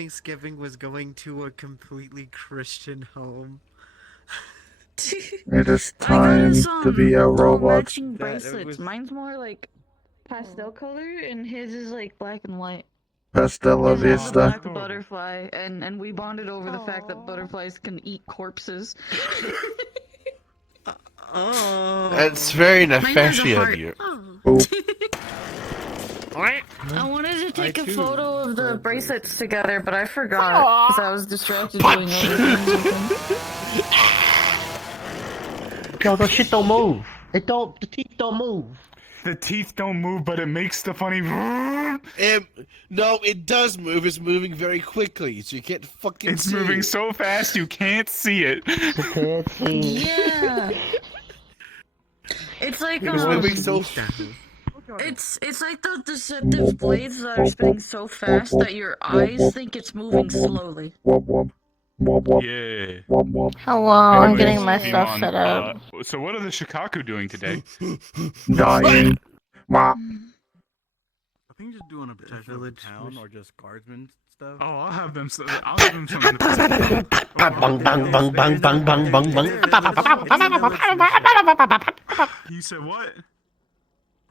Thanksgiving was going to a completely Christian home. It is I got us time to be a all robot. matching bracelets. Mine's more like pastel color, and his is like black and white. Pasta la His has a vista. black butterfly, and we bonded over the fact that butterflies can eat corpses. Oh. That's very Mine has a nefarious of heart. you. Boop. I wanted to take a too photo of the love bracelets together, but I forgot because I was distracted doing other things with them. Yo, the shit don't move. The teeth don't move. The teeth don't move, but it makes the funny. No, it does move. It's moving very quickly, so you can't fucking It's see moving it. so fast you can't see it. You can't see. Yeah. It's like It's moving so. It's like those deceptive blades that are spinning so fast that your eyes think it's moving slowly. Wub wub. Wub wub. Yeah. Wub wub. Hello, I'm Anyways, getting my stuff Timon, set up. So what are the Shikaku doing today? Dying. Wah. I think just doing a village town or just guardsman stuff. Oh, I'll have them. I'll give them something. Bang bang bang bang bang bang bang bang. You said what?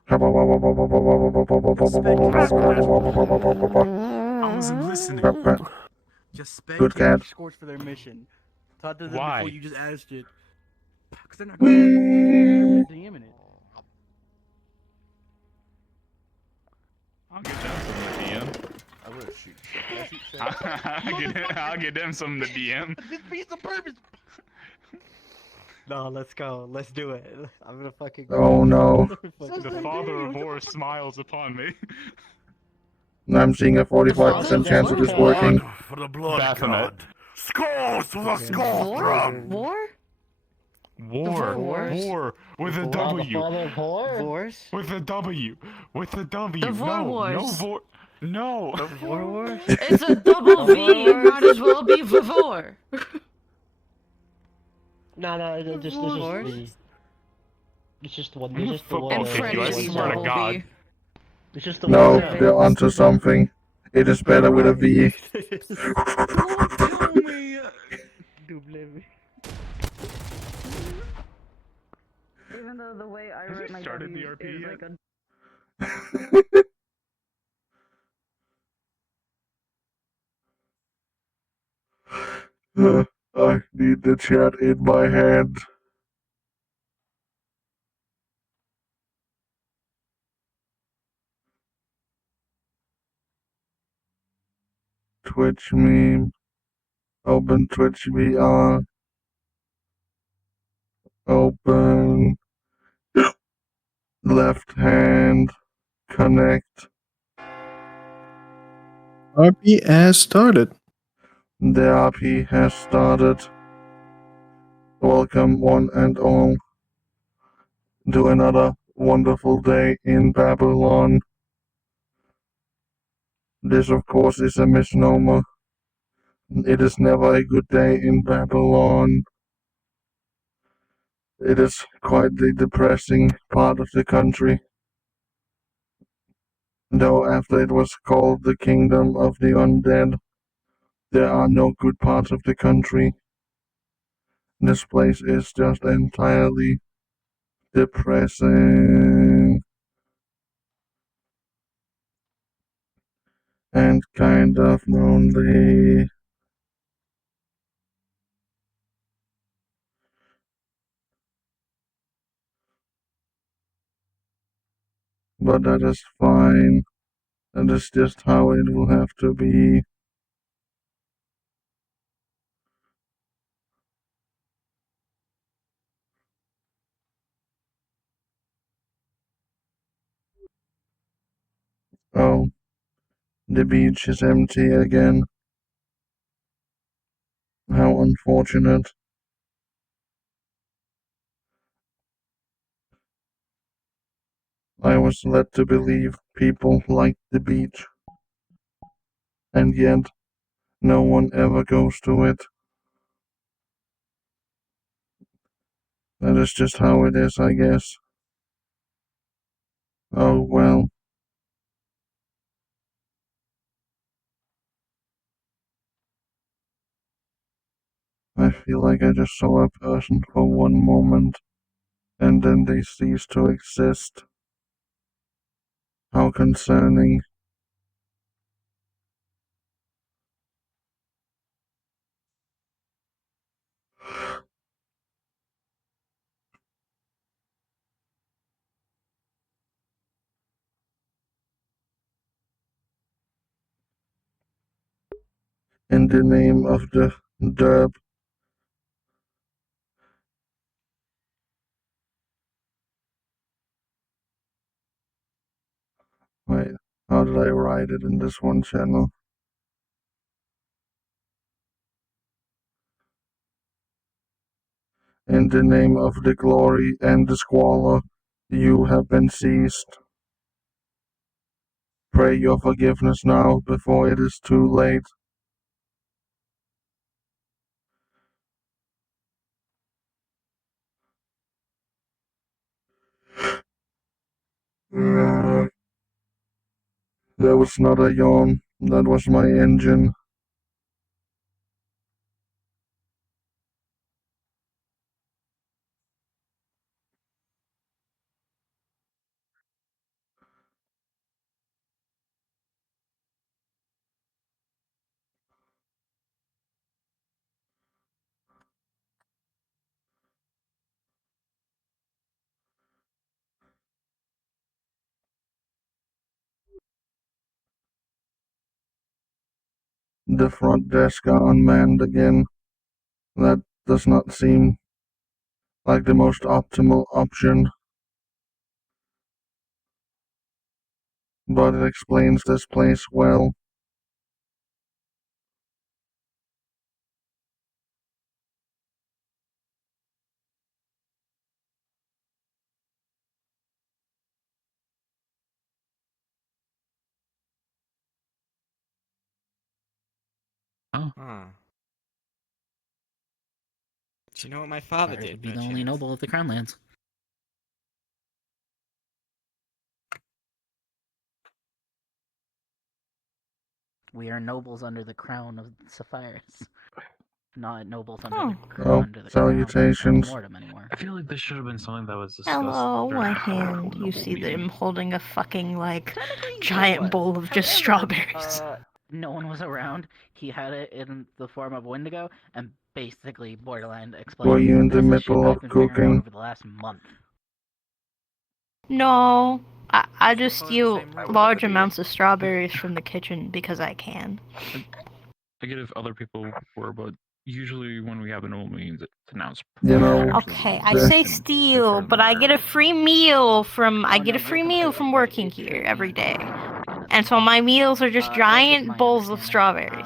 Wub I wasn't listening. wub. Just spend Good cat. scores for their mission. Talk to them Why? before you just add shit. Because they're not going to DM in it. I'll get them some to DM. I will shoot. I'll get them some to DM. This piece of purpose. No, let's go. Let's do it. I'm gonna fucking go. Oh no. The father of war smiles upon me. I'm seeing a 45% chance of this working. For the blood Baphomet. Scores for the skull drum. War? War. Wars? War. With a The W. father of whore? Force? With a W. With a W. The Vor No. Wars. No vor. No. War Wars? It's a double V. It might as well be Vavor. No, it's just Wars? it's just one. I'm It's gonna just the one. football kick you, I French swear to double God. V. It's just the No, one. they're onto something. It is better with a V. Don't kill me. Even though the way I Has write he my started the W RP is yet? like a I need the chat in my hand. Twitch meme. Open Twitch VR. Open. Left hand. Connect. RP has started. The RP has started. Welcome one and all to another wonderful day in Babylon. This of course is a misnomer. It is never a good day in Babylon. It is quite the depressing part of the country. Though after it was called the Kingdom of the Undead, there are no good parts of the country. This place is just entirely depressing and kind of lonely. But that is fine. That is just how it will have to be. Oh, the beach is empty again. How unfortunate. I was led to believe people liked the beach. And yet, no one ever goes to it. That is just how it is, I guess. Oh well. I feel like I just saw a person for one moment, and then they cease to exist. How concerning. In the name of the derb. Wait, how did I write it in this one channel? In the name of the glory and the squalor, you have been seized. Pray your forgiveness now, before it is too late. That was not a yawn, that was my engine. The front desk are unmanned again. That does not seem like the most optimal option, but it explains this place well. Oh. Huh. Do you know what my father Ours did? would be by the only chance? noble of the Crown Lands. We are nobles under the crown of Sapphires, not nobles under the Salutations. crown of Mortem anymore. I feel like this should have been something that was discussed. Hello, during the Whitehand. powerful You noble see meeting. them holding a fucking, like, Technically, he giant was. bowl of just However, strawberries. No one was around. He had it in the form of Wendigo, and basically Borderland explained. Were you in the This is shit middle that of I've been figuring out cooking? over the last month. No, I just follow the steal same rules. large amounts of strawberries from the kitchen because I can. I get if other people were, but usually when we have a noble meetings, it's announced. You know, Okay, I the- say steal, but I get a free meal from working here every day. And so my meals are just giant bowls of strawberries.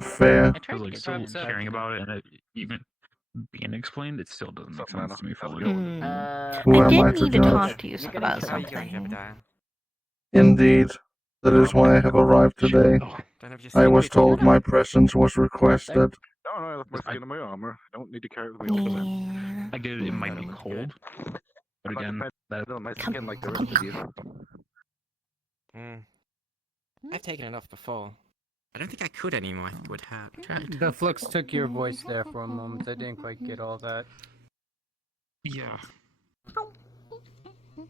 Fair. Because like still caring about it and it even being explained, it still doesn't make sense to me fully. Who I am I did to need to judge? talk to you about How are you going, something. Jebediah? Indeed, that is why I have arrived today. Don't have your I was secrets told on my you. presence was requested. No, I left my skin in my armor. I don't need to carry it with me all the time. Yeah. I get it might be cold, but again, that on my skin like the rest of you. I've taken it off before. I don't think I could anymore. I think it would hurt. The Flux took your voice there for a moment. I didn't quite get all that. yeah. As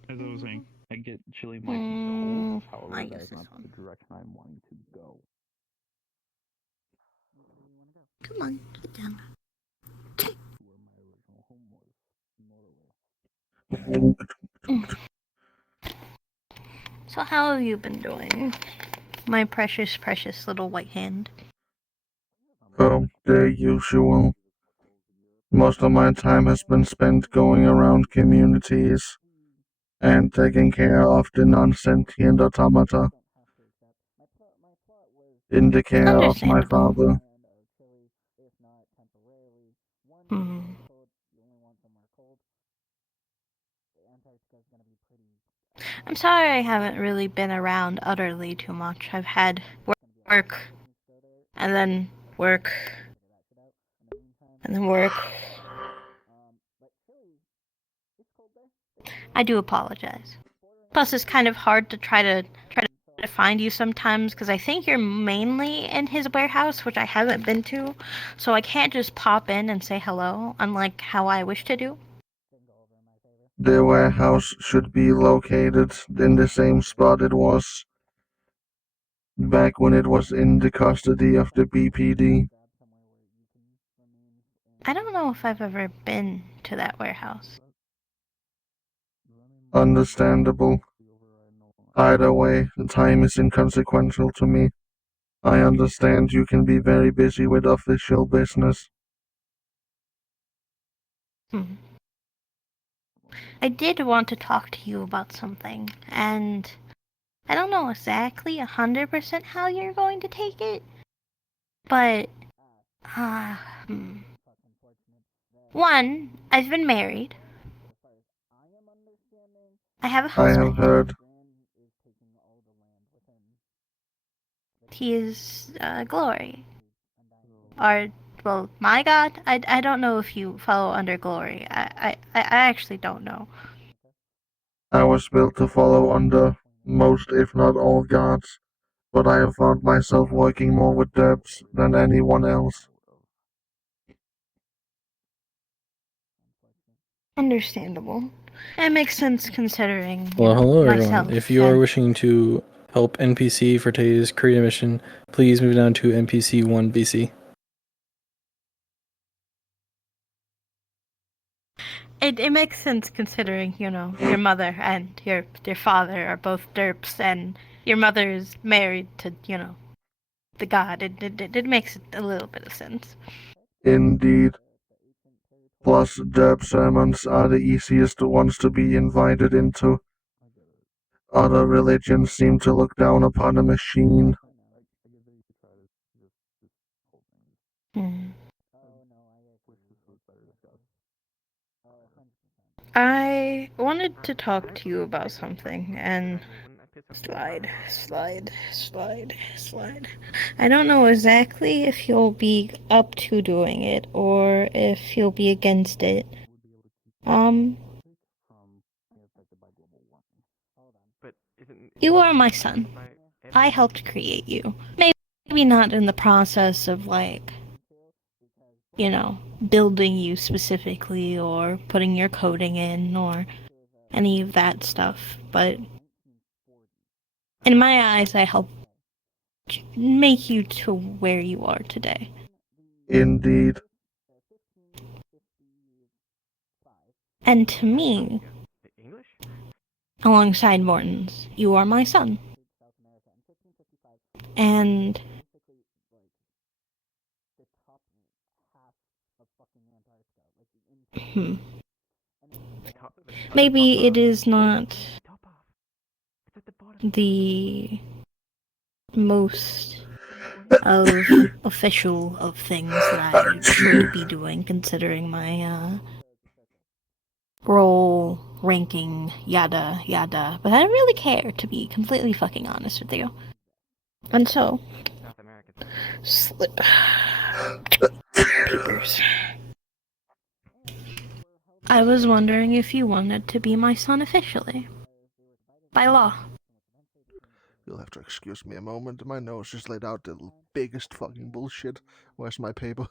I was saying, I get chilly might be cold. However, I that guess is this not one. the direction I'm wanting to go. Come on, sit down. So how have you been doing, my precious, precious little white hand? The usual. Most of my time has been spent going around communities and taking care of the non-sentient automata in the care of my father. I'm sorry I haven't really been around utterly too much. I've had work, and then work, and then work. I do apologize. Plus, it's kind of hard to try to find you sometimes because I think you're mainly in his warehouse, which I haven't been to, so I can't just pop in and say hello, unlike how I wish to do. The warehouse should be located in the same spot it was back when it was in the custody of the BPD. I don't know if I've ever been to that warehouse. Understandable. Either way, the time is inconsequential to me. I understand you can be very busy with official business. I did want to talk to you about something, and I don't know exactly 100% how you're going to take it, but, One, I've been married. I have a I husband. have heard. He is, Glory. Or, well, my god? I don't know if you follow under Glory. I actually don't know. I was built to follow under most, if not all, gods, but I have found myself working more with debs than anyone else. Understandable. It makes sense considering, you Well, know, hello myself. everyone. If you are wishing to help NPC for today's Korea mission, please move down to NPC 1 BC. It makes sense considering, you know, your mother and your father are both derps, and your mother is married to, you know, the god. It makes a little bit of sense. Indeed. Plus, derb sermons are the easiest ones to be invited into. Other religions seem to look down upon a machine. I wanted to talk to you about something, and slide. I don't know exactly if you'll be up to doing it or if you'll be against it. You are my son. I helped create you. Maybe not in the process of, like, you know, building you specifically or putting your coding in or any of that stuff, but in my eyes, I helped make you to where you are today. Indeed. And to me, alongside Morton's, you are my son. And maybe it is not the most official of things that I should be doing, considering my role, ranking, yada yada. But I don't really care, to be completely fucking honest with you. And so, slip papers. I was wondering if you wanted to be my son officially. By law. You'll have to excuse me a moment. My nose just laid out the biggest fucking bullshit. Where's my paper?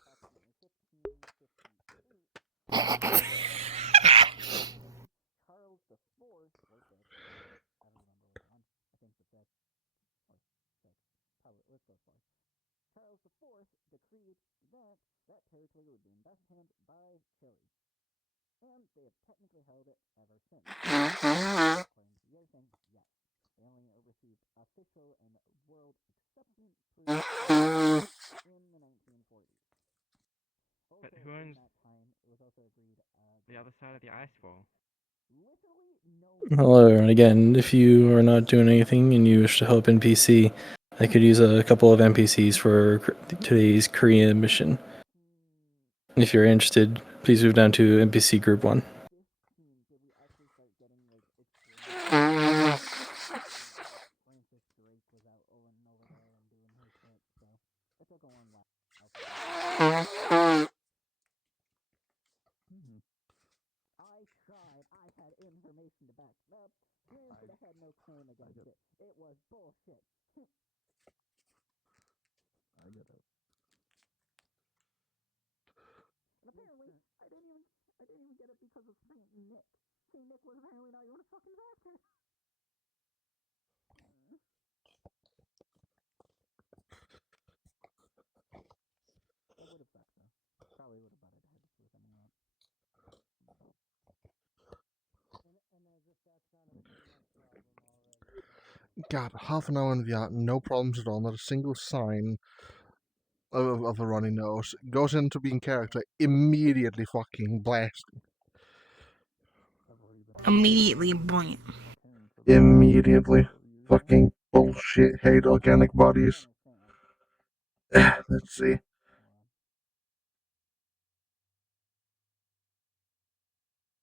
But who owns the other side of the ice wall? Hello, and again, if you are not doing anything and you wish to help NPC, I could use a couple of NPCs for today's Korea mission. If you're interested, please move down to NPC Group 1. tried. I had information to back it up. Granted, I had no claim against it. It was bullshit. I get it. And apparently, I didn't even get it because of Saint Nick. Saint Nick was apparently not even a fucking factor. I would have fucked though. Probably would have butted heads with anyone. And as if that's not a big enough problem already. God, half an hour in VR, no problems at all, not a single sign of a runny nose. Goes into being character, immediately fucking blasting. Immediately point. Immediately. Fucking bullshit, hate organic bodies. Let's see.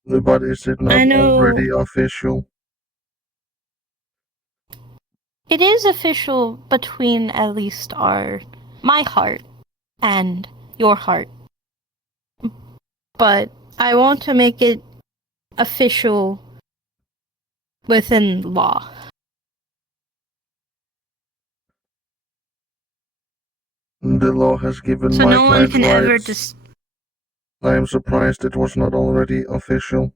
But is it not I know already official? it is official between at least my heart and your heart. But I want to make it official within law. The law has given So my no one client can ever rights. just. I am surprised it was not already official.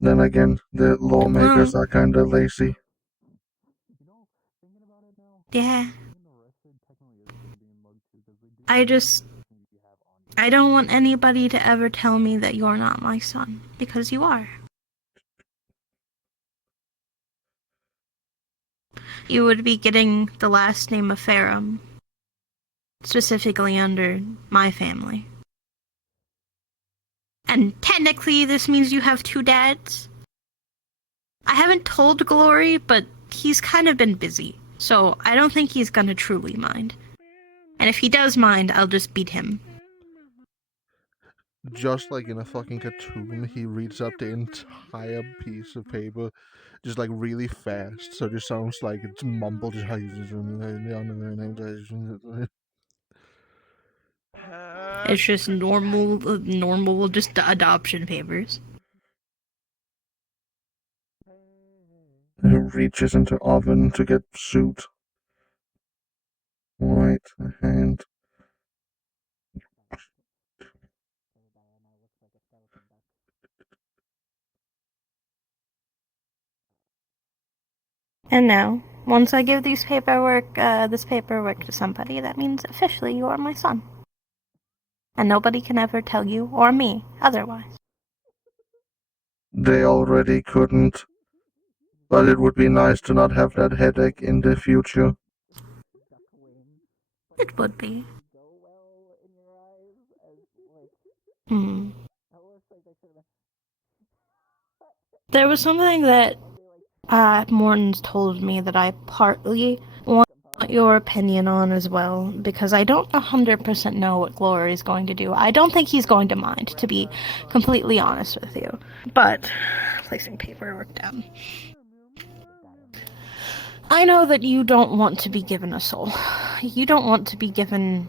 Then again, the lawmakers are kinda lazy. Yeah. I don't want anybody to ever tell me that you're not my son, because you are. You would be getting the last name of Ferrum, specifically under my family. And technically, this means you have two dads. I haven't told Glory, but he's kind of been busy, so I don't think he's gonna truly mind. And if he does mind, I'll just beat him. Just like in a fucking cartoon, he reads up the entire piece of paper, just like really fast, so it just sounds like it's mumbled. It's just normal, just adoption papers. He reaches into oven to get suit. Right hand. And now, once I give this paperwork to somebody, that means officially you are my son. And nobody can ever tell you or me otherwise. They already couldn't. But it would be nice to not have that headache in the future. It would be. Hmm. There was something that Morton's told me that I partly want your opinion on as well, because I don't 100% know what Glory is going to do. I don't think he's going to mind, to be completely honest with you. But, placing paperwork down. I know that you don't want to be given a soul. You don't want to be given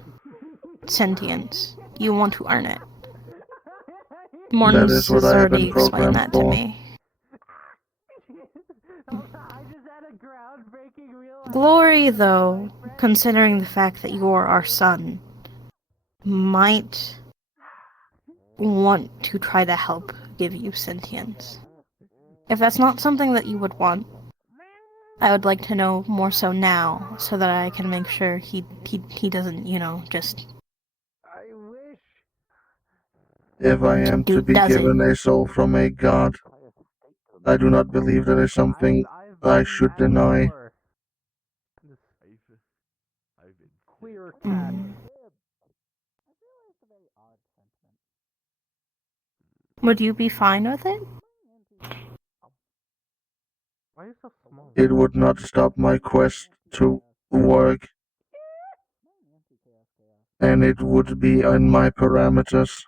sentience. You want to earn it. Morton's has already explained that to me. Glory, though, considering the fact that you're our son, might want to try to help give you sentience. If that's not something that you would want, I would like to know more so now, so that I can make sure he doesn't, just... If I am to be given a soul from a god, I do not believe that is something I should deny. Would you be fine with it? It would not stop my quest to work, and it would be in my parameters.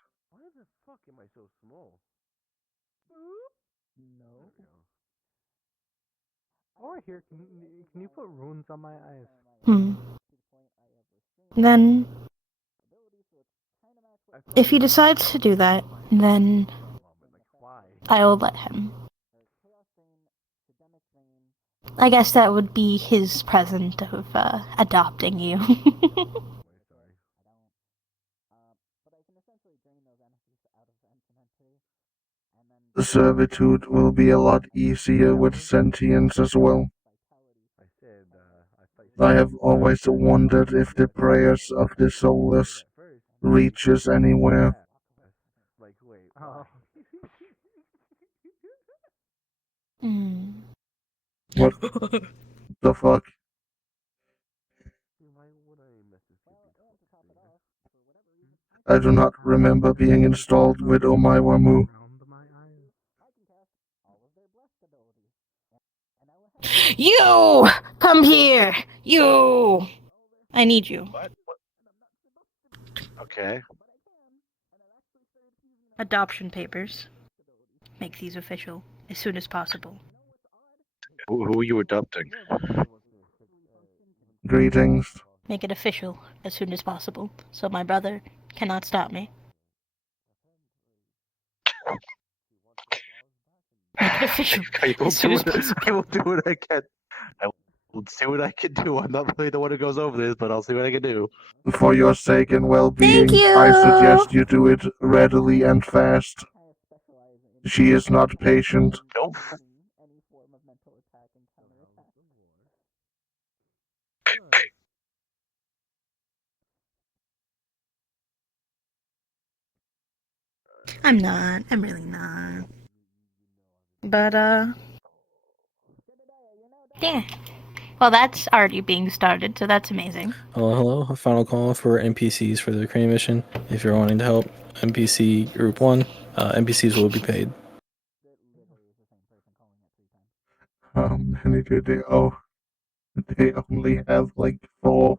Or here, can you put runes on my eyes? Then If he decides to do that, then I will let him. I guess that would be his present of adopting you. The servitude will be a lot easier with sentience as well. I have always wondered if the prayers of the soulless reaches anywhere. What the fuck? I do not remember being installed with Omaiwamu. You! Come here! You! I need you. What? Okay. Adoption papers. Make these official as soon as possible. Who are you adopting? Greetings. Make it official as soon as possible, so my brother cannot stop me. Make it official as soon as possible. I will do what I can. I will see what I can do. I'm not really the one who goes over this, but I'll see what I can do. For your sake and well-being, Thank you! I suggest you do it readily and fast. She is not patient. Nope. I'm not. I'm really not. But, yeah. Well, that's already being started, so that's amazing. Hello. A final call for NPCs for the crane mission. If you're wanting to help NPC Group 1, NPCs will be paid. How many do they owe? They only have like 4.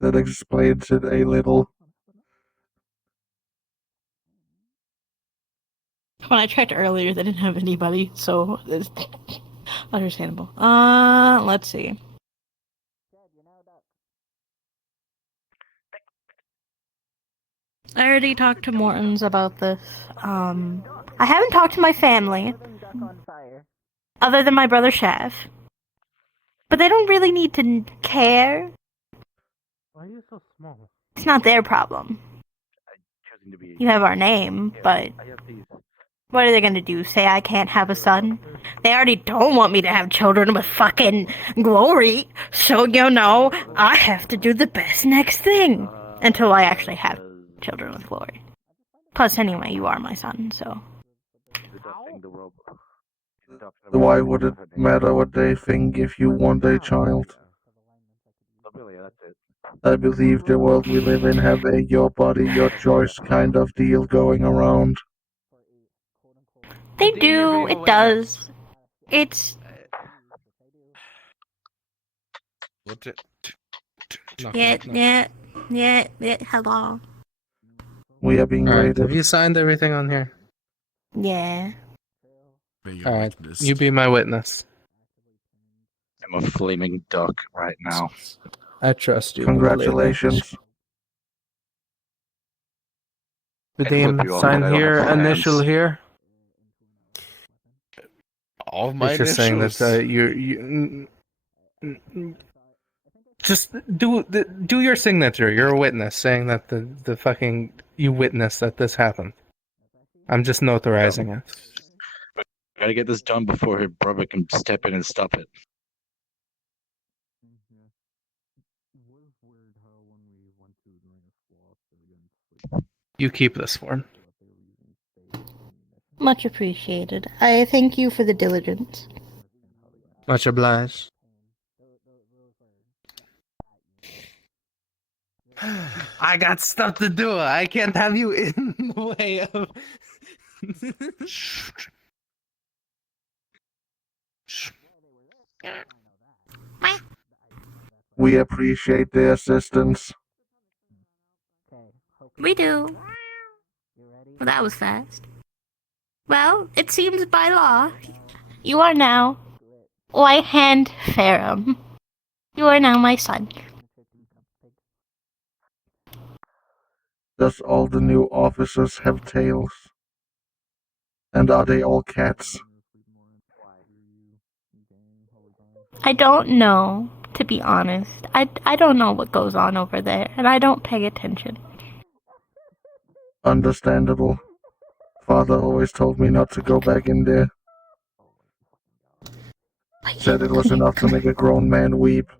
That explains it a little. When I checked earlier, they didn't have anybody, so it's understandable. Let's see. I already talked to Mortons about this. I haven't talked to my family, other than my brother Shav. But they don't really need to care. Why are you so small? It's not their problem. You have our name, but what are they gonna do? Say I can't have a son? They already don't want me to have children with fucking glory, so you know, I have to do the best next thing until I actually have children with glory. Plus, anyway, you are my son, so. Why would it matter what they think if you want a child? I believe the world we live in have a your body, your choice kind of deal going around. They do, it does. It's... What's it? Yeah, hello. We are being raided. Have you signed everything on here? Yeah. Alright, you be my witness. I'm a flaming duck right now. I trust you. Congratulations. Vadim, sign here, initial here. All of my It's just saying initials. that just do your signature. You're a witness, saying that the fucking you witnessed that this happened. I'm just notarizing it. Gotta get this done before her brother can step in and stop it. You keep this one. Much appreciated. I thank you for the diligence. Much obliged. I got stuff to do. I can't have you in the way of. We appreciate the assistance. We do. Well, that was fast. Well, it seems by law, you are now white-handed Ferrum. You are now my son. Does all the new officers have tails? And are they all cats? I don't know, to be honest. I don't know what goes on over there, and I don't pay attention. Understandable. Father always told me not to go back in there. Said it was enough to make a grown man weep.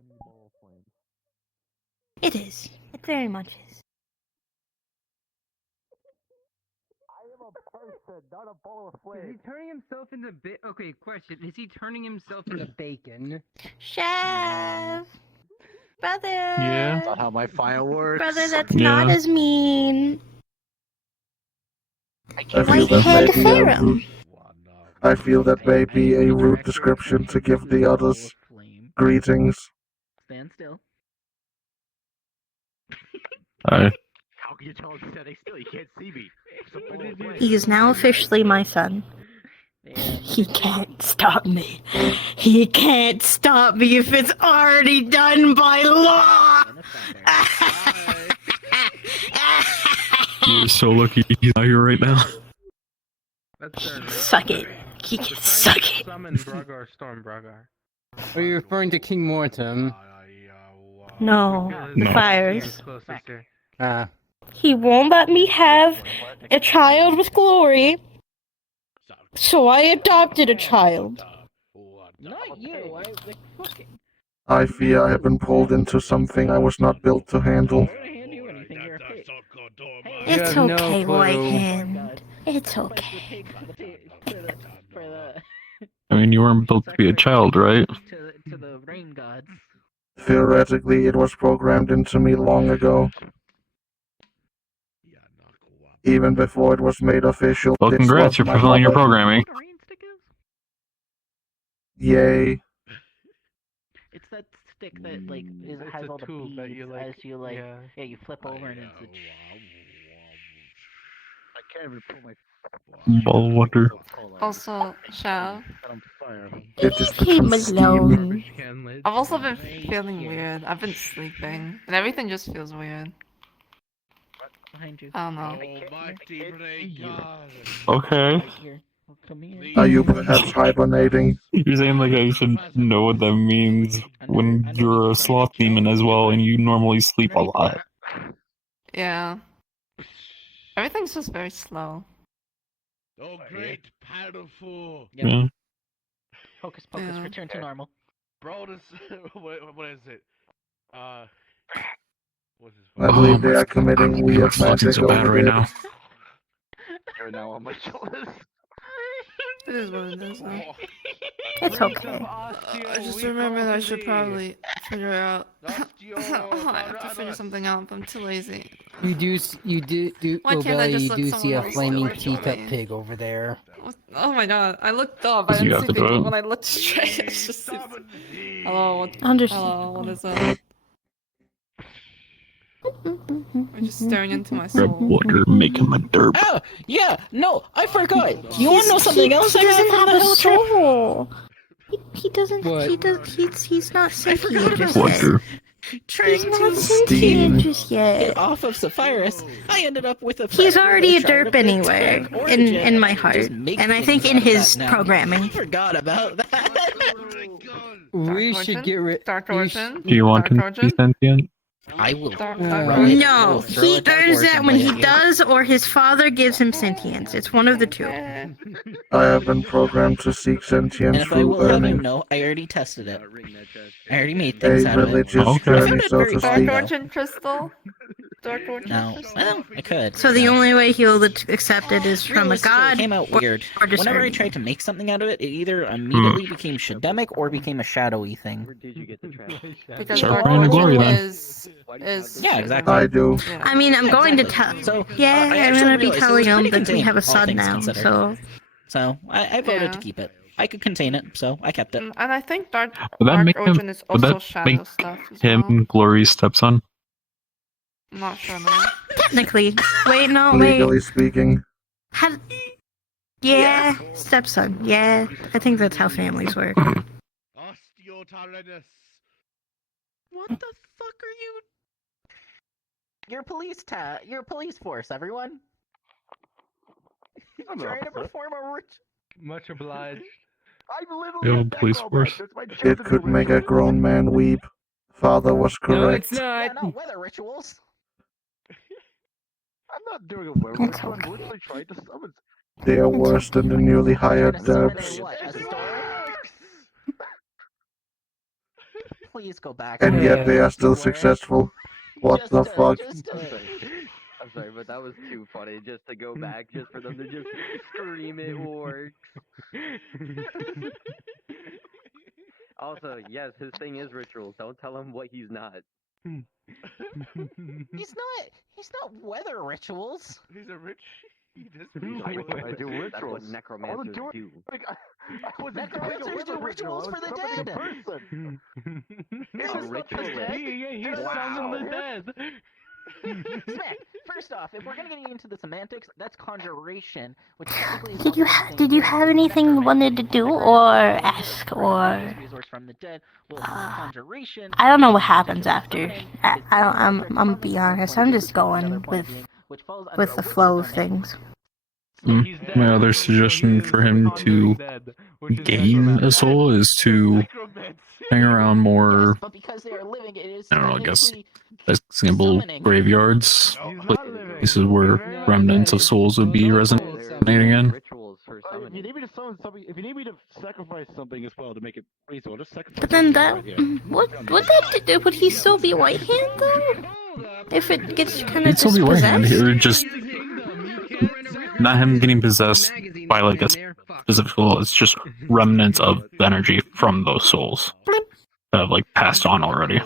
It is. It very much is. Is he turning himself into Okay, question. Is he turning himself into bacon? Chef! Brother! Yeah. That's not how my fire works. Brother, that's Yeah. not as mean. I feel that Whitehead may be a Theorem. I feel that may be a rude description to give the others. Greetings. Stand still. Hi. How can you tell him to stay still? He can't see me. He is now officially my son. He can't stop me. He can't stop me if it's already done by law! You're so lucky he's not here right now. Suck it. He can suck it. Summon Bragar, Storm Bragar. Are you referring to King Mortem? No, the No. fires. Ah. He won't let me have a child with glory, so I adopted a child. Not you. Fucking. I fear I have been pulled into something I was not built to handle. It's okay, Whitehand. It's okay. I mean, you weren't built to be a child, right? To the rain gods. Theoretically, it was programmed into me long ago. Even before it was made official. Well, this congrats, was you're my fulfilling your mother. programming. Yay. It's that stick that like It's has a all the tube beads that you, like, as you like yeah. you flip over and it's I can't even pull my Ball of wonder. Also, Shao, It just Leave him became steam. alone. I've also been feeling weird. I've been sleeping, and everything just feels weird. behind you. I don't know. Okay. Come here. Are you perhaps hibernating? You're saying like I should know what that means when you're a sloth demon as well, and you normally sleep a lot. Yeah. Everything's just very slow. Oh, great, powerful. Yeah. Hocus pocus, return to normal. Bro, this, what is it? What's this? I believe they are committing weird magic so bad over right there. now. You're now on my shoulders. It is what it is, though. It's okay. I just remembered I should probably figure out. I have to figure something out, but I'm too lazy. You do, Why can't I Obelli, just you let do someone see a else flaming do it for teacup me? pig over there. Oh my god, I looked up, I You didn't have see to do people it. when I looked straight. It's just. Hello, what? Understand. Hello, what is that? I'm just staring into my Red soul. water making my derp. Oh, yeah, no, I forgot. You He doesn't have a soul. He doesn't. What? He does. He's not sentient just yet. Water. He's not sentient just yet. Off of Sapphirus, I ended up with a. He's already a derp anyway, in my heart, and I think in his programming. Forgot about that. We should get rid. Dark Origin? Do you want him to be sentient? I will. No, he earns that when he does, or his father gives him sentience. It's one of the two. I have been programmed to seek sentience through earning know, I already tested it. I already made a religious Okay. journey, so to Dark speak. Origin Crystal? Dark Origin Crystal? Well, I could. So the only way he'll accept it is from a god. It came out weird. or just Whenever I earning. tried to make something out of it, it either immediately became Shademic or became a shadowy thing. Where did you get the trash? Because Start Dark praying to glory, Origin then. is Yeah, exactly. I do. yeah. I mean, I'm going to tell. So, Yeah, I I'm actually gonna be realized it telling was him pretty that we contained, have a all son things now. considered. So So I voted Yeah. to keep it. I could contain it, so I kept it. And I think Would that Dark make him? Origin is Would also that shadow make stuff as well. him Glory's stepson? I'm not sure, man. technically, wait, no, wait. Legally speaking, How, yeah, stepson. Yeah, I think that's how families work. Osteotyrannus. What the fuck are you? Your police force, everyone. I'm Trying to officer. perform a Much obliged. I'm The literally a old police necromancer. force. It's my job It to could do make a rituals. grown man weep. Father was correct. Yeah, no, weather rituals. I'm not doing a weather ritual. I'm literally trying to summon. They are worse than the newly hired devs. What, a storm? Please go back. And to yet the they way are you still were. successful. What the fuck? I'm sorry, but that was too funny just to go back, just for them to just scream it works. Also, yes, his thing is rituals. Don't tell him what he's not. He's not weather rituals. He's a rich. I do rituals. That's what necromancers do. I wasn't Necromancers do rituals for the dead. A ritualist. He's summoned the dead. Smack. First off, if we're gonna get into the semantics, that's conjuration, which technically is Did you have anything you wanted to do or ask or? resource from the dead. Well, conjuration. I don't know what happens after. I'm gonna be honest. I'm just going with the flow of things. My other suggestion for him to gain a soul is to hang around more, But because they are living, it is I don't know, I guess, technically as example, graveyards, places where remnants of souls would be resonating in. Rituals for If summoning. you need me to summon something, if you need me to sacrifice something as well to make it reasonable, just sacrifice. But then something that right here. would he still be white hand though? If it gets kind of He'd still be white hand. It dispossessed? would just not him getting possessed by like a specific soul. It's just remnants of energy from those souls that have like passed on already.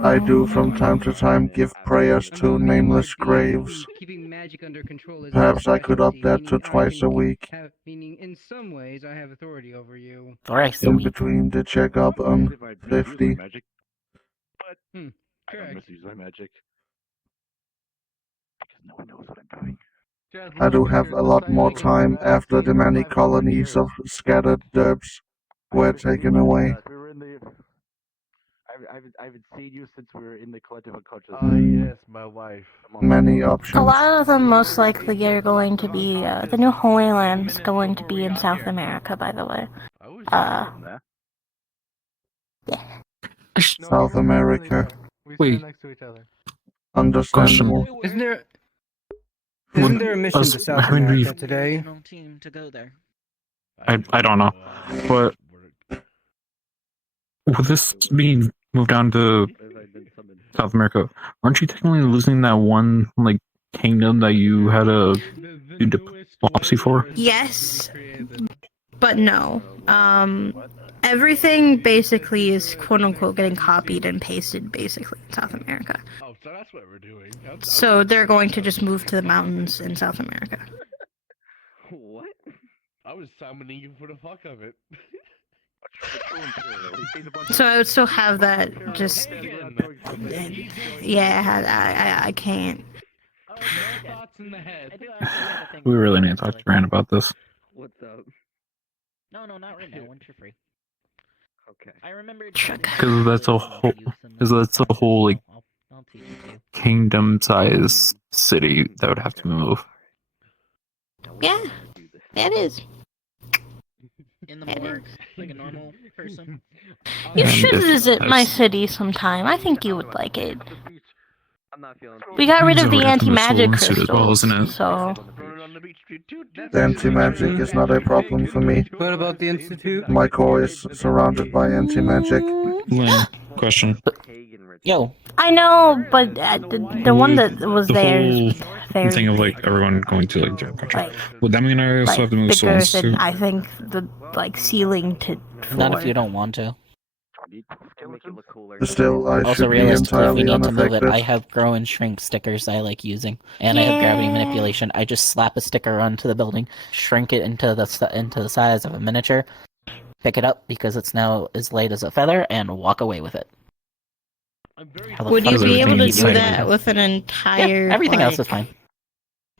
I do from time to time give prayers to nameless graves. Perhaps I could up that to twice a week. Meaning, in some ways, I have authority over you. Thrice a In week. between the checkup, 50. Magic. But I don't misuse my magic. Because no one knows what I'm doing. I do have a lot more time after the many colonies of scattered derbs were taken away. We were in the. I haven't seen you since we were in the collective unconscious. Yes, my wife. Many A options. lot of them most likely are going to be, the new Holy Land's going to be in South America, by the way. South America. Wait. Next to each other. Understandable. Isn't there a mission to South America today? Team to go there. I don't know, but with this being moved down to South America, aren't you technically losing that one like kingdom that you had a do diplomacy for? Yes, but no. Everything basically is quote unquote getting copied and pasted basically in South America. Oh, so that's what we're doing. So they're going to just move to the mountains in South America. What? I was summoning you for the fuck of it. So I would still have that just... Yeah, I can't. Thoughts in the head. We really need to talk to Rand about this. What's up? No, not right now. Once you're free. Okay. I remember. Because that's a whole like kingdom-sized city that would have to move. Yeah, it is. In the morgue, like a normal person. You And should if visit my that's- city sometime. I think you would like it. I'm not feeling. We got rid It's of the already up to the anti-magic soul suit as well, crystals, isn't it? so... The anti-magic is not a problem for me. What about the Institute? My core is surrounded by anti-magic. Lynn, question. Yo. I know, but the one that was The there whole is very... thing of like everyone going to like different countries. Would that mean I also have to move bigger souls than, too? I think, the, ceiling to... Not if floor. you don't want to. Still, I Also, should be realistically, if we entirely need to move it, unaffected. I have grow and shrink stickers I like using, and I have gravity manipulation. I just slap a sticker onto the building, shrink it into the size of a miniature, pick it up because it's now as light as a feather, and walk away with it. Would you be able to do that with an entire... Yeah, everything else is fine.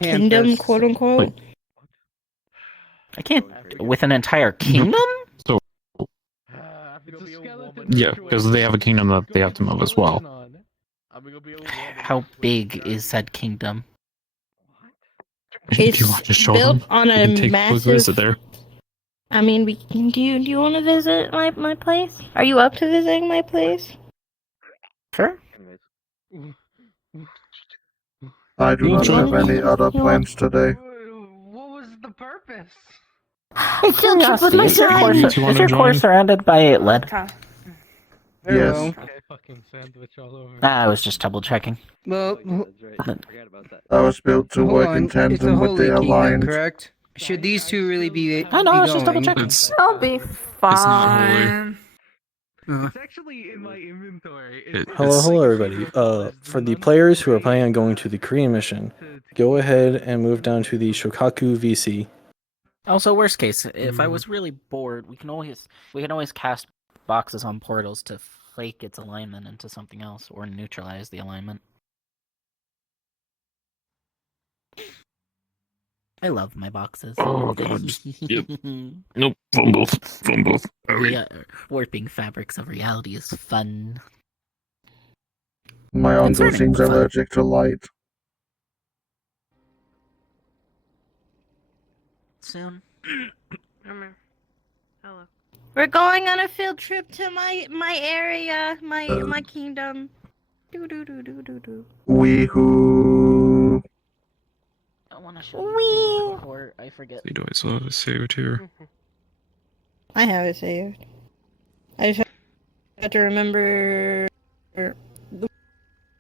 Kingdom, quote unquote? I can't with an entire kingdom. So, yeah, because they have a kingdom that they have to move as well. How big is said kingdom? Do you want to show them? built on You a can take a quick massive. visit there. I mean, we can. Do you want to visit my place? Are you up to visiting my place? Sure. I do not have any other plans today. What was the purpose? Curiosity, is your Do you wanna core join? surrounded by lead? Yes. Fucking sandwich all over. I was just double checking. Well, I was built to hold work on. in It's a tandem with holy the kingdom, Alliance. correct? Should these two really be? I know, I was just double going? checking. It's I'll be holy. fine. It's actually in my inventory. Hello, everybody. For the players who are planning on going to the Korean mission, go ahead and move down to the Shokaku VC. Also, worst case, if I was really bored, we can always cast boxes on portals to flake its alignment into something else or neutralize the alignment. I love my boxes. Oh god. Yep. Nope. Fumble. Yeah, warping fabrics of reality is fun. My uncle Concerning seems fun. allergic to light. Soon. Hello. We're going on a field trip to my area, my kingdom. Do. Weehoo. I want to show you things before I forget. Do I still have a save here? I have it saved. I just have to remember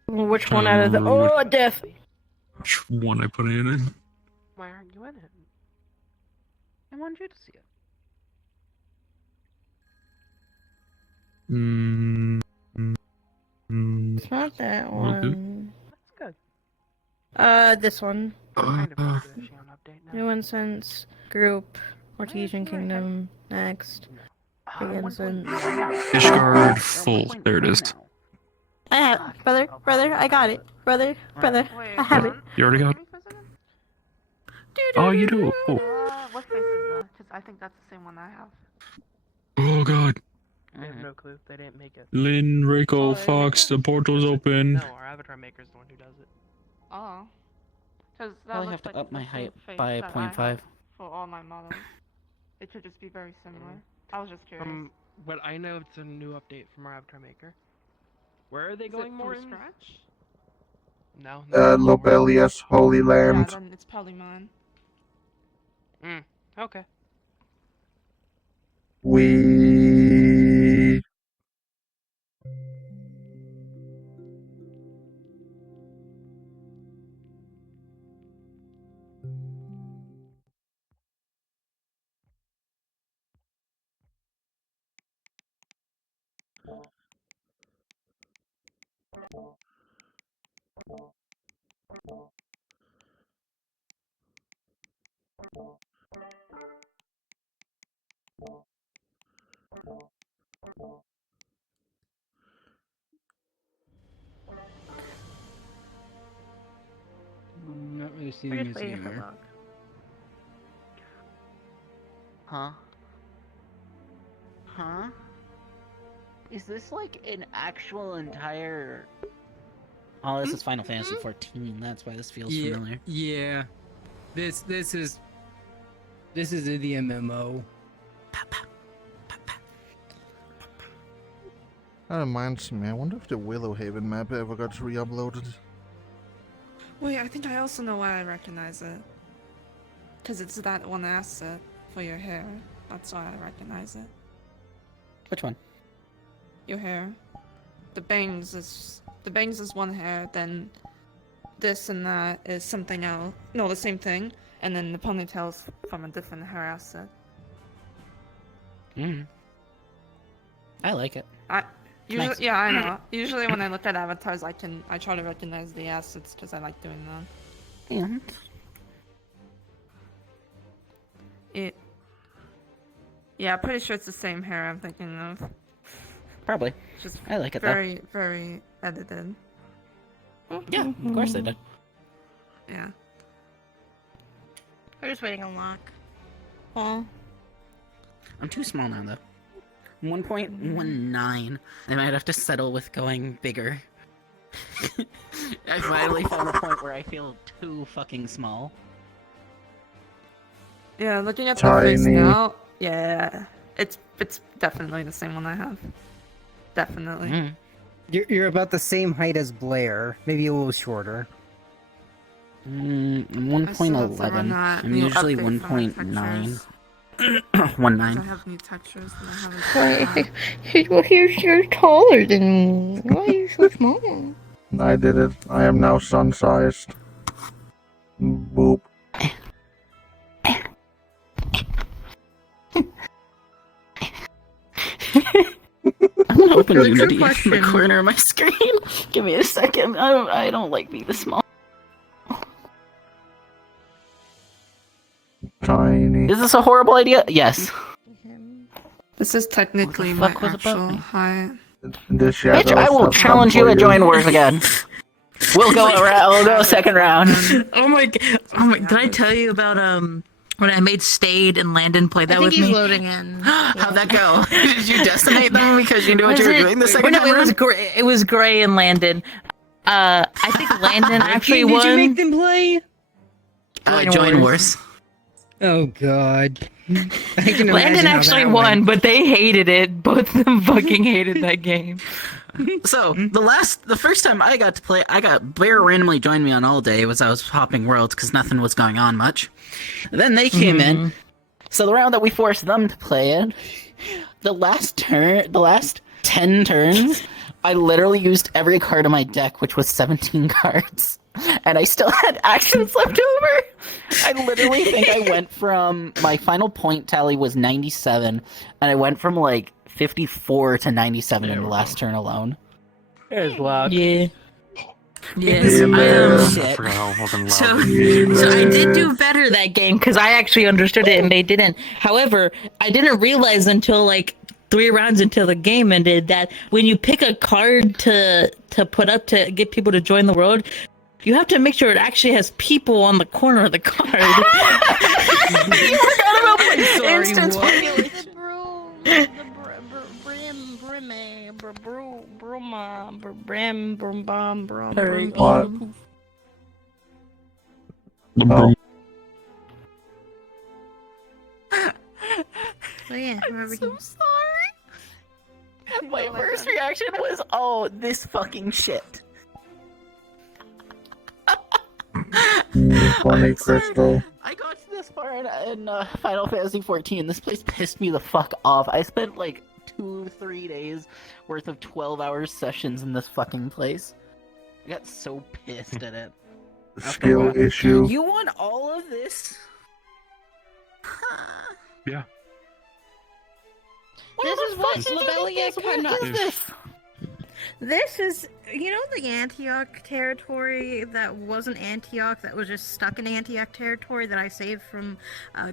which one out of the. Oh, death! Which one I put it in? Why aren't you in it? I wanted you to see it. It's not that Will do. one. That's good. This one. Kind of wanted to share an update now. New incense group. Mortisian Kingdom. Next. Big incense. Ishgard full. There it is. I have, brother. I got it, brother. I have it. You already got it? Oh, you do? Cool. What face is that? Because I think that's the same one I have. Oh god. I have no clue. They didn't make it. Lynn, Reiko, Fox, the portal's open. No, our avatar maker is the one who does it. Oh. Because that Probably looks have to like up my the same height face by that I 0.5. have for all my models. It should just be very similar. I was just curious. From what I know, it's a new update from our avatar maker. Where are they Is going it more from in? scratch? No. Lobelius, Holy Yeah, Land. then it's probably mine. Okay. We. I'm not really seeing We're this just waiting for anywhere. luck. Huh? Is this like an actual entire... Oh, this is Final Fantasy 14. That's why this feels familiar. Yeah. This is the MMO. That reminds me, I wonder if the Willowhaven map ever got re-uploaded. Wait, I think I also know why I recognize it. Because it's that one asset for your hair. That's why I recognize it. Which one? Your hair. The bangs is one hair, then this and that is something else. No, the same thing. And then the ponytail's from a different hair asset. I like it. Usually, Nice. yeah, I know. Usually when I look at avatars, I try to recognize the assets because I like doing that. And Yeah, pretty sure it's the same hair I'm thinking of. probably. Just I like it very, very edited. though. Yeah, of course they did. Yeah. We're just waiting on luck. Well, I'm too small now though. 1.19. I might have to settle with going bigger. I finally found the point where I feel too fucking small. Yeah, looking at the Tiny. face now, yeah, it's definitely the same one I have. Definitely. You're about the same height as Blair, maybe a little shorter. I'm I still have to run 1.11. that I'm new usually update for my 1.9. textures. 1.9. I have new textures that I haven't. Well, you're taller than me. Why are you so small? I did it. I am now sun-sized. Boop. I'm gonna open Good Unity in question. the corner of my screen. Give me a second. I don't like being this small. Tiny. Is this a horrible idea? Yes. This is technically What my the fuck was above actual me? height. The shadows Bitch, I will have challenge come you for at Join Wars again. We'll go around. We'll go second round. Oh my! Did I tell you about when I made Stade and Landon play that I think with he's me? loading in. How'd that go? Did you decimate them because you knew what you were doing the second no, time it was around? Gray. It was Gray and Landon. I think Landon actually Did won. you make them play? Join Wars. Oh god. I can imagine Landon how actually that won, went. but they hated it. Both of them fucking hated that game. So the first time I got to play, Blair randomly joined me on all day as I was hopping worlds because nothing was going on much. Then they came in. So the round that we forced them to play in, the last 10 turns, I literally used every card in my deck, which was 17 cards. And I still had actions left over. I literally think I went from, my final point tally was 97, and I went from like 54 to 97 in the last turn alone. There's luck. Yeah. Yes, I forgot how fucking loud So the I did do better that game because I actually understood it and they didn't. However, I didn't realize until like 3 rounds until the game ended that when you pick a card to put up to get people to join the world, you have to make sure it actually has people on the corner of the card. You forgot about my instance The What? Oh. So yeah, I'm so sorry. My first reaction was, oh, this fucking shit. Funny, Crystal. I got to this far in Final Fantasy XIV. This place pissed me the fuck off. I spent like 2-3 days worth of 12-hour sessions in this fucking place. I got so pissed at it. Skill issue. You want all of this? Yeah. This is what Lobelia What is this? This is, you know, the Antioch territory that wasn't Antioch, that was just stuck in Antioch territory that I saved from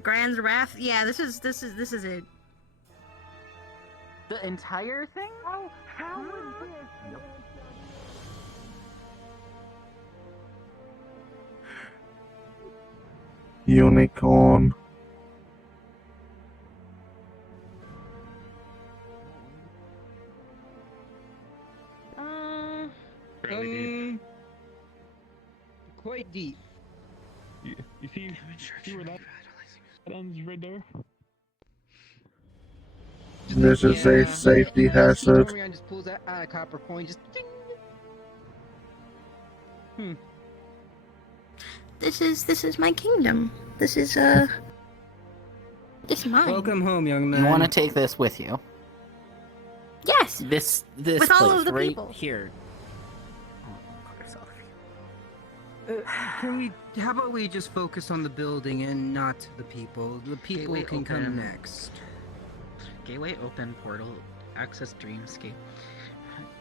Grand's Wrath. Yeah, this is it. The entire thing? How was this? Unicorn. Quite deep. You see where that ends right there? This is a safety hazard. Torian just pulls out a copper coin, just ding. This is my kingdom. This is mine. Welcome home, young man. You want to take this with you? Yes. This With place all of the right people. here. Can we? How about we just focus on the building and not the people? The people Gateway can come open. next. Gateway open, portal, access dreamscape,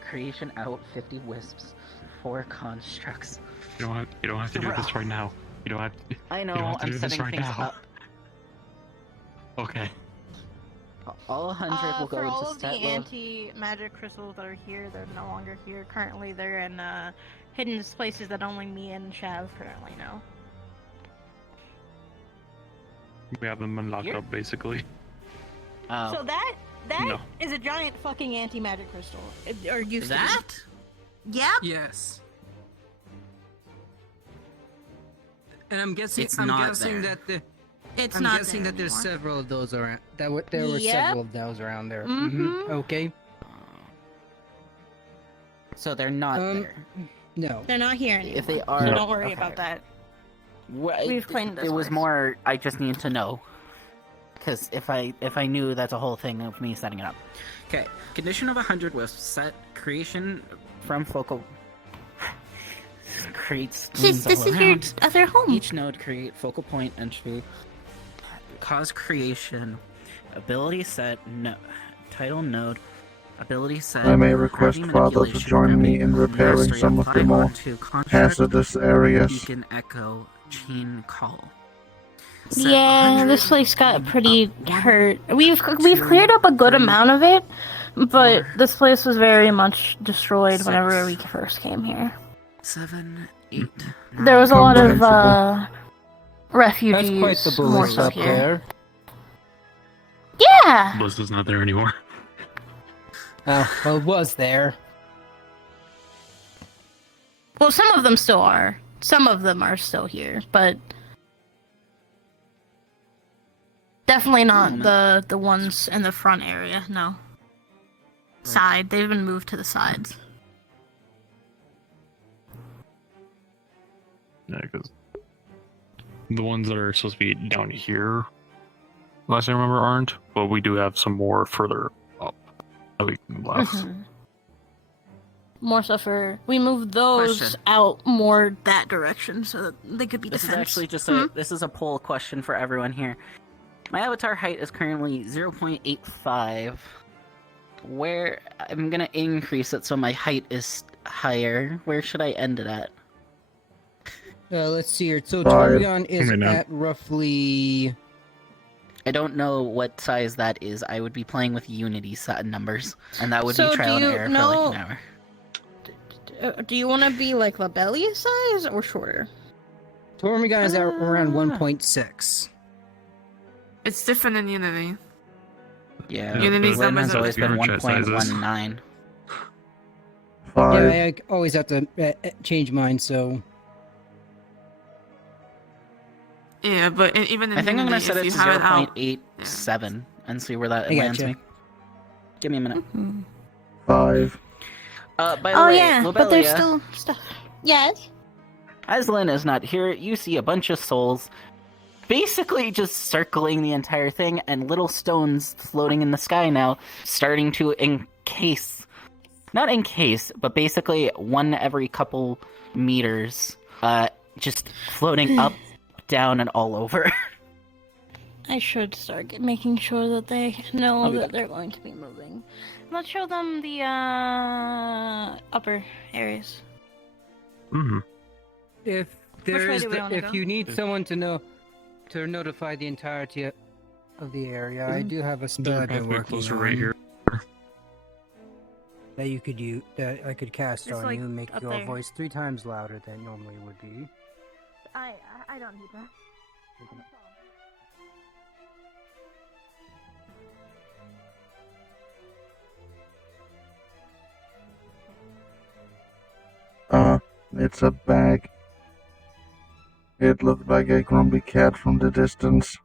creation out, 50 wisps, 4 constructs. You don't have to do this right now. You don't have to. I know, You don't have to I'm do this setting right things now. up. Okay. All 100 will go for into all of the stat load. anti-magic crystals that are here, they're no longer here. Currently, they're in hidden places that only me and Shav currently know. We have them unlocked Here? up, basically. Oh. So that No. is a giant fucking anti-magic crystal. Or used to be. That? Yep. Yes. And I'm guessing. It's I'm not guessing there. that the. It's I'm not guessing there that there's anymore. several of those around. There were Yep. several of those around there. Mhm. Okay. So they're not there. No. They're not here anymore. If they So are, don't worry okay. about that. Well, We've cleaned this It was place. more. I just need to know, because if I knew, that's a whole thing of me setting it up. Okay, condition of 100 was set creation From focal. Creates. This is your other home. Each node create focal point entry. Cause creation. Ability set. No, title node. Ability set. I may request gravity Father to manipulation, join me gravity in repairing mastery some of the applied more onto construct, hazardous areas. Beacon echo. Chain call. Yeah, this place got pretty hurt. We've cleared up a good amount of it, but this place was very much destroyed whenever we first came here. 7, 8. There was a lot of refugees. That's quite the more bully so up here. there. Yeah. Blizzard's not there anymore. Oh, well, it was there. Well, some of them still are. Some of them are still here, but definitely not the ones in the front area. No. Side. They've been moved to the sides. Yeah, because the ones that are supposed to be down here, last I remember, aren't. But we do have some more further up that we can blast. Mhm. More so for we moved those Question. out more that direction so that they could be This is defense. actually just this is a poll question for everyone here. My avatar height is currently 0.85. Where I'm gonna increase it so my height is higher. Where should I end it at? Let's see here. So Five. Targon is at roughly. I don't know what size that is. I would be playing with Unity numbers, and that would So be trial do and you error know- for like an hour. Do you want to be like Lobelia size or shorter? Tormigon is at around 1.6. It's different in Unity. Yeah, Unity's Lynn numbers has are always been different. 1.19. Five. Yeah, I always have to change mine, so. Yeah, but even in I think I'm gonna Unity, set if it you to have it out, 0.87 and see where that I lands gotcha. me. Give me a minute. 5. By the Oh way, yeah, but there's Lobelia, still stuff. Yes. as Lynn is not here, you see a bunch of souls basically just circling the entire thing and little stones floating in the sky now, starting to encase. Not encase, but basically one every couple meters, just floating up, down, and all over. I should start making sure that they know I'll be that back. they're going to be moving. Let's show them the upper areas. Mm-hmm. If Which way there is, do we wanna go? if you need someone to notify the entirety of the area, I do have a spell I've been working closer on right here. that you could use, that I could cast It's on like you, and make up your there. voice 3 times louder than it normally would be. I don't need that. It's a bag. It looked like a grumpy cat from the distance.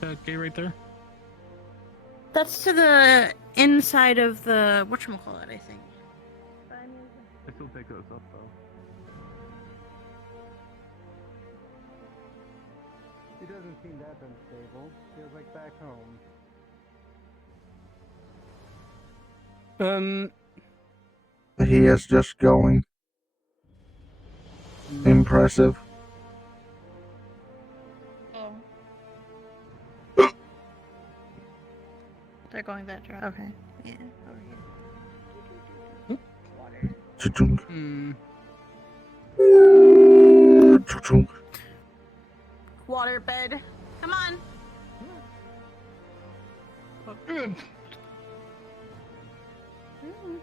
That gate right there? That's to the inside of the whatchamacallit, I think. I still take those up though. It doesn't seem that unstable. Feels like back home. He is just going. Impressive. They're going that direction. Okay. Yeah, over here. Water. Cha-chunk. Cha-chunk. Water bed. Come on.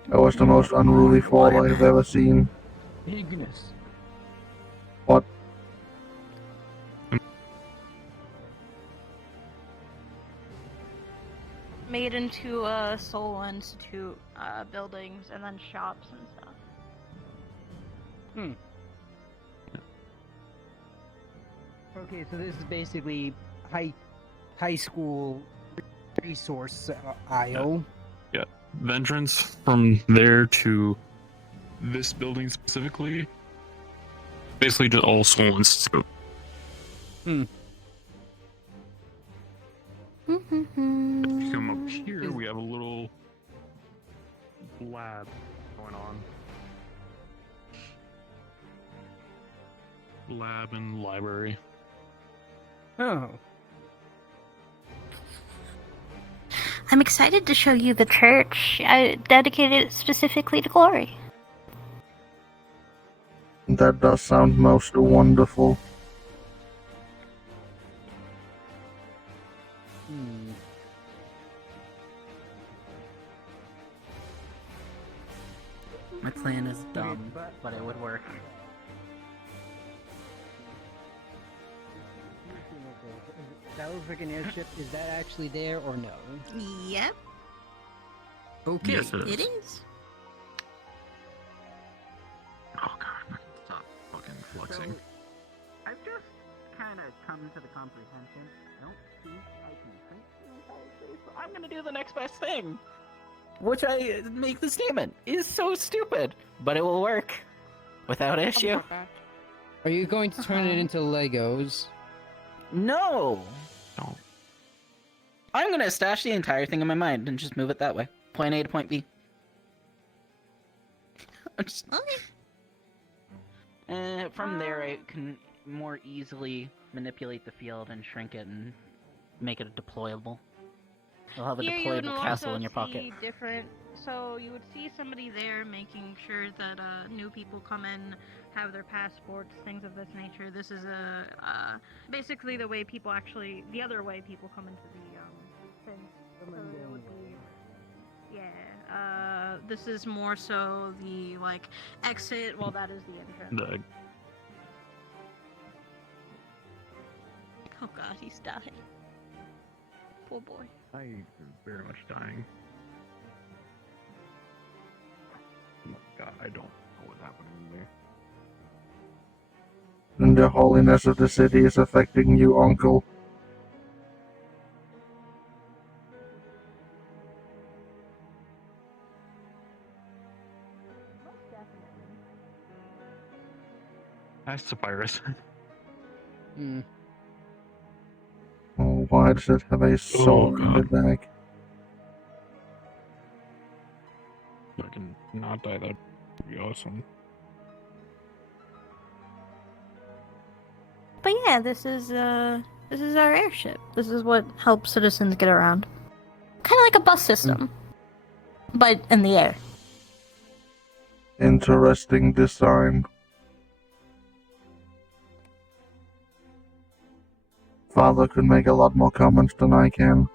That was the most unruly fall I've ever seen. Ignis. What? Made into Soul Institute buildings and then shops and stuff. Okay, so this is basically high school resource IO. Yeah. The entrance from there to this building specifically, basically just all Soul Institute. Hmm. If you come up here, we have a little lab going on. Lab and library. Oh. I'm excited to show you the church. I dedicated it specifically to Glory. That does sound most wonderful. My plan is dumb, but it would work. That looks like an airship. Is that actually there or no? Yep. Okay, Yes, it It is. is. Oh god, stop fucking flexing. I've just kind of come to the comprehension. Don't think I can think the entire space. I'm gonna do the next best thing, which I make the statement is so stupid, but it will work without issue. Are you going to turn it into Legos? No. I'm gonna stash the entire thing in my mind and just move it that way. Point A to point B. From there, I can more easily manipulate the field and shrink it and make it deployable. You'll have a Here you would deployable castle also in your pocket. see different. So you would see somebody there making sure that new people come in, have their passports, things of this nature. This is basically the way people actually, the other way people come into the thing. So it would be, yeah. This is more so the like exit. Well, that is the entrance. Oh God, he's dying. Poor boy. I am very much dying. Oh god, I don't know what's happening there. And the holiness of the city is affecting you, Uncle. Nice Sapphirus. Oh, why does it have a soul in the back? I can not die, that would be awesome. But yeah, this is our airship. This is what helps citizens get around. Kind of like a bus system, but in the air. Interesting design. Father could make a lot more comments than I can.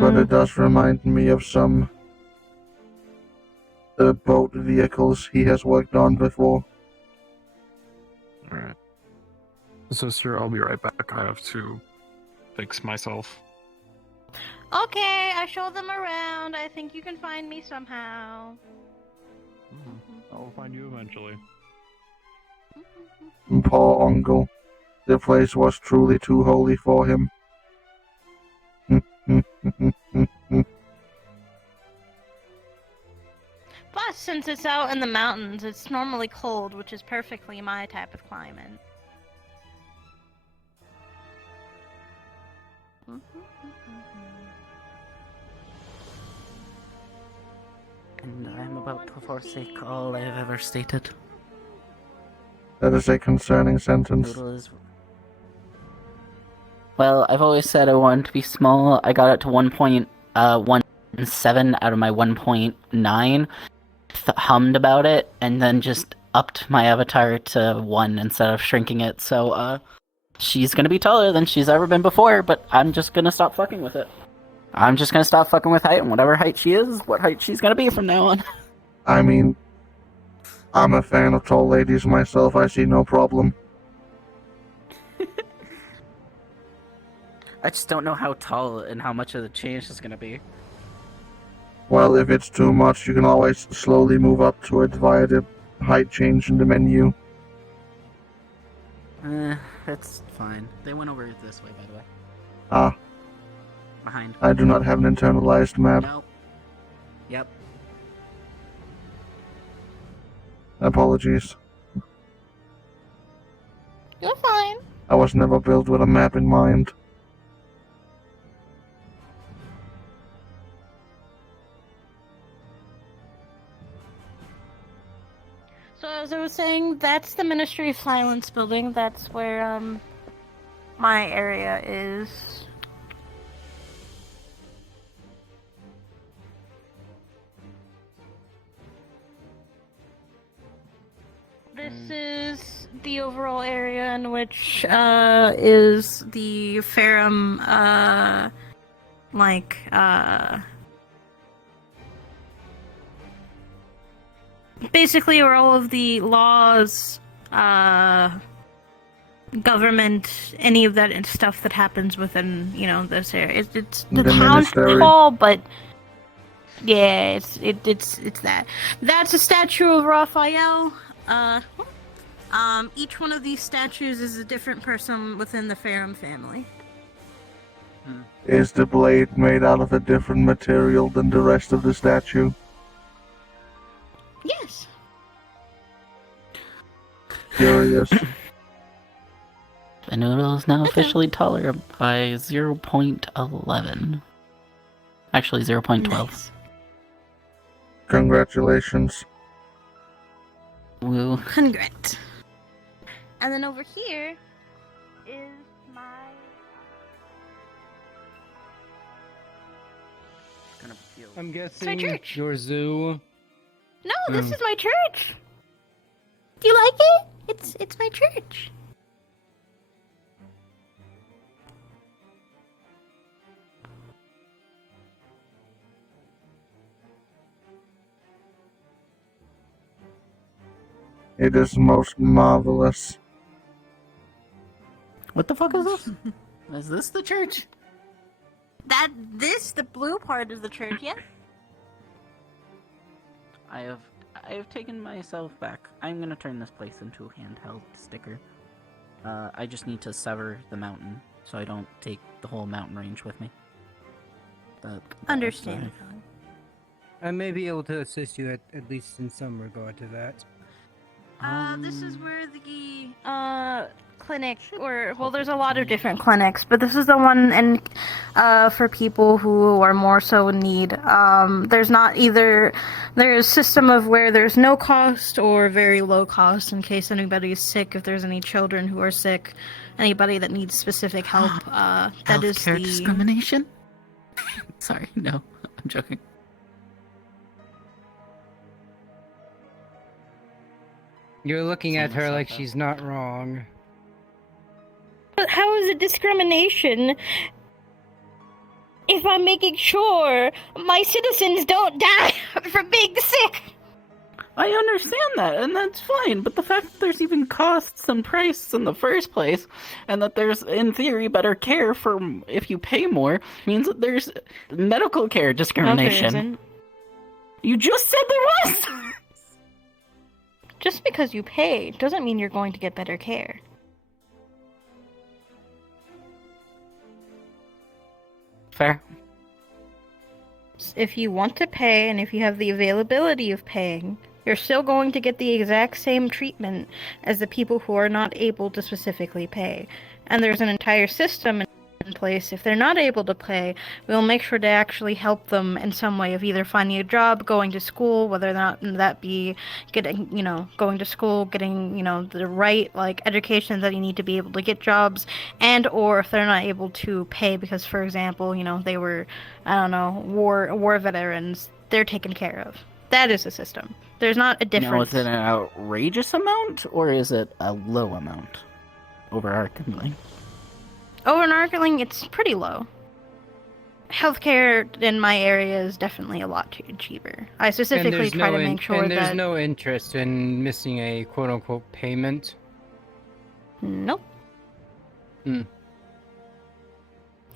But it does remind me of some boat vehicles he has worked on before. Alright. Sister, I'll be right back. I have to fix myself. Okay, I show them around. I think you can find me somehow. I'll find you eventually. Poor uncle. The place was truly too holy for him. Plus, since it's out in the mountains, it's normally cold, which is perfectly my type of climate. And I'm about to forsake all I have ever stated. That is a concerning sentence. Total is... Well, I've always said I wanted to be small. I got it to 1.17 out of my 1.9. Hummed about it, and then just upped my avatar to 1 instead of shrinking it. So, she's gonna be taller than she's ever been before, but I'm just gonna stop fucking with it. I'm just gonna stop fucking with height, and whatever height she is, what height she's gonna be from now on. I mean, I'm a fan of tall ladies myself. I see no problem. I just don't know how tall and how much of the change is gonna be. Well, if it's too much, you can always slowly move up to it via the height change in the menu. That's fine. They went over this way, by the way. Ah. Behind. I do not have an internalized map. No. Yep. Apologies. You're fine. I was never built with a map in mind. So as I was saying, that's the Ministry of Silence building. That's where my area is. This is the overall area in which is the Ferrum basically where all of the laws, government, any of that stuff that happens within, this area. It's the town ministry. hall, but yeah, it's that. That's a statue of Raphael. Each one of these statues is a different person within the Ferrum family. Is the blade made out of a different material than the rest of the statue? Yes. Curious. The noodle is now officially taller by 0.11. Actually, 0.12. Nice. Congratulations. Woo. Congrats. And then over here is my... I'm guessing church. your zoo. No, this is my church. Do you like it? It's my church. It is most marvelous. What the fuck is this? Is this the church? The blue part is the church, yeah? I have taken myself back. I'm gonna turn this place into a handheld sticker. I just need to sever the mountain so I don't take the whole mountain range with me. Understand. I may be able to assist you at least in some regard to that. This is where the clinic, there's a lot of different clinics, but this is the one for people who are more so in need. There's a system of where there's no cost or very low cost in case anybody is sick, if there's any children who are sick, anybody that needs specific help. That is Healthcare discrimination? Sorry, no, I'm joking. You're looking at her like she's not wrong. But how is it discrimination if I'm making sure my citizens don't die from being sick? I understand that, and that's fine, but the fact that there's even costs and prices in the first place, and that there's, in theory, better care for if you pay more, means that there's medical care discrimination. You just said there was! Just because you pay doesn't mean you're going to get better care. Fair. If you want to pay, and if you have the availability of paying, you're still going to get the exact same treatment as the people who are not able to specifically pay. And there's an entire system in place. If they're not able to pay, we'll make sure to actually help them in some way of either finding a job, going to school, whether or not that be getting, going to school, getting, the right, education that you need to be able to get jobs, and or if they're not able to pay because, for example, they were, war veterans, they're taken care of. That is the system. There's not a difference. Now, is it an outrageous amount, or is it a low amount? Overarchingly. Overarchingly, it's pretty low. Healthcare in my area is definitely a lot cheaper. I specifically try to make sure that... And there's no interest in missing a quote-unquote payment? Nope.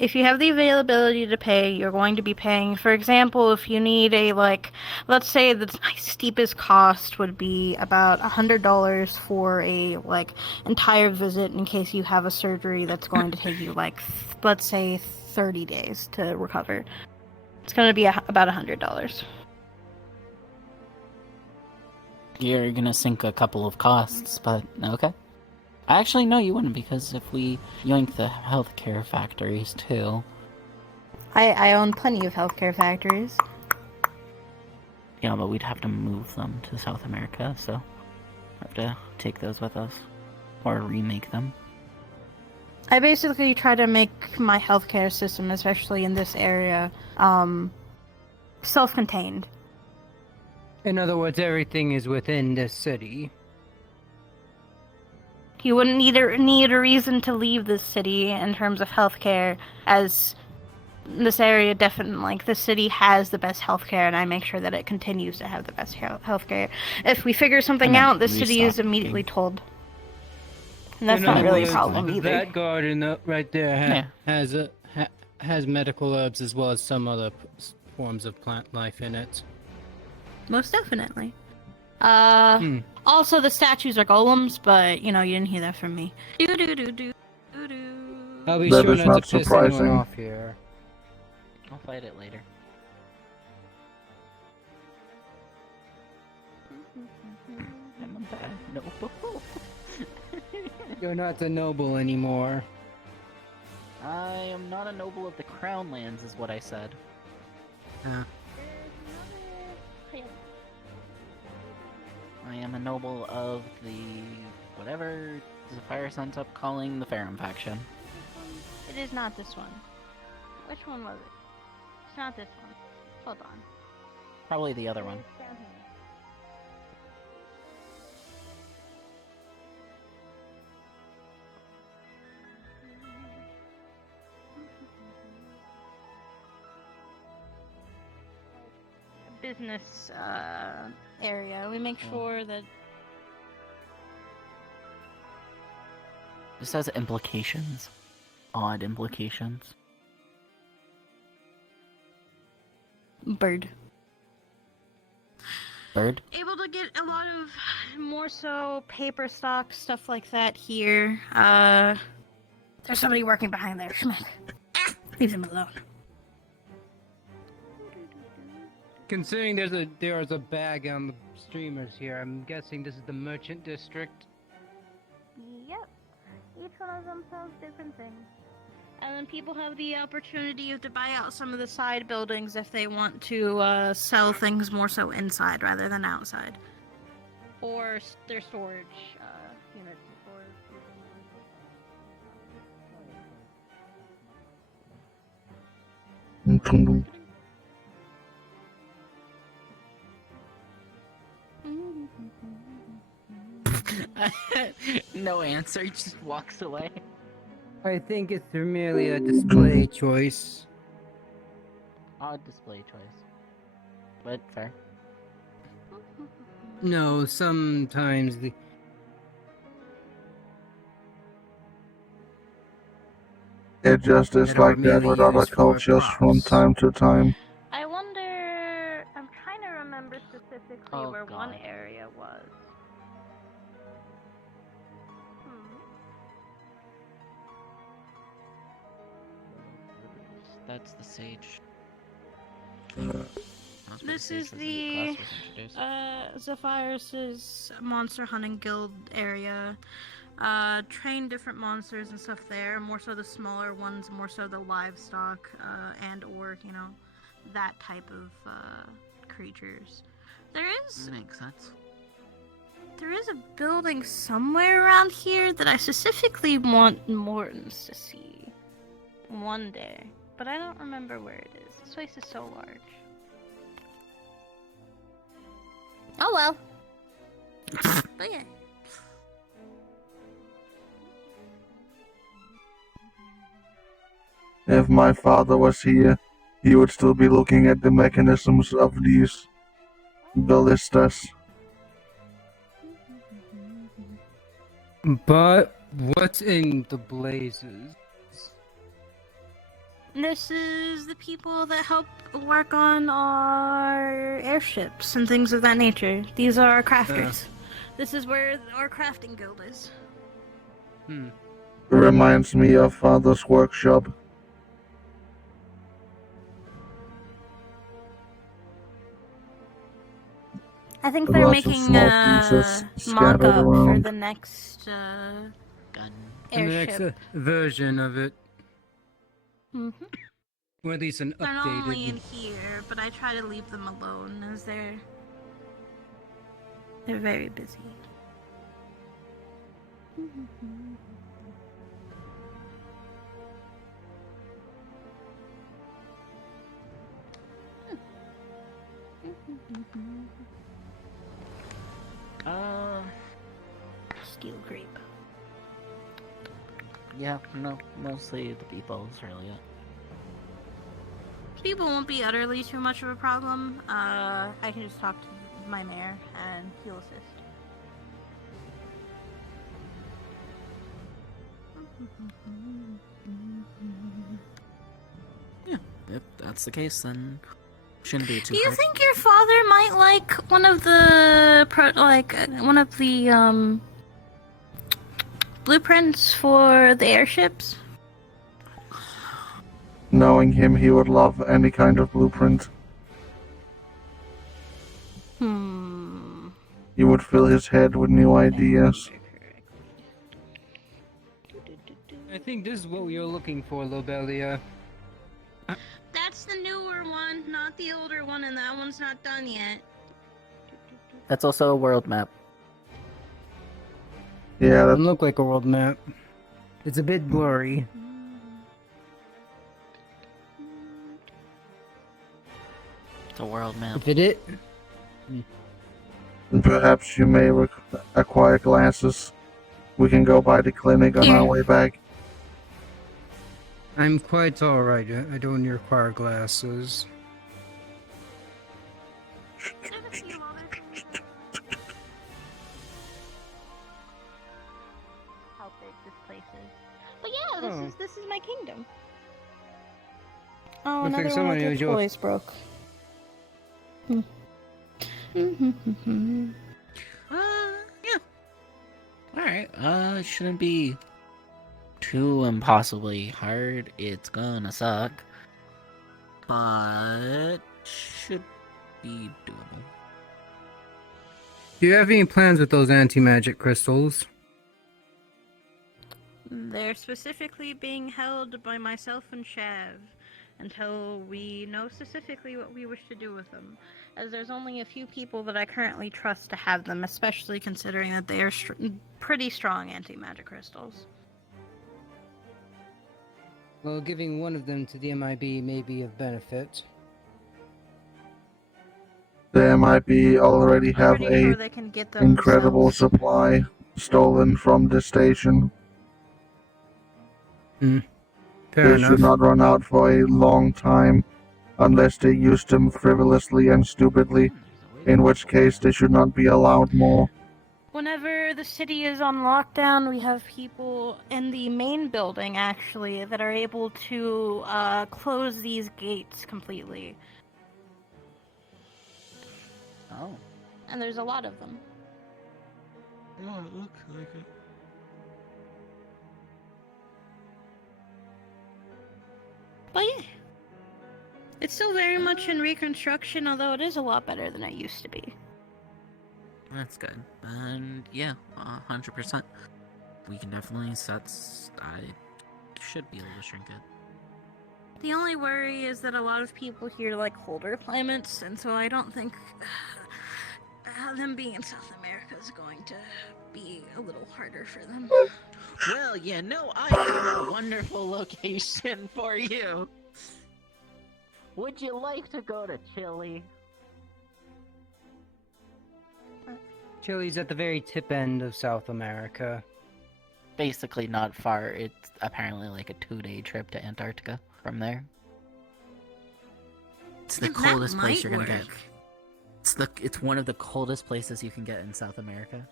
if you have the availability to pay, you're going to be paying. For example, if you need a, like, let's say the steepest cost would be about $100 for a, like, entire visit in case you have a surgery that's going to take you, like, let's say 30 days to recover. It's going to be about $100. You're gonna sink a couple of costs, but okay. Actually, no, you wouldn't, because if we yoink the healthcare factories too. I own plenty of healthcare factories. Yeah, but we'd have to move them to South America, so have to take those with us. Or remake them. I basically try to make my healthcare system, especially in this area, self-contained. In other words, everything is within this city. You wouldn't need a reason to leave this city in terms of healthcare, as this area definitely, like, the city has the best healthcare, and I make sure that it continues to have the best healthcare. If we figure something out, the city is immediately told. And that's not really a problem either. That garden right there has medical herbs as well as some other forms of plant life in it. Most definitely. Also the statues are golems, but, you know, you didn't hear that from me. I'll be That sure is not not to piss surprising. anyone off here. I'll fight it later. I'm a bad noble. You're not a noble anymore. I am not a noble of the Crown Lands, is what I said. I am a noble of the whatever Zephyr sent up calling the Ferrum faction. It is not this one. Which one was it? It's not this one. Hold on. Probably the other one. Down here. Business area. We make sure that This has implications. Odd implications. bird. Bird? Able to get a lot of more so paper stock, stuff like that here. There's somebody working behind there. Come on. Leave him alone. Considering there's a bag on the streamers here, I'm guessing this is the merchant district. Yep. Each one of them sells different things. And then people have the opportunity to buy out some of the side buildings if they want to sell things more so inside rather than outside. Or their storage units. No answer, he just walks away. I think it's merely a display choice. Odd display choice. But fair. No, sometimes the... It just is like that with other cultures from time to time. I wonder... I'm trying to remember specifically where one area was. That's the sage. This is the Zephyrus' monster hunting guild area. Train different monsters and stuff there. More so the smaller ones, more so the livestock, and or, you know, that type of creatures. There is... Makes sense. There is a building somewhere around here that I specifically want Mortons to see one day. But I don't remember where it is. This place is so large. Oh well. But yeah. If my father was here, he would still be looking at the mechanisms of these ballistas. But what's in the blazes? This is the people that help work on our airships and things of that nature. These are our crafters. This is where our crafting guild is. Reminds me of Father's workshop. I think they're Lots of making small pieces scattered mock-up for around. the next And the airship. next version of it. Mm-hmm. Or at least an They're not only in updated. here, but I try to leave them alone as they're very busy. Steel grape. Yeah, no, mostly the people's really it. People won't be utterly too much of a problem. I can just talk to my mayor and he'll assist. Yeah, if that's the case, then shouldn't be too Do you hard. think your father might like one of the blueprints for the airships? Knowing him, he would love any kind of blueprint. He would fill his head with new ideas. I think this is what we were looking for, Lobelia. That's the newer one, not the older one, and that one's not done yet. That's also a world map. Yeah, that doesn't look like a world map. It's a bit blurry. It's a world map. If it is. Perhaps you may acquire glasses. We can go by the clinic on our way back. I'm quite alright. I don't require glasses. How big this place is. But yeah, this is my kingdom. Oh, Looks like another one someone with your used your- toys broke. Yeah. Alright, it shouldn't be too impossibly hard. It's gonna suck. But should be doable. Do you have any plans with those anti-magic crystals? They're specifically being held by myself and Shav until we know specifically what we wish to do with them, as there's only a few people that I currently trust to have them, especially considering that they are pretty strong anti-magic crystals. Well, giving one of them to the MIB may be of benefit. The MIB already have pretty a sure they can get them incredible themselves. supply stolen from the station. Fair They enough. should not run out for a long time, unless they used them frivolously and stupidly, in which case they should not be allowed more. Whenever the city is on lockdown, we have people in the main building, actually, that are able to close these gates completely. Oh. And there's a lot of them. Oh, it looks like it. But yeah. It's still very much in reconstruction, although it is a lot better than it used to be. That's good. And yeah, 100%. We can definitely I should be able to shrink it. The only worry is that a lot of people here like colder climates, and so I don't think them being in South America is going to be a little harder for them. Well, you know, I have a wonderful location for you. Would you like to go to Chile? Chile's at the very tip end of South America. Basically not far. It's apparently like a 2-day trip to Antarctica from there. It's the That coldest place might you're gonna work. get. It's one of the coldest places you can get in South America.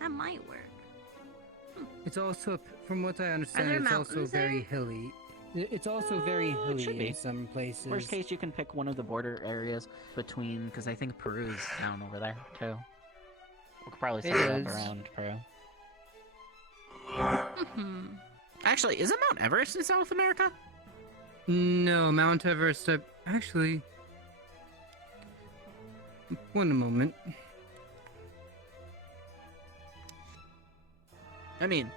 That might work. It's also, from what I understand, there it's also mountains there? very hilly. It's also very It should hilly be. in some places. Worst case, you can pick one of the border areas between, because I think Peru's down over there too. We could probably set it up around Peru. Actually, isn't Mount Everest in South America? No, Mount Everest. Actually, one moment. I mean,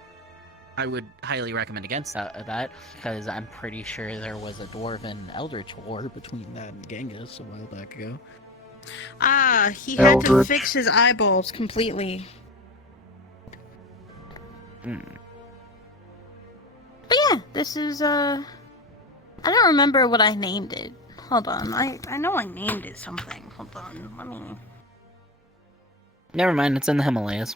I would highly recommend against that, because I'm pretty sure there was a Dwarven Eldritch War between that and Genghis a while back ago. He had to Eldritch. fix his eyeballs completely. But yeah, this is, I don't remember what I named it. Hold on, I know I named it something. Hold on, let me... Never mind, it's in the Himalayas.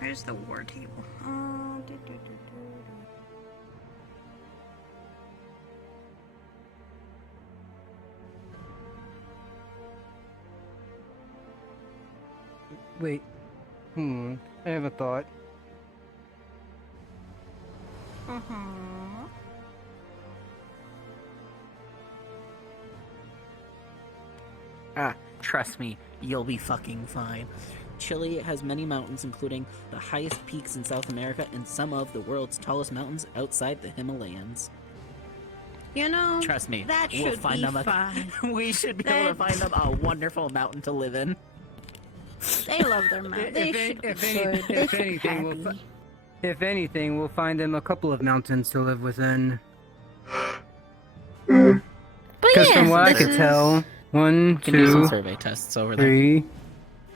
Where's the war table? Wait. I have a thought. Trust me, you'll be fucking fine. Chile has many mountains, including the highest peaks in South America and some of the world's tallest mountains outside the Himalayas. You know, Trust me, that we'll should find be them fine. we should be able to find them a wonderful mountain to live in. They love their mountain. They should be good. They should be happy. If anything, we'll find them a couple of mountains to live within. But Because yeah, from what I this could is- tell, one, You can do some two, survey tests over there. three.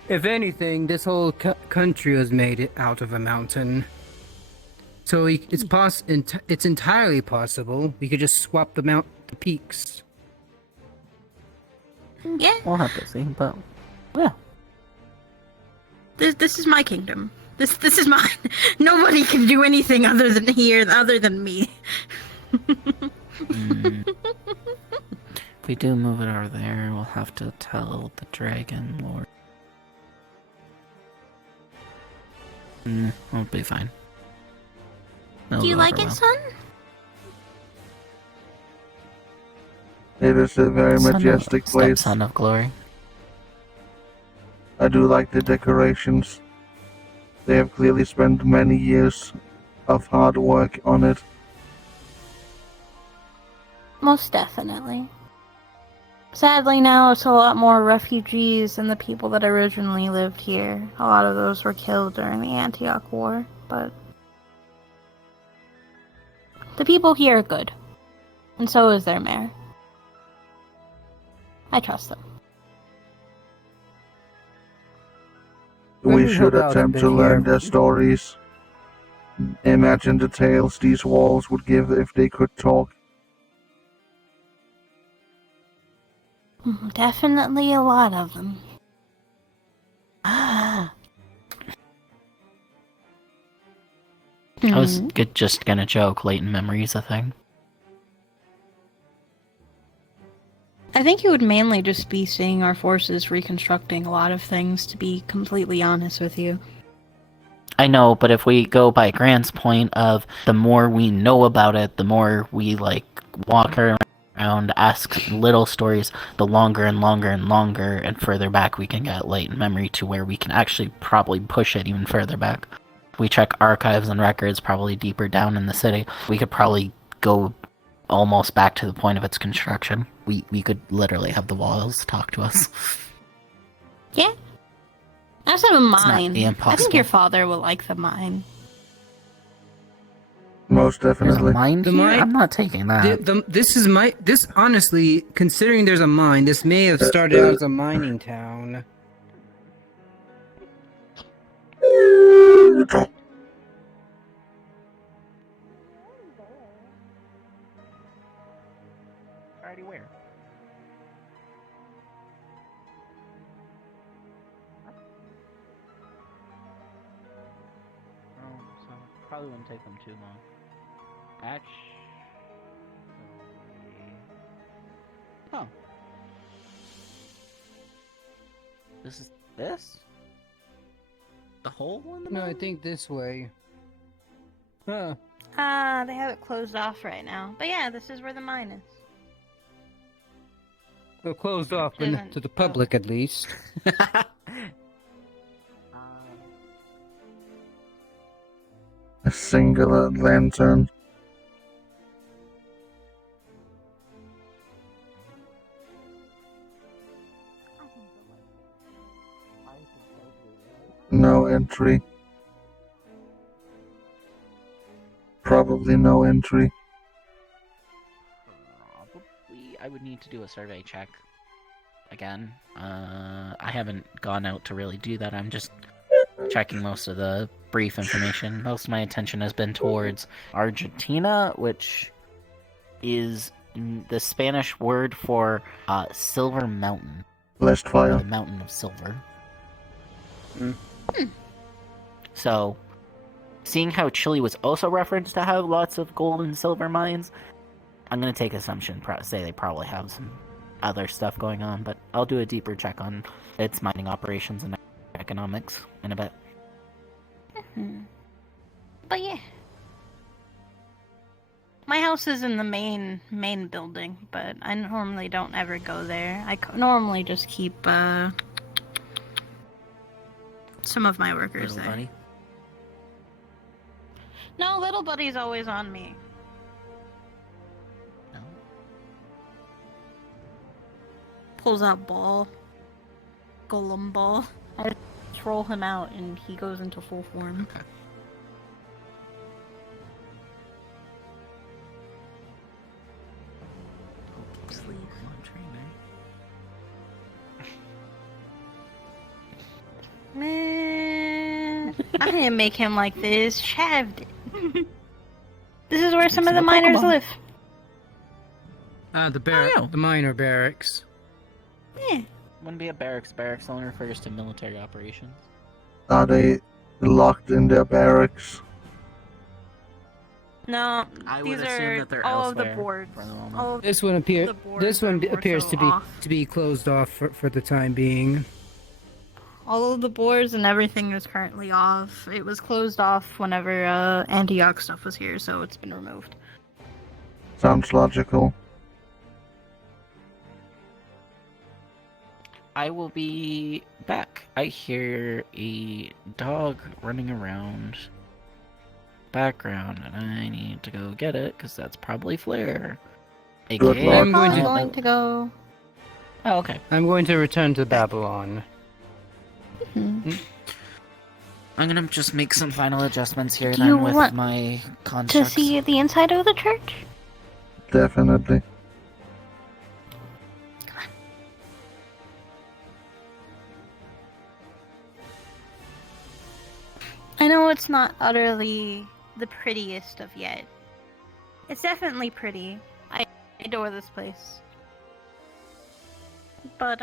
If anything, this whole country was made out of a mountain. So it's entirely possible we could just swap the peaks. Yeah. We'll have to see, but yeah. This is my kingdom. This is mine. Nobody can do anything other than here, other than me. If we do move it over there, we'll have to tell the Dragon Lord. We'll be fine. Do you like it, son? It is a very majestic place. Son of Glory. I do like the decorations. They have clearly spent many years of hard work on it. Most definitely. Sadly, now it's a lot more refugees than the people that originally lived here. A lot of those were killed during the Antioch War, but the people here are good, and so is their mayor. I trust them. We should attempt to learn their stories. Imagine the tales these walls would give if they could talk. Definitely a lot of them. I was just gonna joke, latent memories a thing. I think it would mainly just be seeing our forces reconstructing a lot of things, to be completely honest with you. I know, but if we go by Grant's point of the more we know about it, the more we walk around, ask little stories, the longer and longer and longer and further back we can get latent memory to where we can actually probably push it even further back. We check archives and records probably deeper down in the city. We could probably go almost back to the point of its construction. We could literally have the walls talk to us. Yeah. I also have a It's not mine. I think impossible. your father will like the mine. Most definitely. Mine The here? mine- I'm not taking that. This honestly, considering there's a mine, this may have started out as a mining town. Already where? Oh, so probably wouldn't take them too long. Actually... Oh. This is... this? The hole in the No, I think this way. Huh. They have it closed off right now. But yeah, this is where the mine is. Well, closed off, but Isn't- to the public at least. A singular lantern. No entry. Probably no entry. Probably, I would need to do a survey check again. I haven't gone out to really do that. I'm just checking most of the brief information. Most of my attention has been towards Argentina, which is the Spanish word for Silver Mountain. Blessed fire. The Mountain of Silver. So, seeing how Chile was also referenced to have lots of gold and silver mines, I'm going to take assumption, say they probably have some other stuff going on, but I'll do a deeper check on its mining operations and economics in a bit. But yeah. My house is in the main building, but I normally don't ever go there. I normally just keep some of my workers Little there. buddy. No, little buddy's always on me. No. Pulls out ball. Golem ball. I just roll him out and he goes into full form. Okay. Sleep. Man, I didn't make him like this. Shav did. This is where some of the miners live. The minor barracks. Yeah. Wouldn't be a barracks. Barracks only refers to military operations. Are they locked in their barracks? No, I these would assume are that they're all of the elsewhere boards. for the moment. All of This one the boards This one are more appears so to be off. closed off for the time being. All of the boards and everything is currently off. It was closed off whenever Antioch stuff was here, so it's been removed. Sounds logical. I will be back. I hear a dog running around background, and I need to go get it because that's probably Flair. Good AKA, luck. I'm going to- going to go. Oh, okay. I'm going to return to Babylon. Mhm. I'm gonna just make some final adjustments here Do you then with want my To constructs. see the inside of the church? Definitely. I know it's not utterly the prettiest of yet. It's definitely pretty. I adore this place. But,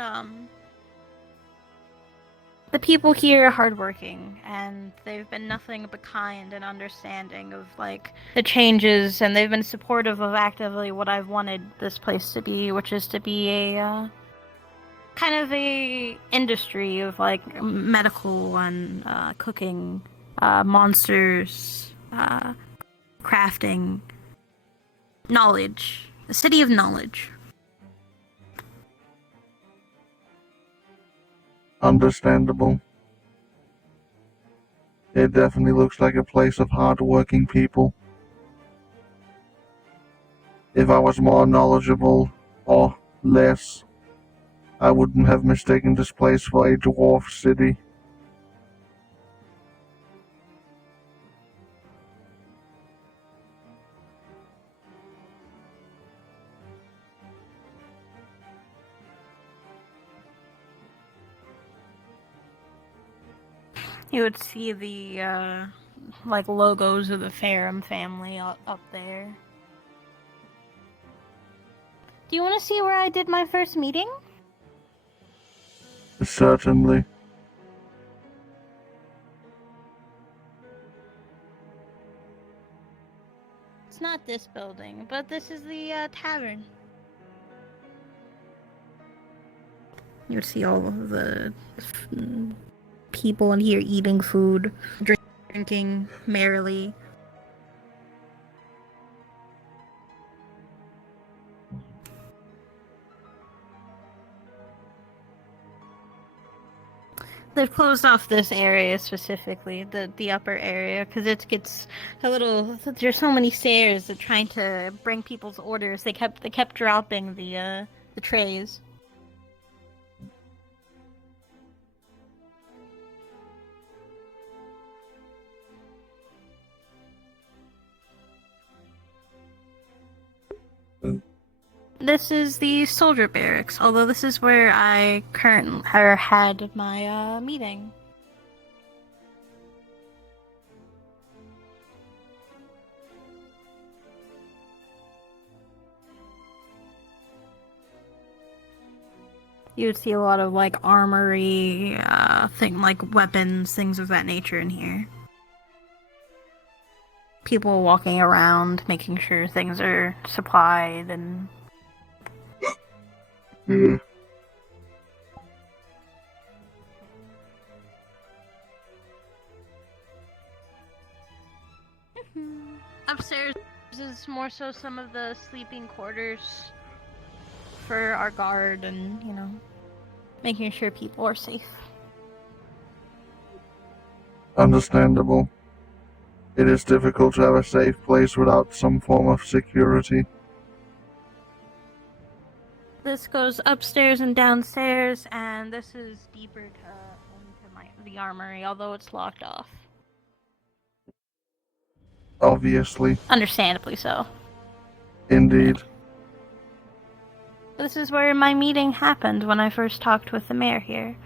the people here are hardworking, and they've been nothing but kind and understanding of, like, the changes, and they've been supportive of actively what I've wanted this place to be, which is to be a, kind of a industry of, like, medical and, cooking, monsters, crafting, knowledge. A city of knowledge. Understandable. It definitely looks like a place of hard-working people. If I was more knowledgeable, or less, I wouldn't have mistaken this place for a dwarf city. You would see the, like, logos of the Ferrum family up there. Do you want to see where I did my first meeting? Certainly. It's not this building, but this is the, tavern. You would see all of the people in here eating food, drinking merrily. They've closed off this area specifically, the upper area, because it gets a little. There's so many stairs that trying to bring people's orders. They kept dropping the trays. This is the soldier barracks, although this is where I had my meeting. You would see a lot of like armory, like weapons, things of that nature in here. People walking around, making sure things are supplied and. Upstairs is more so some of the sleeping quarters for our guard and, making sure people are safe. Understandable. It is difficult to have a safe place without some form of security. This goes upstairs and downstairs, and this is deeper into the armory, although it's locked off. Obviously. Understandably so. Indeed. This is where my meeting happened when I first talked with the mayor here.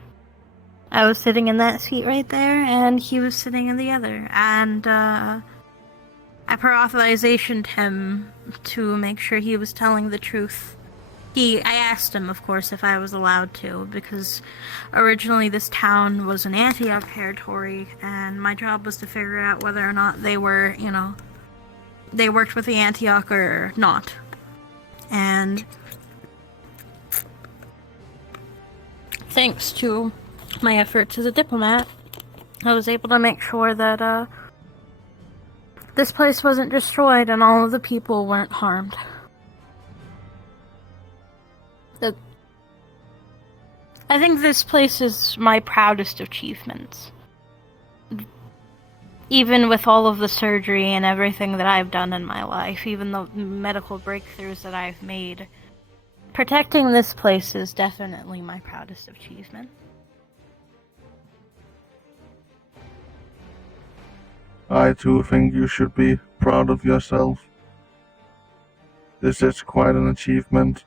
I was sitting in that seat right there, and he was sitting in the other, and I per-authorizationed him to make sure he was telling the truth. I asked him, of course, if I was allowed to, because originally this town was an Antioch territory, and my job was to figure out whether or not they were, they worked with the Antioch or not. And thanks to my efforts as a diplomat, I was able to make sure that, this place wasn't destroyed and all of the people weren't harmed. I think this place is my proudest achievements. Even with all of the surgery and everything that I've done in my life, even the medical breakthroughs that I've made, protecting this place is definitely my proudest achievement. I too think you should be proud of yourself. This is quite an achievement.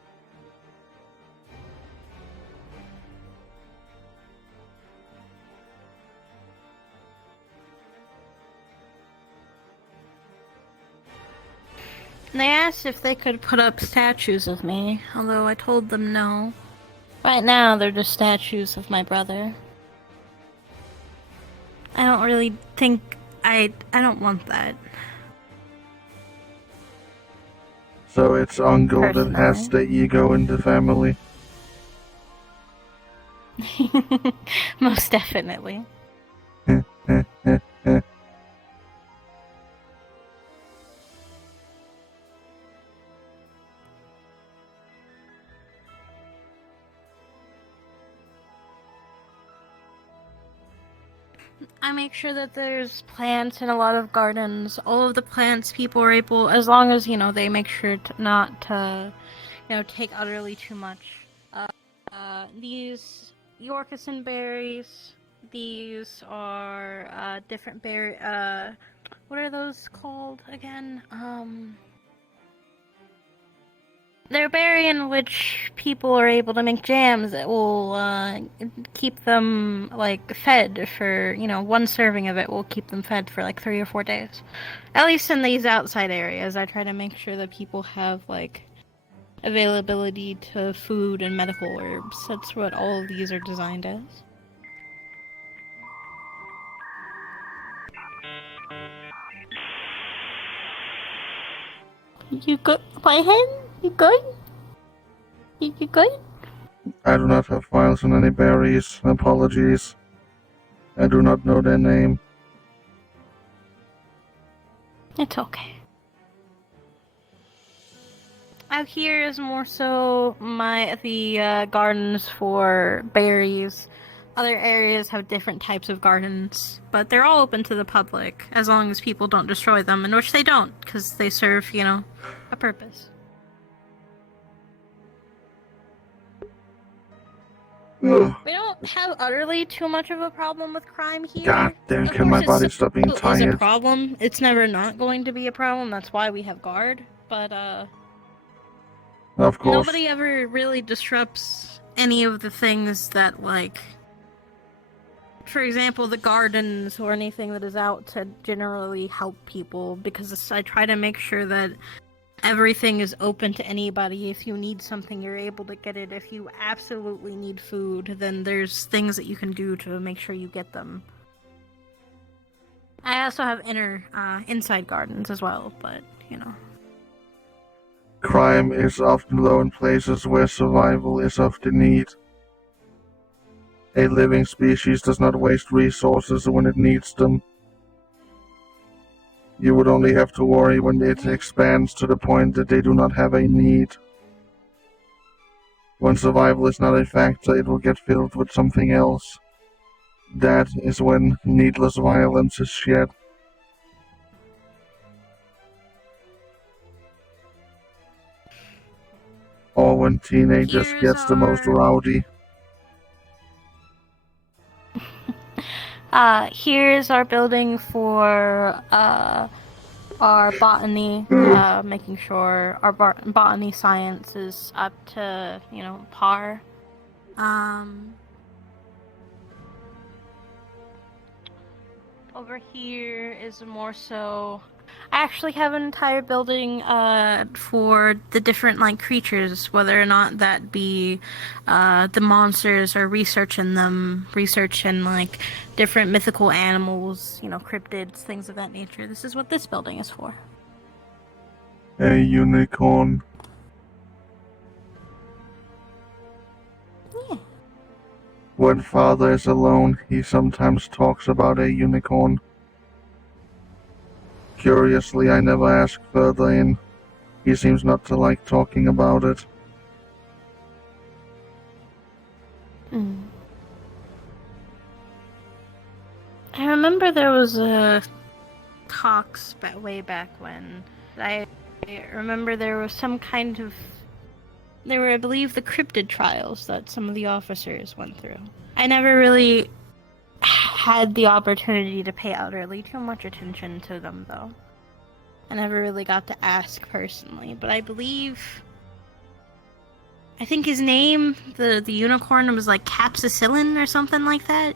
They asked if they could put up statues of me, although I told them no. Right now, they're just statues of my brother. I don't really think I don't want that. So it's uncle that has the ego in the family. Most definitely. I make sure that there's plants in a lot of gardens. All of the plants people are able, as long as, they make sure not to, take utterly too much. These Yorkison berries, these are, different berry, what are those called again? They're a berry in which people are able to make jams that will keep them fed for, one serving of it will keep them fed for 3 or 4 days. At least in these outside areas, I try to make sure that people have availability to food and medical herbs. That's what all of these are designed as. You good, my hen? You good? You good? I do not have files on any berries. Apologies. I do not know their name. It's okay. Out here is more so the gardens for berries. Other areas have different types of gardens, but they're all open to the public as long as people don't destroy them, in which they don't, because they serve, a purpose. We don't have utterly too much of a problem with crime here. God damn, Of can my course, body stop being It is a tired? problem. It's never not going to be a problem. That's why we have guard. But Of course. nobody ever really disrupts any of the things that, like, for example, the gardens or anything that is out to generally help people, because I try to make sure that everything is open to anybody. If you need something, you're able to get it. If you absolutely need food, then there's things that you can do to make sure you get them. I also have inside gardens as well, but, Crime is often low in places where survival is of the need. A living species does not waste resources when it needs them. You would only have to worry when it expands to the point that they do not have a need. When survival is not a factor, it will get filled with something else. That is when needless violence is shed. Or when teenagers gets the most rowdy. Here's our building for our botany, making sure our botany science is up to, par. Over here is more so... I actually have an entire building for the different, like, creatures, whether or not that be the monsters or researching, like, different mythical animals, cryptids, things of that nature. This is what this building is for. A unicorn. Yeah. When father is alone, he sometimes talks about a unicorn. Curiously, I never asked further in. He seems not to like talking about it. I remember there was talks way back when. I remember there was some kind of... There were, I believe, the cryptid trials that some of the officers went through. I never really had the opportunity to pay utterly too much attention to them, though. I never really got to ask personally, but I think his name, the unicorn, was like Capsicillin or something like that.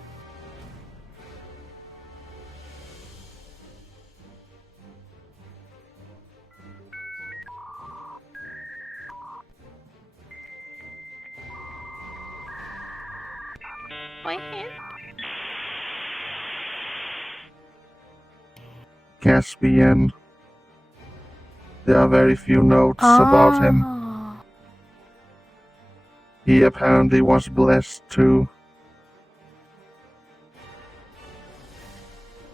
Caspian. There are very few notes about him. He apparently was blessed too.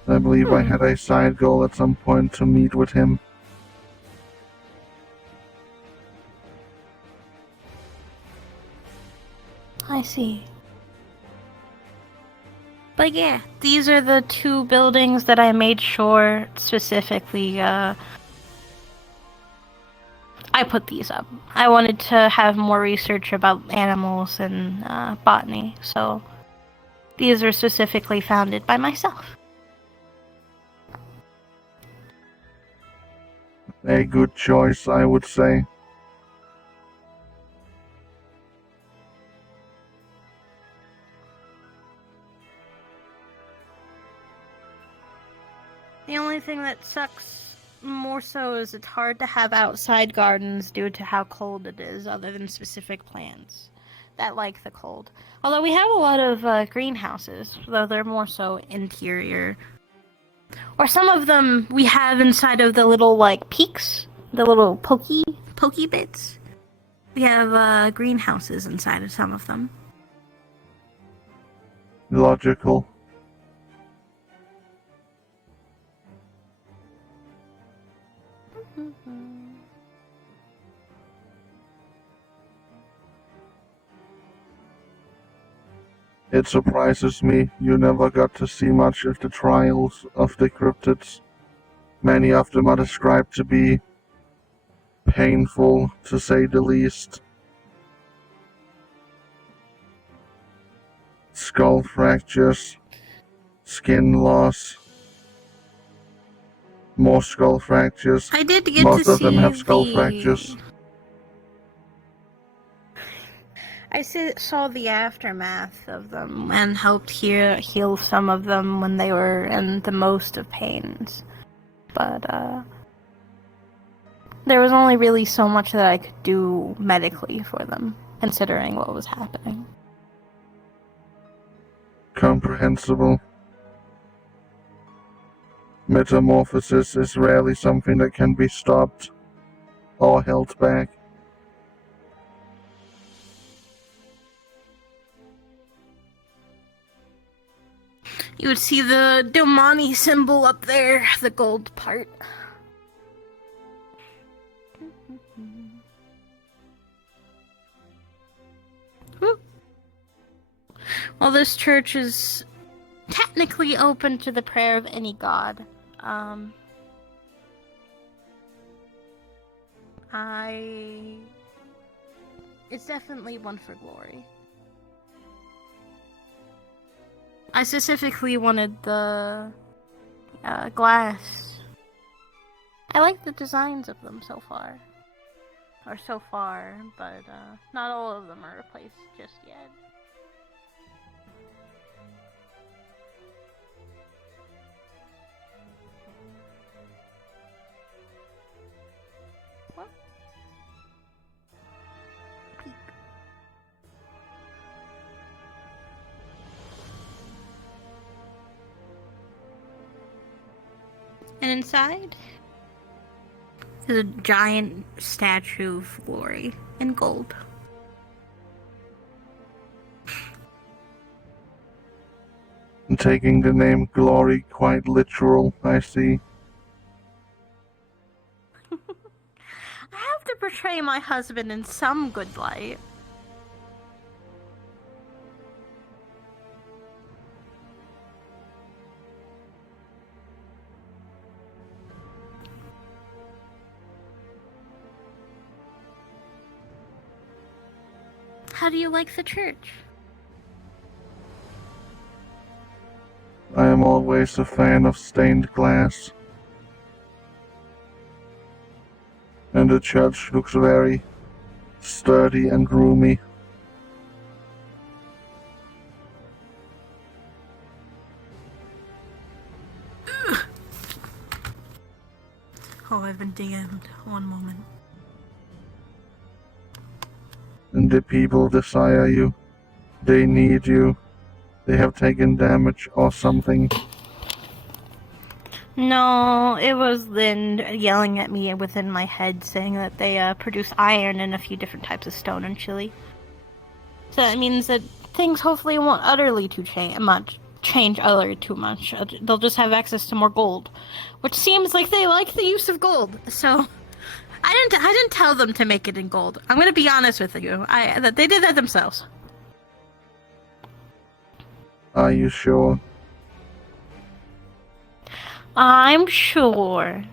I believe I had a side goal at some point to meet with him. I see. But yeah, these are the two buildings that I made sure specifically, I put these up. I wanted to have more research about animals and botany, so these are specifically founded by myself. A good choice, I would say. The only thing that sucks more so is it's hard to have outside gardens due to how cold it is, other than specific plants that like the cold. Although we have a lot of greenhouses, though they're more so interior. Or some of them we have inside of the little, like, peaks, the little pokey bits. We have greenhouses inside of some of them. Logical. It surprises me you never got to see much of the trials of the cryptids. Many of them are described to be painful, to say the least. Skull fractures, skin loss, more skull fractures. I did get Most to of them see have skull the- fractures. saw the aftermath of them and helped heal some of them when they were in the most of pains. But, there was only really so much that I could do medically for them, considering what was happening. Comprehensible. Metamorphosis is rarely something that can be stopped or held back. You would see the Domani symbol up there, the gold part. Well, this church is technically open to the prayer of any god. It's definitely one for glory. I specifically wanted the glass. I like the designs of them so far. But not all of them are replaced just yet. What? Peek. And inside is a giant statue of glory in gold. Taking the name Glory quite literal, I see. I have to portray my husband in some good light. How do you like the church? I am always a fan of stained glass. And the church looks very sturdy and roomy. Oh, I've been DM'd. One moment. And the people desire you. They need you. They have taken damage or something. No, it was Lind yelling at me within my head saying that they produce iron and a few different types of stone in Chile. So that means that things hopefully won't utterly change too much. They'll just have access to more gold, which seems like they like the use of gold. So I didn't tell them to make it in gold. I'm gonna be honest with you. They did that themselves. Are you sure? I'm sure.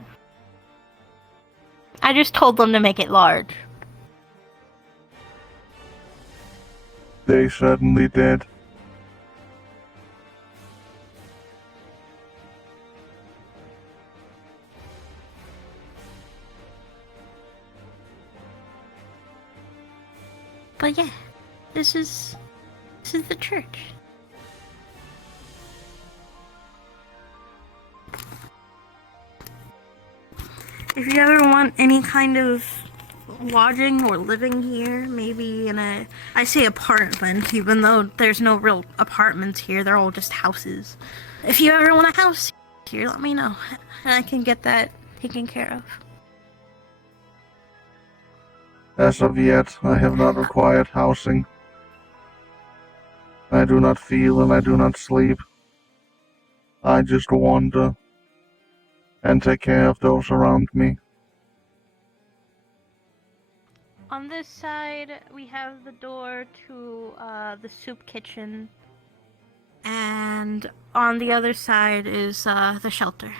I just told them to make it large. They certainly did. But yeah, this is the church. If you ever want any kind of lodging or living here, maybe in I say apartment, even though there's no real apartments here, they're all just houses. If you ever want a house here, let me know, and I can get that taken care of. As of yet, I have not required housing. I do not feel and I do not sleep. I just wander and take care of those around me. On this side, we have the door to the soup kitchen. And on the other side is the shelter.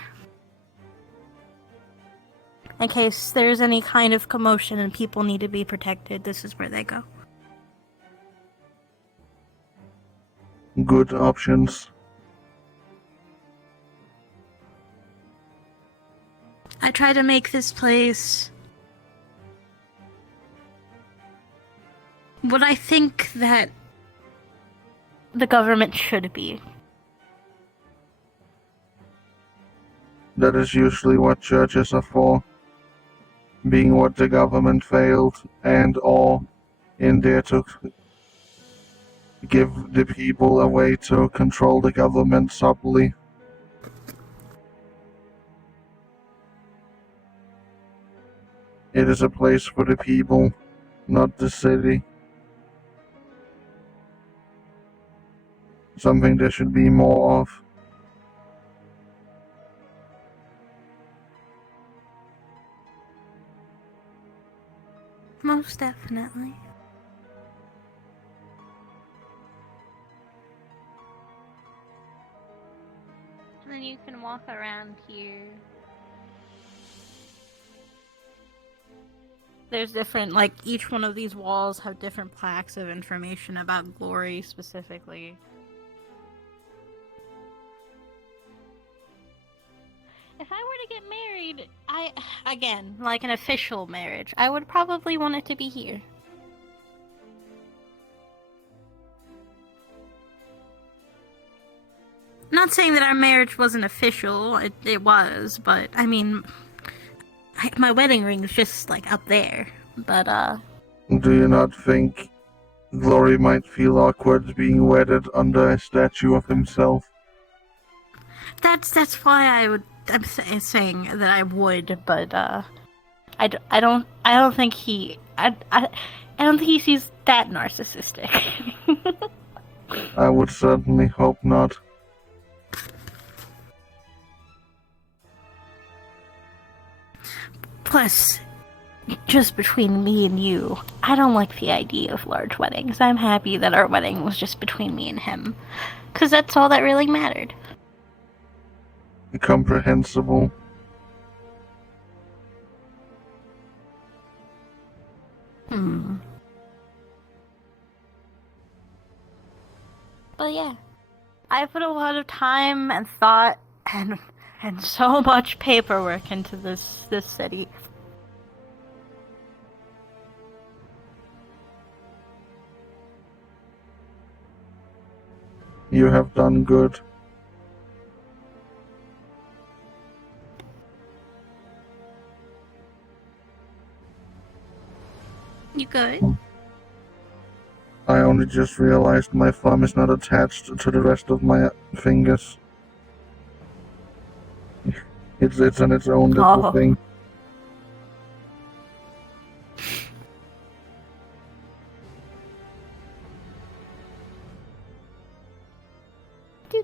In case there's any kind of commotion and people need to be protected, this is where they go. Good options. I try to make this place what I think that the government should be. That is usually what churches are for. Being what the government failed and or in there to give the people a way to control the government subtly. It is a place for the people, not the city. Something there should be more of. Most definitely. And then you can walk around here. There's different, like, each one of these walls have different plaques of information about Glory specifically. If I were to get married, again, like an official marriage, I would probably want it to be here. Not saying that our marriage wasn't official, it was, but, I mean, my wedding ring is just, like, up there, but, Do you not think Glory might feel awkward being wedded under a statue of himself? That's why I'm saying that I would, but, I don't think he, I don't think he's that narcissistic. I would certainly hope not. Plus, just between me and you, I don't like the idea of large weddings. I'm happy that our wedding was just between me and him, because that's all that really mattered. Comprehensible. But yeah, I put a lot of time and thought and so much paperwork into this city. You have done good. You good? I only just realized my thumb is not attached to the rest of my fingers. It's on its own little thing.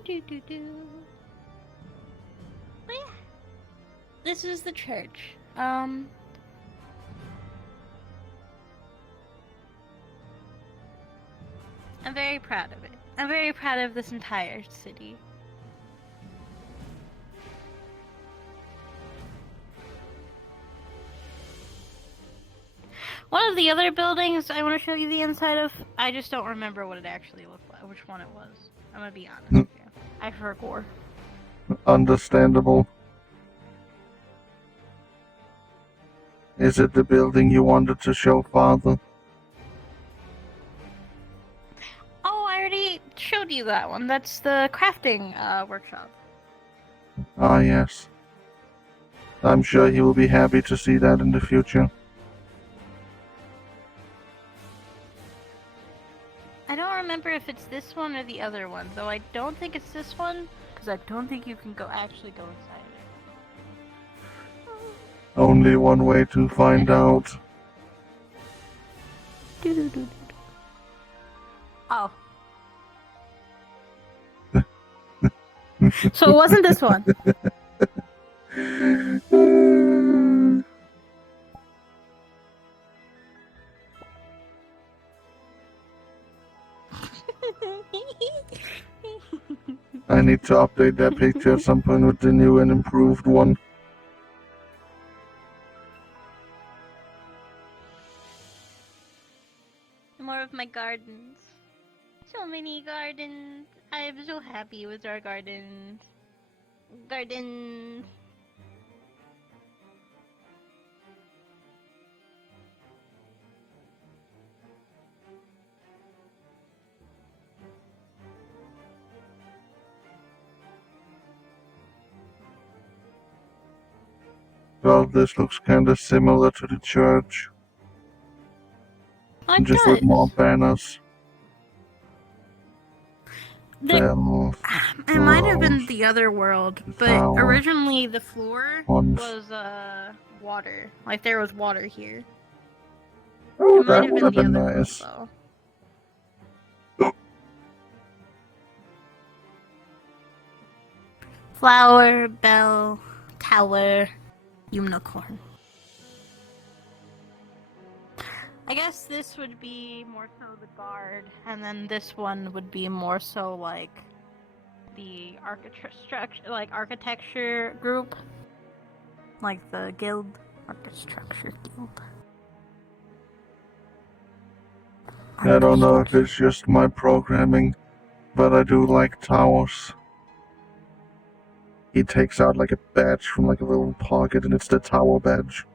Do. But yeah, this is the church. I'm very proud of it. I'm very proud of this entire city. One of the other buildings I want to show you the inside of, I just don't remember what it actually looked like, which one it was. I'm gonna be honest with you. I forgot. Understandable. Is it the building you wanted to show Father? Oh, I already showed you that one. That's the crafting workshop. Ah, yes. I'm sure he will be happy to see that in the future. I don't remember if it's this one or the other one, though I don't think it's this one, because I don't think you can actually go inside there. Only one way to find out. Oh. So it wasn't this one. I need to update that picture at some point with the new and improved one. More of my gardens. So many gardens. I am so happy with our gardens. Gardens. Well, this looks kinda similar to the church. Just with more banners. Bells, It might have been drums, the other world, but tower, originally the floor ones. was water. Like there was water here. Oh, It might that have would been have the been other nice. world, though. Flower, bell, tower, unicorn. I guess this would be more so the guard, and then this one would be more so like the architecture group, like the guild, architecture guild. I don't know if it's just my programming, but I do like towers. He takes out like a badge from like a little pocket, and it's the tower badge.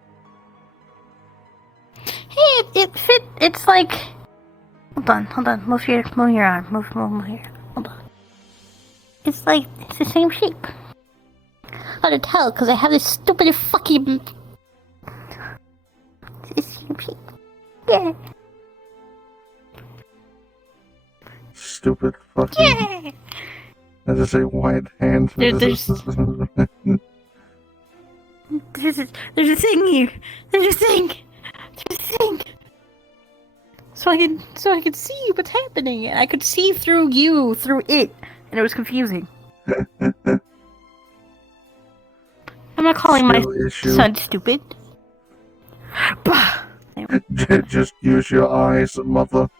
Hey, it fit. It's like. Hold on. Move your arm. Move here. Hold on. It's like it's the same shape. Hard to tell because I have this stupid fucking. It's the same shape. Yeah. Stupid fucking. Yeah. I just say white hand. There's a thing here. There's a thing. So I could see what's happening, and I could see through it, and it was confusing. I'm not calling my son stupid. Just use your eyes, mother.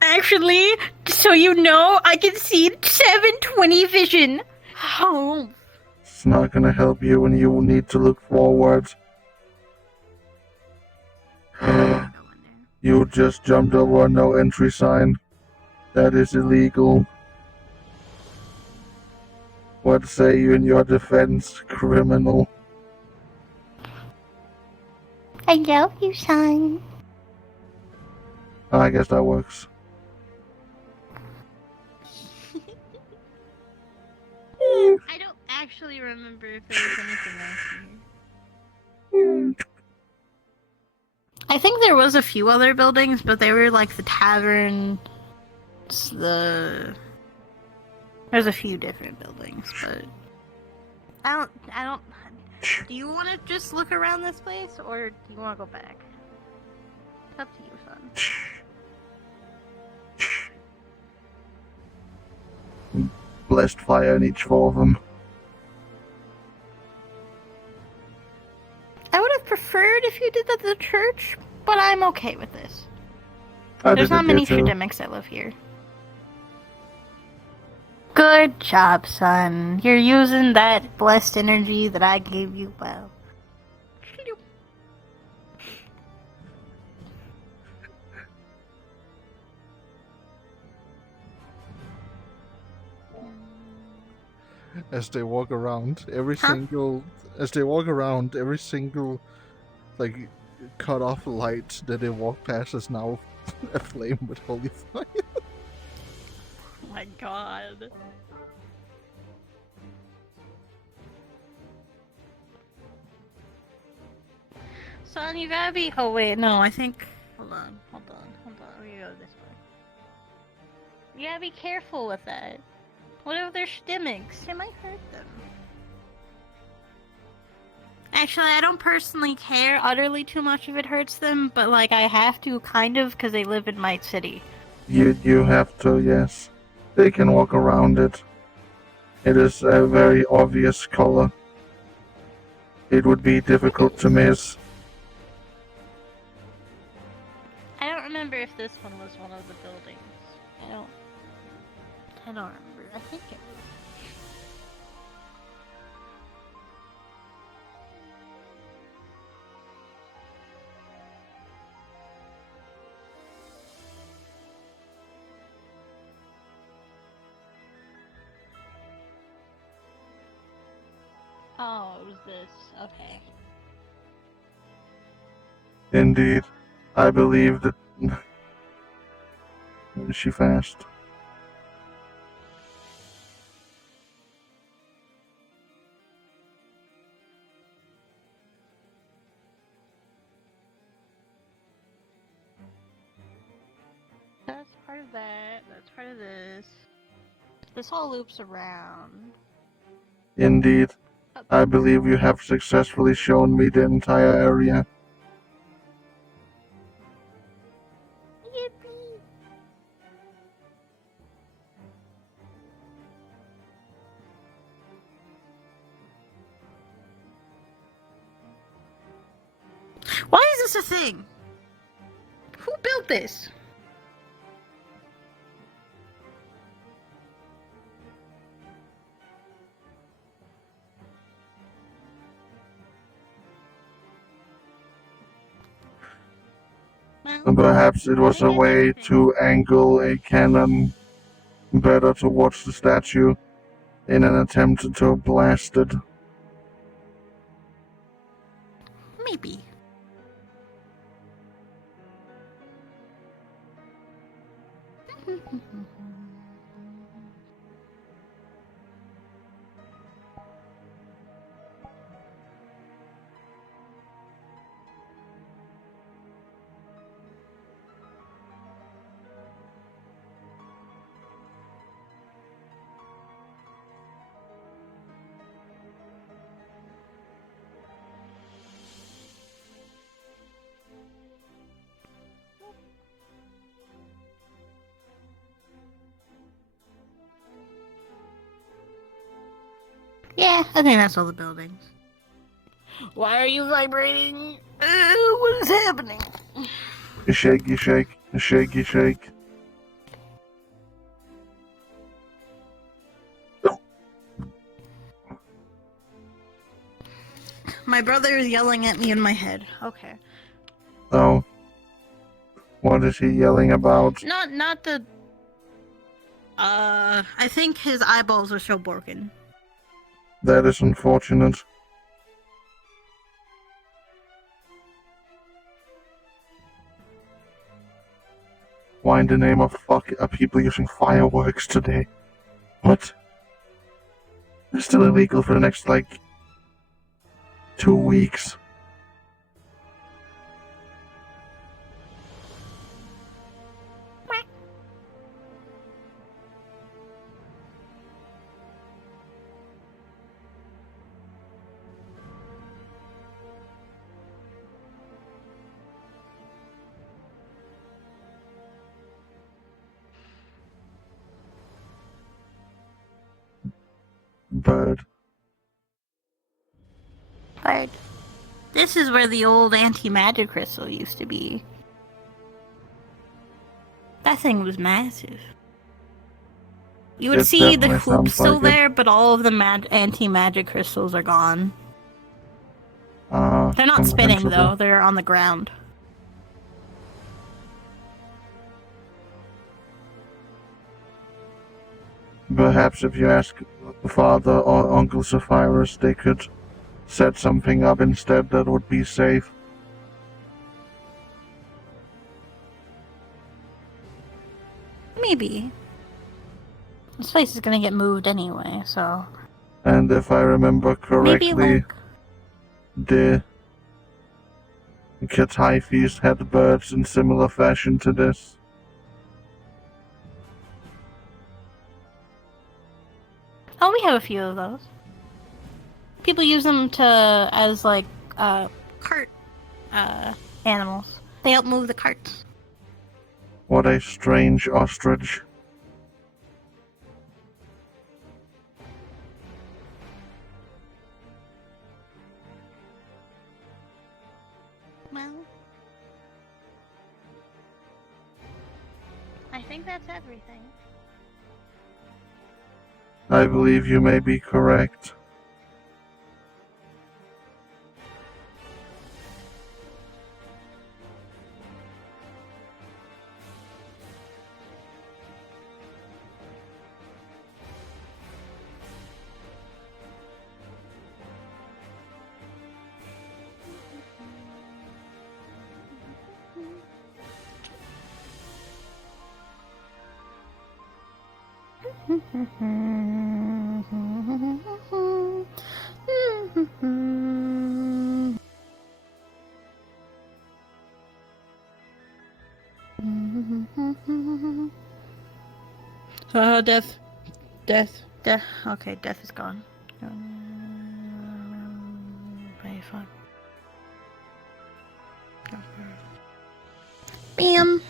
Actually, so you know, I can see 720 vision. Oh. It's not gonna help you when you need to look forward. You just jumped over a no entry sign. That is illegal. What say you in your defense, criminal? I love you, son. I guess that works. I don't actually remember if there was anything else here. I think there was a few other buildings, but they were like the tavern. There's a few different buildings, but I don't. Do you want to just look around this place, or do you want to go back? It's up to you, son. Blessed fire in each four of them. I would have preferred if you did that at the church, but I'm okay with this. I There's did not it many here, too. Shademics that live here. Good job, son. You're using that blessed energy that I gave you well. As they walk around, every single like cut off light that they walk past is now aflame with holy fire. Oh my god. Son, you gotta be. Oh wait, no, I think. Hold on. We go this way. You gotta be careful with that. What if they're Shademics? It might hurt them. Actually, I don't personally care utterly too much if it hurts them, but like I have to kind of because they live in my city. You have to, yes. They can walk around it. It is a very obvious color. It would be difficult to miss. I don't remember if this one was one of the buildings. I don't remember. I think it. Oh, it was this. Okay. Indeed. I believe that... Is she fast? That's part of that. That's part of this. This all loops around. Indeed. I believe you have successfully shown me the entire area. Yippee! Why is this a thing? Who built this? Perhaps it was a way to angle a cannon better towards the statue in an attempt to blast it. Maybe. Yeah, I think that's all the buildings. Why are you vibrating? What is happening? Shaky shake, shaky shake. My brother is yelling at me in my head. Okay. Oh. What is he yelling about? Not the... I think his eyeballs are still broken. That is unfortunate. Why in the name of fuck are people using fireworks today? What? It's still illegal for the next, 2 weeks. Bird. Bird. This is where the old anti-magic crystal used to be. That thing was massive. You would It see the definitely hoop sounds still like it. there, but all of the anti-magic crystals are gone. They're not spinning Comprehensible. though, they're on the ground. Perhaps if you ask Father or Uncle Sapphirus, they could set something up instead that would be safe. Maybe. This place is gonna get moved anyway, so... And if I remember correctly, Maybe, the Katai Feast had birds in similar fashion to this. Oh, we have a few of those. People use them as cart, animals. They help move the carts. What a strange ostrich. Well... I think that's everything. I believe you may be correct. Death. Death. Okay, death is gone. 25. Bam.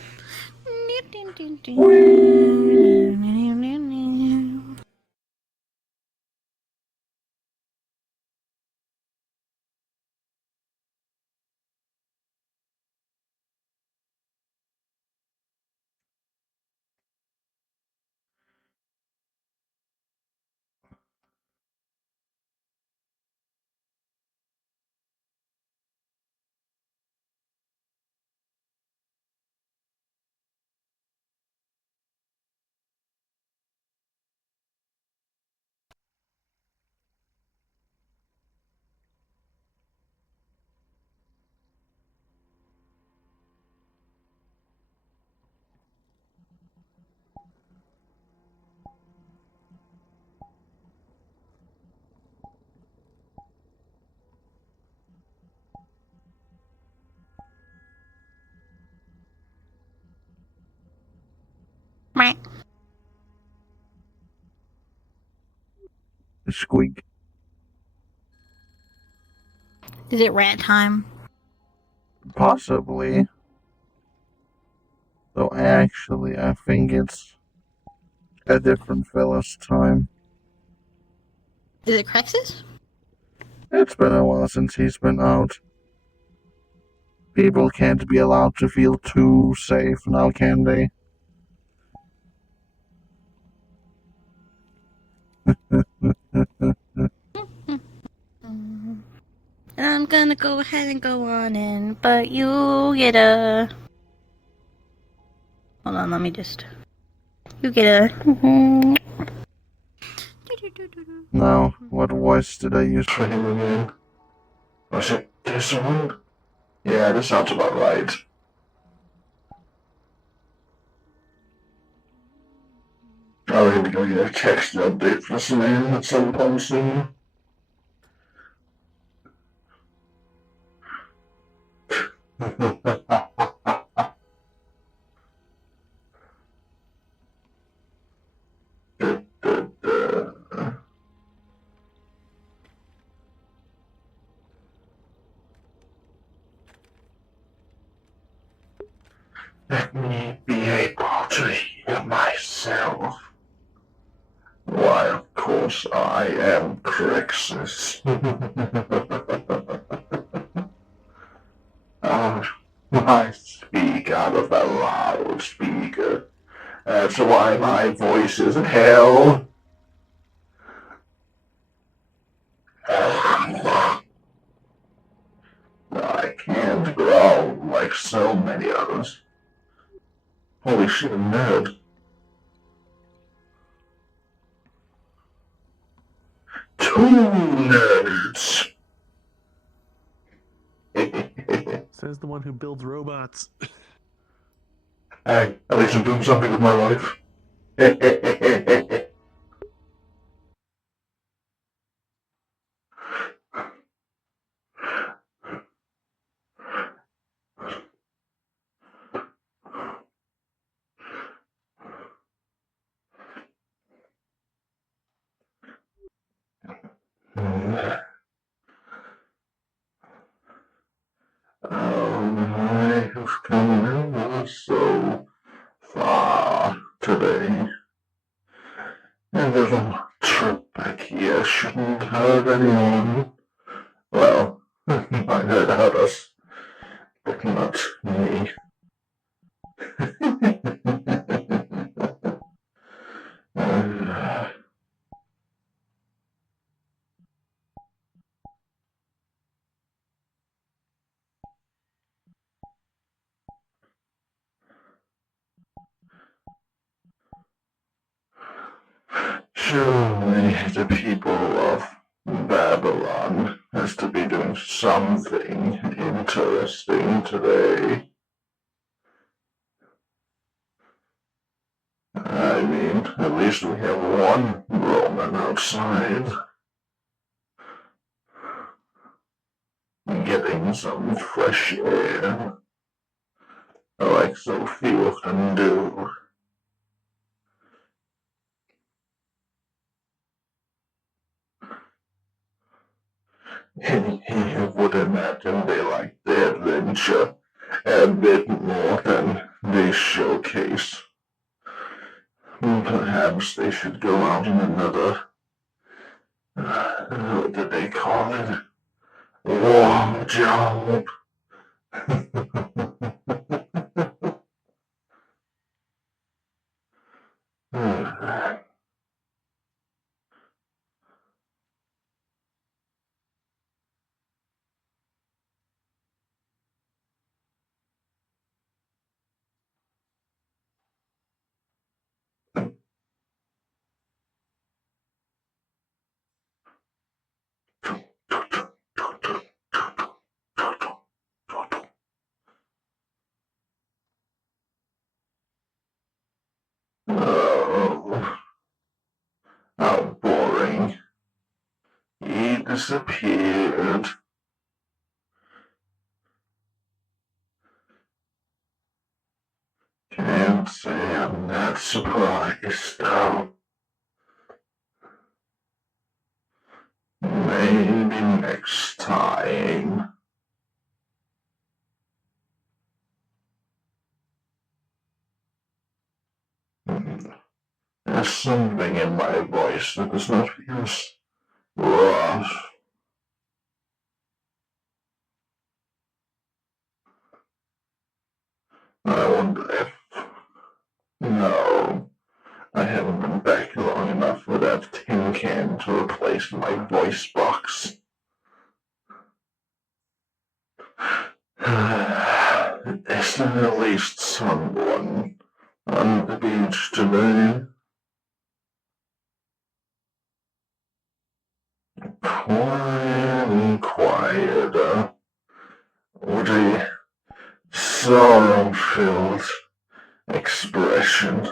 Squeak. Is it rat time? Possibly. Though actually, I think it's a different fella's time. Is it Crexus? It's been a while since he's been out. People can't be allowed to feel too safe now, can they? I'm gonna go ahead and go on in, but you get a... Hold on, let me just... You get a... Now, what voice did I use for him again? Was it this one? Yeah, this sounds about right. Oh, here we go, get a text update for this man at some point soon. Let me be able to hear myself. Why, of course, I am Crixus. I speak out of a loudspeaker. That's why my voice is hell. I can't growl like so many others. Holy shit, a nerd. Two nerds. Says the one who builds robots. Hey, at least I'm doing something with my life. I have come ever so far today. A little trip back here shouldn't hurt anyone. Well, might hurt us, but not me. Surely the people of Babylon has to be doing something interesting today. I mean, at least we have one Roman outside. Getting some fresh air, like so few of them do. You would imagine they like their adventure a bit more than this showcase. Perhaps they should go out in another, what did they call it? War job. Oh, how boring. He disappeared. Can't say I'm not surprised, though. Maybe next time. There's something in my voice that does not feel rough. I wonder if... No, I haven't been back long enough for that tin can to replace my voice box. Is there at least someone on the beach today? Quiet and quieter, with a sorrow-filled expression.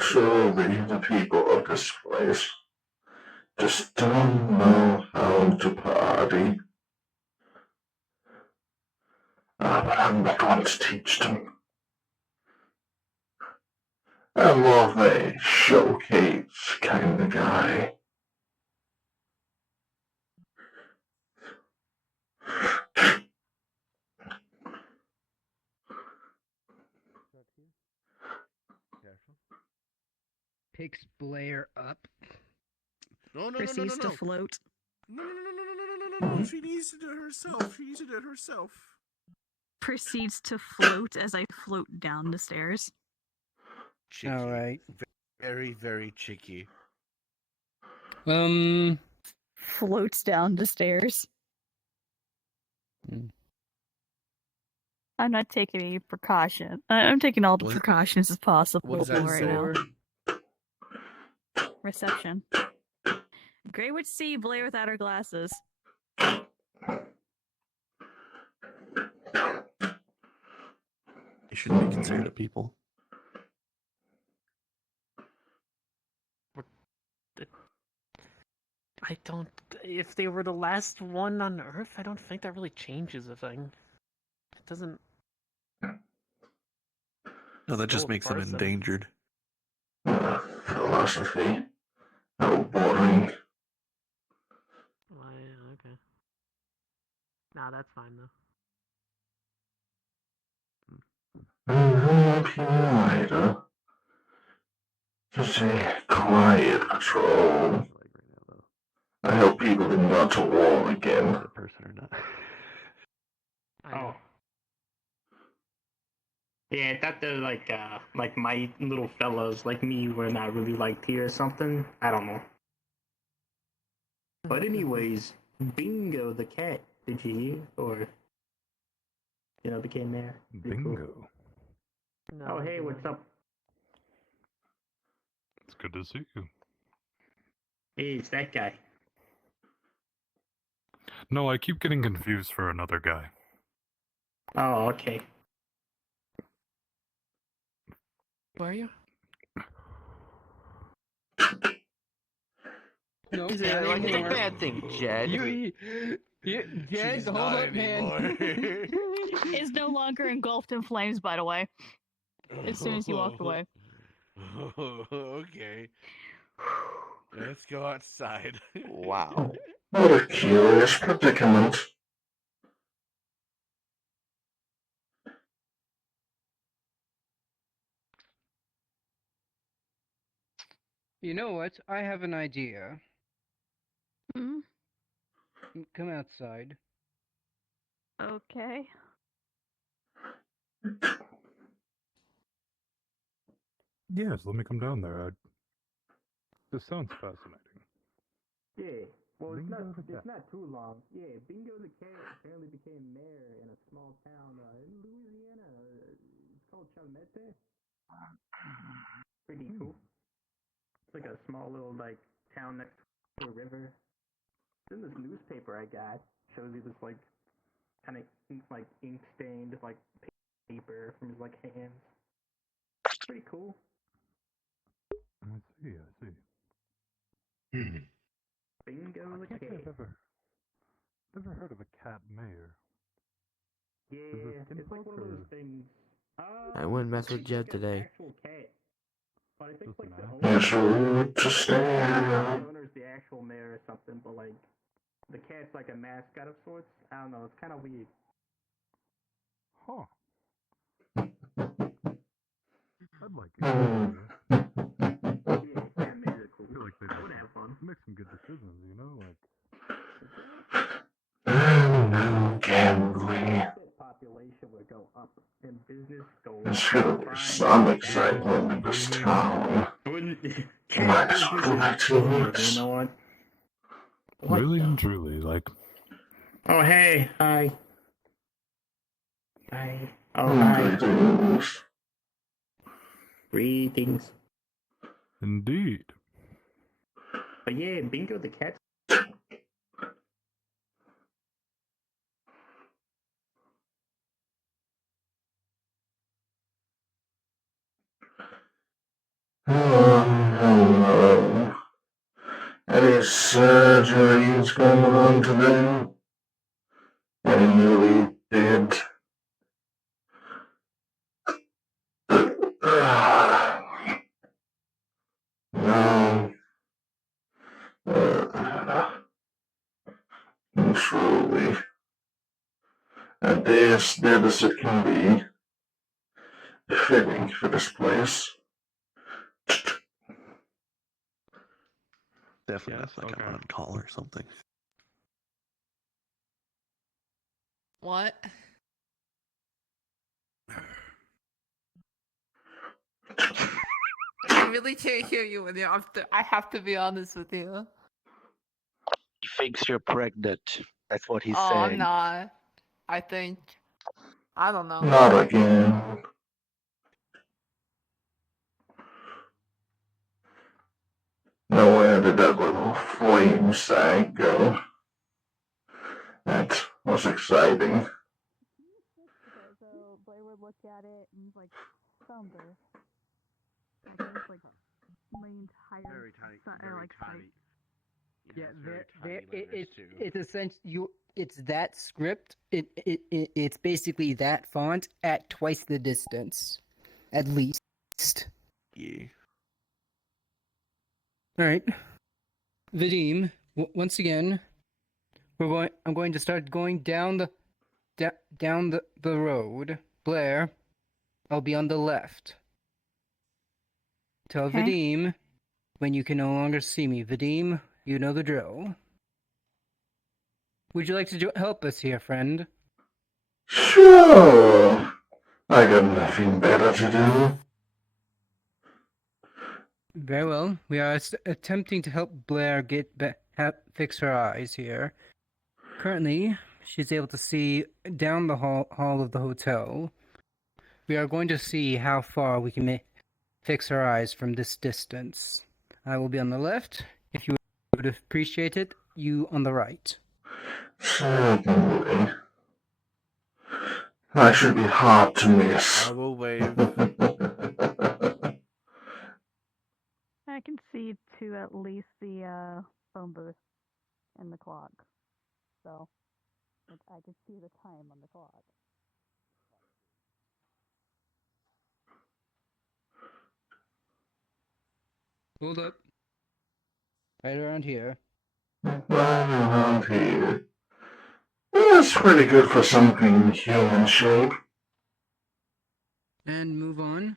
Truly, the people of this place just don't know how to party. But I'm not going to teach them. I'm more of a showcase kind of guy. Picks Blair up. No, Proceeds to float. No. She needs to do it herself. She needs to do it herself. Proceeds to float as I float down the stairs. Cheeky. All right. Very, very cheeky. Floats down the stairs. I'm not taking any precaution. I'm taking all the precautions as possible What does that right say? now. Reception. Gray would see Blair without her glasses. They shouldn't be considered people. I don't. If they were the last one on Earth, I don't think that really changes a thing. It doesn't. No, that just makes them endangered. Philosophy. How boring. Well, yeah, okay. Nah, that's fine though. Quieter. Just a quiet patrol. I hope people didn't go to war again. The person or not. Oh. Yeah, I thought they're like my little fellows, like me, were not really liked here or something. I don't know. But anyways, Bingo the cat. Did you hear? Or became there. Bingo. Oh hey, what's up? It's good to see you. Hey, it's that guy. No, I keep getting confused for another guy. Oh, okay. Where are you? No, Yeah, like it's a bad thing, Jed. Jed, hold up, man. Is no longer engulfed in flames, by the way. As soon as he walked away. Okay. Let's go outside. Wow. What a curious predicament. You know what? I have an idea. Hmm? Come outside. Okay. Yes, let me come down there. This sounds fascinating. Yeah. Well, it's Bingo the cat. not too long. Yeah, Bingo the cat apparently became mayor in a small town in Louisiana. It's called Chalmette. Pretty cool. It's like a small little town next to a river. It's in this newspaper I got. Shows you this kind of ink stained paper from his hands. Pretty cool. I see. Bingo the I can't say cat. I've never heard of a cat mayor. Yeah, it's like one of those things. I wouldn't mess with Jed today. Actual cat. But I think the It's rude to stare. owner's the actual mayor or something, but the cat's like a mascot of sorts. I don't know, it's kind of weird. Huh. I'd like it. Yeah, cat mayor's are cool. I feel like I would have fun. make some good decisions, And now gambling. Population would go up and business go There should be some excitement in this town. Let's get to it. You know what? Really and truly, Oh, hey, hi. Hi. Oh, hi. Greetings. Greetings. Indeed. But yeah, Bingo the cat. Hello. Any surgeries going on today? Any newly dead? No. Truly. A day as dead as it can be. Fitting for this place. Definitely I'm on call or something. What? I really can't hear you when you're after. I have to be honest with you. He thinks you're pregnant. That's what he's Oh, saying. I'm not. I think. I don't know. Not again. Now where did that little flame sag go? That was exciting. So Blair would look at it and like, thunder. Like it's like my entire Very tiny. sight. Yeah, it's essentially it's that script. It's basically that font at twice the distance, at least. Yeah. All right, Vadim. Once again, I'm going to start going down the road. Blair, I'll be on the left. Tell Okay. Vadim when you can no longer see me. Vadim, you know the drill. Would you like to help us here, friend? Sure. I got nothing better to do. Very well. We are attempting to help Blair fix her eyes here. Currently, she's able to see down the hall of the hotel. We are going to see how far we can fix her eyes from this distance. I will be on the left. If you would appreciate it, you on the right. Certainly. I should be hard to miss. I will wave. I can see to at least the phone booth and the clock. So I can see the time on the clock. Hold up. Right around here. Right around here. That's pretty good for something human shape. And move on.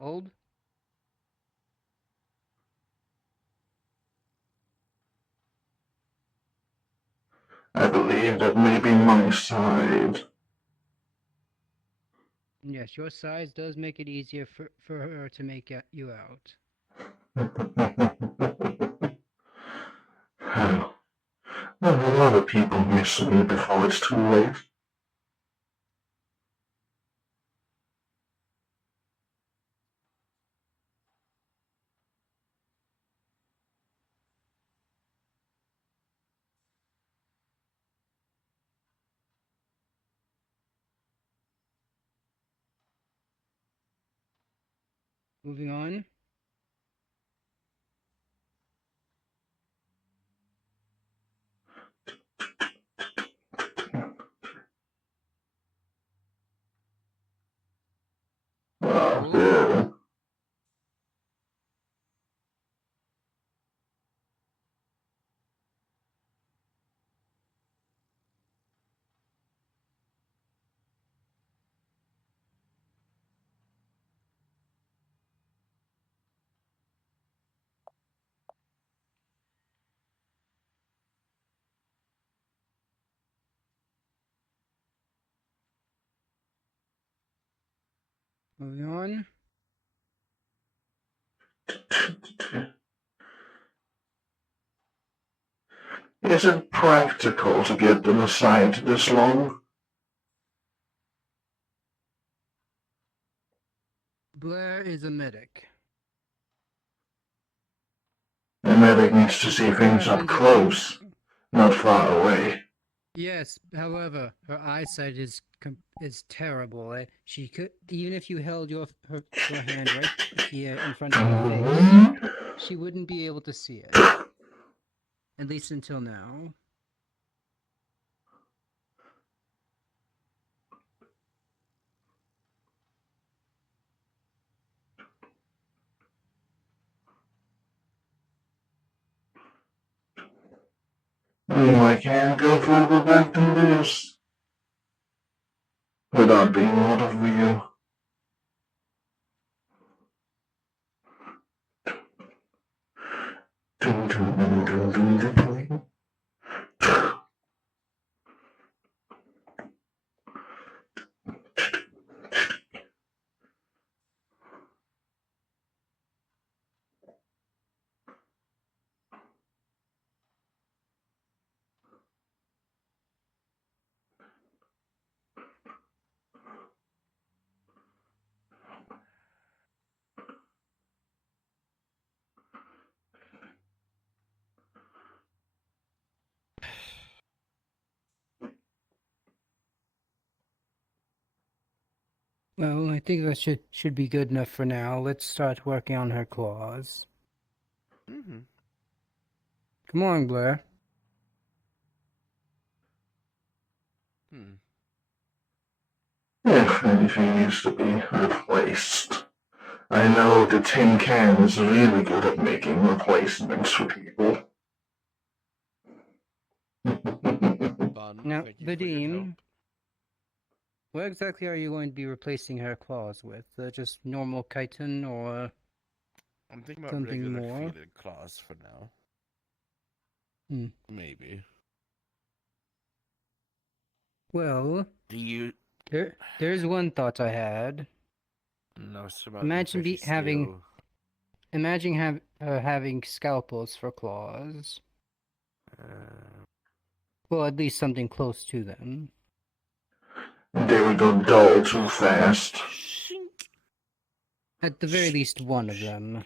Hold. I believe that may be my side. Yes, your size does make it easier for her to make you out. A lot of people miss me before it's too late. Moving on. Yeah. Moving on. Is it practical to get them aside this long? Blair is a medic. The medic needs to see things up close, not far away. Yes, however, her eyesight is terrible. She could, even if you held your hand right here in front of her face, she wouldn't be able to see it. At least until now. I can't go further back than this without being out of view. Dun, dun, dun, dun, dun, dun, dun. Well, I think that should be good enough for now. Let's start working on her claws. Mm-hmm. Come on, Blair. If anything needs to be replaced. I know the tin can is really good at making replacements for people. Now, Vadim, What exactly are you going to be replacing her claws with? Just normal chitin or I'm thinking about something regular more? fielded claws for now. Maybe. Well, Do you? there's one thought I had. No, it's about Imagine the steel. having scalpels for claws. Uh, Well, at least something close to them. They would go dull too fast. At the very least, one of them.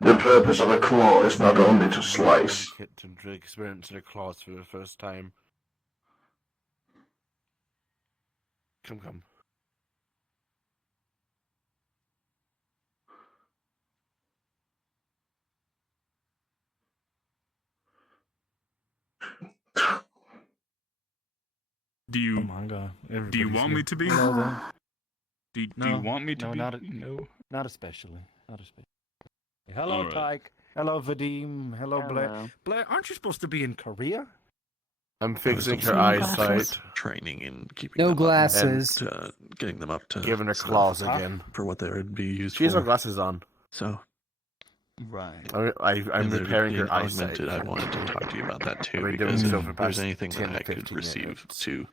The purpose of a claw is not only to slice. To experience their claws for the first time. Come. Do you manga. do you want me to be? No, then. Do you want me to be? Not especially. Not especially. Hello, All right. Tyke. Hello, Vadim. Hello, Blair. Hello. Blair, aren't you supposed to be in Korea? I'm fixing her eyesight. Training and keeping No them glasses. up and getting them up to Giving her snuff claws again. for what they would be used She has for. no glasses on. So Right. I'm repairing her eyesight. I wanted to talk to you about that too, I've been because doing so if for there's past anything 10 that I to could 15 receive minutes. too,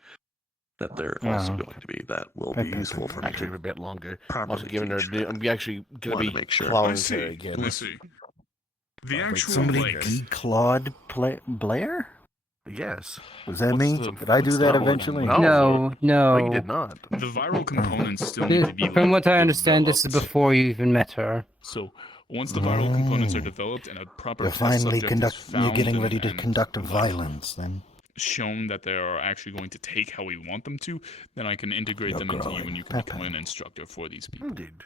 that they're also going to be that will be useful for me. Actually, a bit longer. I'm properly also giving her. teach them. I'm actually gonna Wanted be to make sure. clawing I see. her again. I see. The Wait, actual somebody like declawed Blair? Yes. Was that What's me? the- Did I do what's that the hold on, eventually? what- No. No, you did not. the viral components still need to be From like, what I understand, this is developed. before you even met her. So once the viral components are developed and a proper You're test finally subject is found, you're getting and- ready to and, conduct a like, violence, then. shown that they are actually going to take how we want them to, then I can integrate You're them into you, growing. and you can become an instructor for these people. Indeed.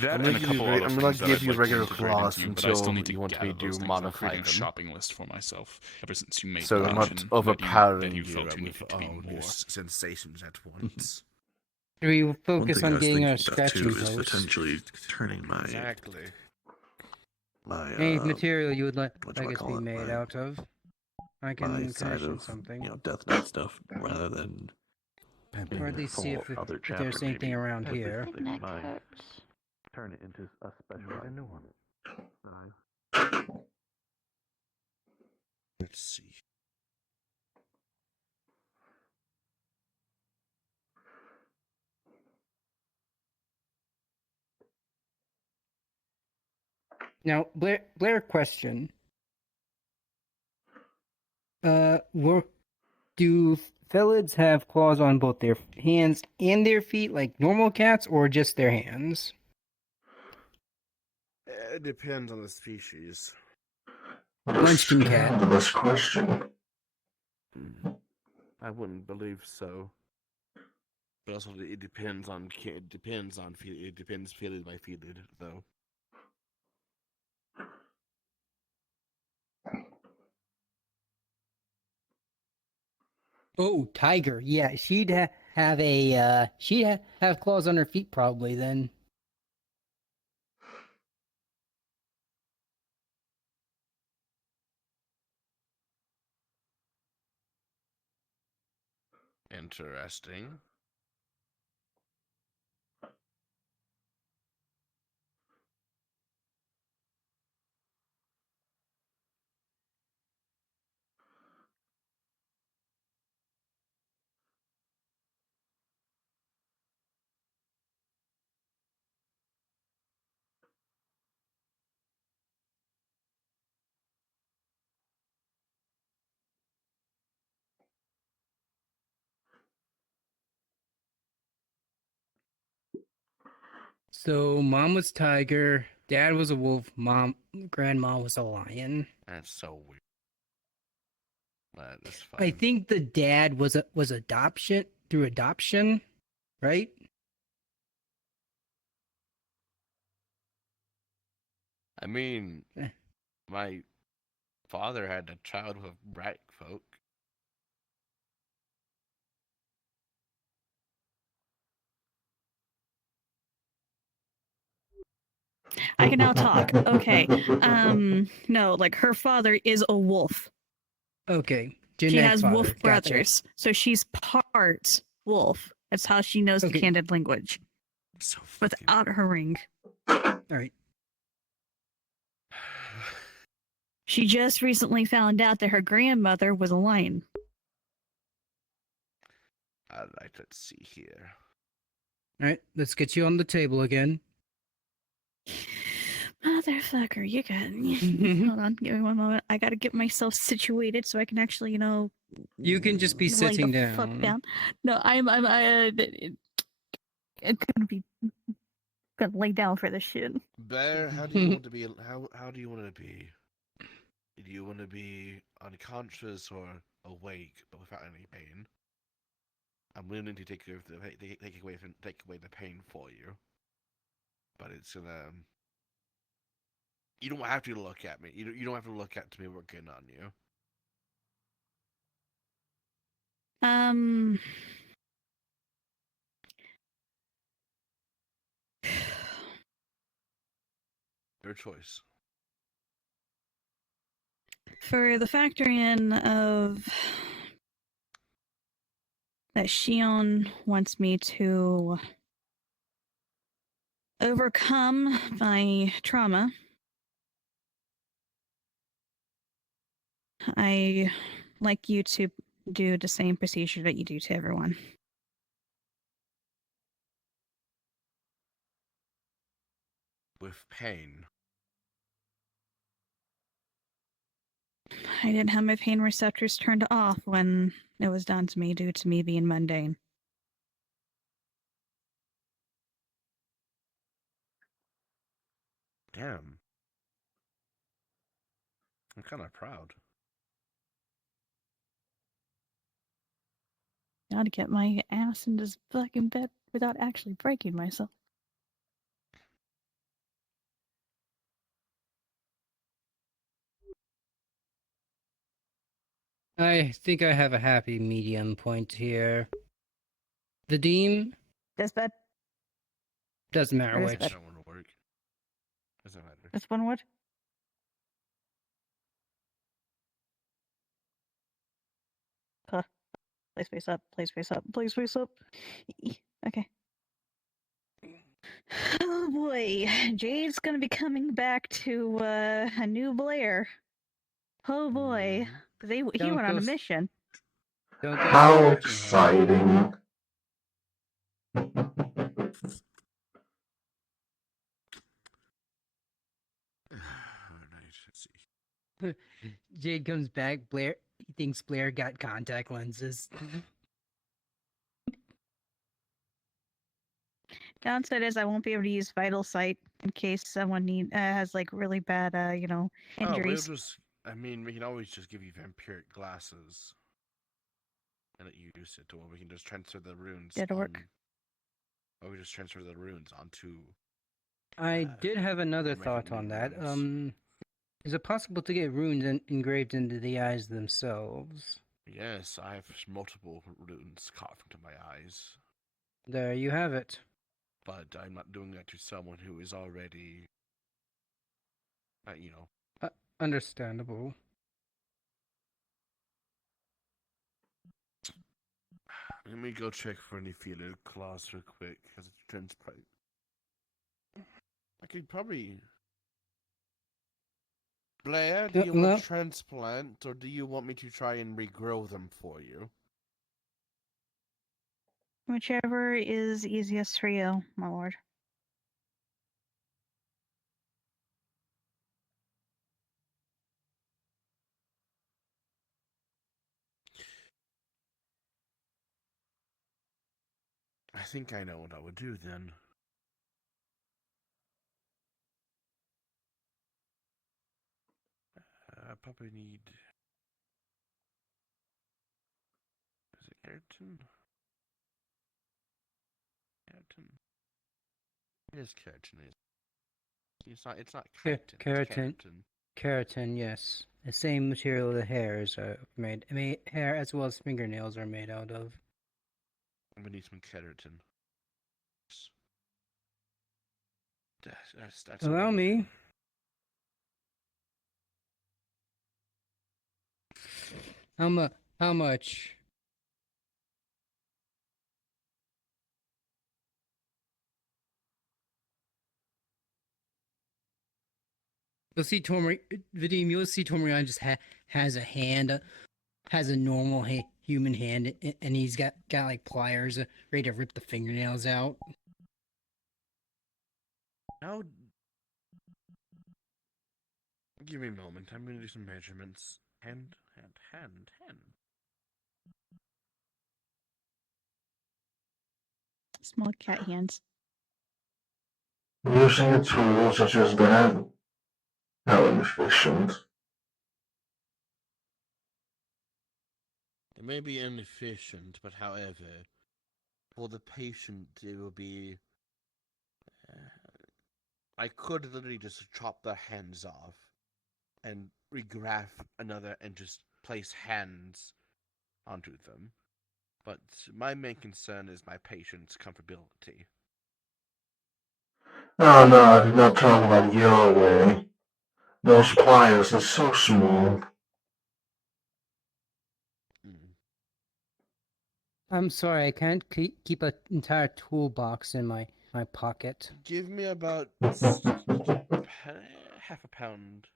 That I'm and gonna a couple other I'm things gonna that give I'd you like to regular integrate claws into you, but I still until need to you want me gather to those things. I'm modify creating a them. shopping list for myself ever since you made So I'm mention not that overpowering you felt you with needed to be all more. these sensations at once. We One focus thing I on was getting thinking our about scratching too is post. potentially turning my Exactly. Any material you would like what do I us to be call it? made out of. I My can side fashion of something. Death Knight stuff rather than being Or at least a see full if other chapter. there's anything maybe. around At least here. they might turn it into a special new one. Let's see. Now, Blair question. Do felids have claws on both their hands and their feet like normal cats, or just their hands? It depends on the species. Munchkin cat. Scandalous question. I wouldn't believe so. But also, it depends on it depends fielded by fielded though. Oh, tiger. Yeah, she'd have claws on her feet probably then. Interesting. So mom was tiger, dad was a wolf, grandma was a lion. That's so weird. That is fine. I think the dad was adoption through adoption, right? I mean, my father had a child with black folk. I can now talk. Okay. No, like her father is a wolf. Okay. She Genetic has father. wolf Gotcha. brothers, so she's part wolf. That's how she knows the Okay. candid language. Without her ring. Alright. She just recently found out that her grandmother was a lion. Alright, let's see here. Alright, let's get you on the table again. Motherfucker, you got. Hold on, give me one moment. I gotta get myself situated so I can actually, You can just be lay sitting the fuck down. down. No, I'm gonna lay down for this shit. Bear, how do you want to be? How do you want to be? Do you want to be unconscious or awake but without any pain? I'm willing to take away the pain for you, but it's gonna. You don't have to look at me. You don't have to look at me working on you. Your choice. For the factoring in of that Shion wants me to overcome my trauma, I like you to do the same procedure that you do to everyone. With pain. I didn't have my pain receptors turned off when it was done to me due to me being mundane. Damn. I'm kind of proud. Gotta get my ass in this fucking bed without actually breaking myself. I think I have a happy medium point here. The Deem This bed? doesn't matter Or this which. bed? That one will work. Doesn't matter. This one would? Huh. Please face up, please face up, please face up. Okay. Oh boy, Jade's gonna be coming back to a new Blair. Oh boy, he Don't went on go a s- mission. Don't go How scorching him. exciting. Alright, let's see. Jade comes back. Blair, he thinks Blair got contact lenses. Downside is I won't be able to use Vital Sight in case someone has like really bad, Oh, we'll injuries. just. I mean, we can always just give you vampiric glasses and let you use it, or we can just transfer the runes. That'll work. Or we just transfer the runes onto. I did have another make thought new on that. runes. Is it possible to get runes engraved into the eyes themselves? Yes, I have multiple runes carved into my eyes, There you have it. but I'm not doing that to someone who is already. You know. Understandable. Let me go check for any feeler claws real quick, because it turns probably. I could probably. Blair, do you want no. to transplant, or do you want me to try and regrow them for you? Whichever is easiest for you, my lord. I think I know what I would do then. I probably need. Is it keratin? Keratin. It is keratin. It's not. It's not keratin. It's Keratin. keratin. Keratin, yes. The same material the hairs are made. Hair as well as fingernails are made out of. I'm gonna need some keratin. That's Allow me. How much? You'll see Vadim, you'll see Tormarion just has a hand, has a normal human hand, and he's got like pliers ready to rip the fingernails out. Now, give me a moment. I'm gonna do some measurements. Hand. Small cat hands. Using a tool such as that? How inefficient. It may be inefficient, but however, for the patient, it will be. I could literally just chop their hands off and regraft another and just place hands onto them. But my main concern is my patient's comfortability. Oh no, I did not talk about your way. Those pliers are so small. I'm sorry, I can't keep an entire toolbox in my pocket. Give me about half a pound.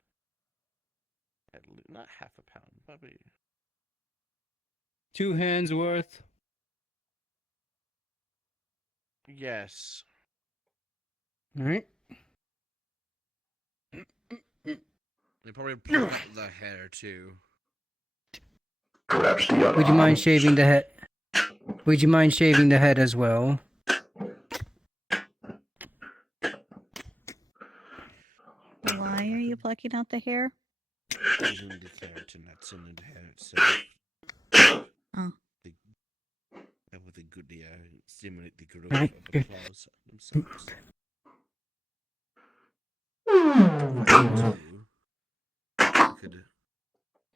Not half a pound, probably. 2 hands worth. Yes. All right. They probably pull out the hair too. Perhaps the other Would you mind arm. shaving the head? Would you mind shaving the head as well? Why are you plucking out the hair? Using the keratin that's in the hair itself. Oh. That would be good, stimulate the growth of the claws themselves.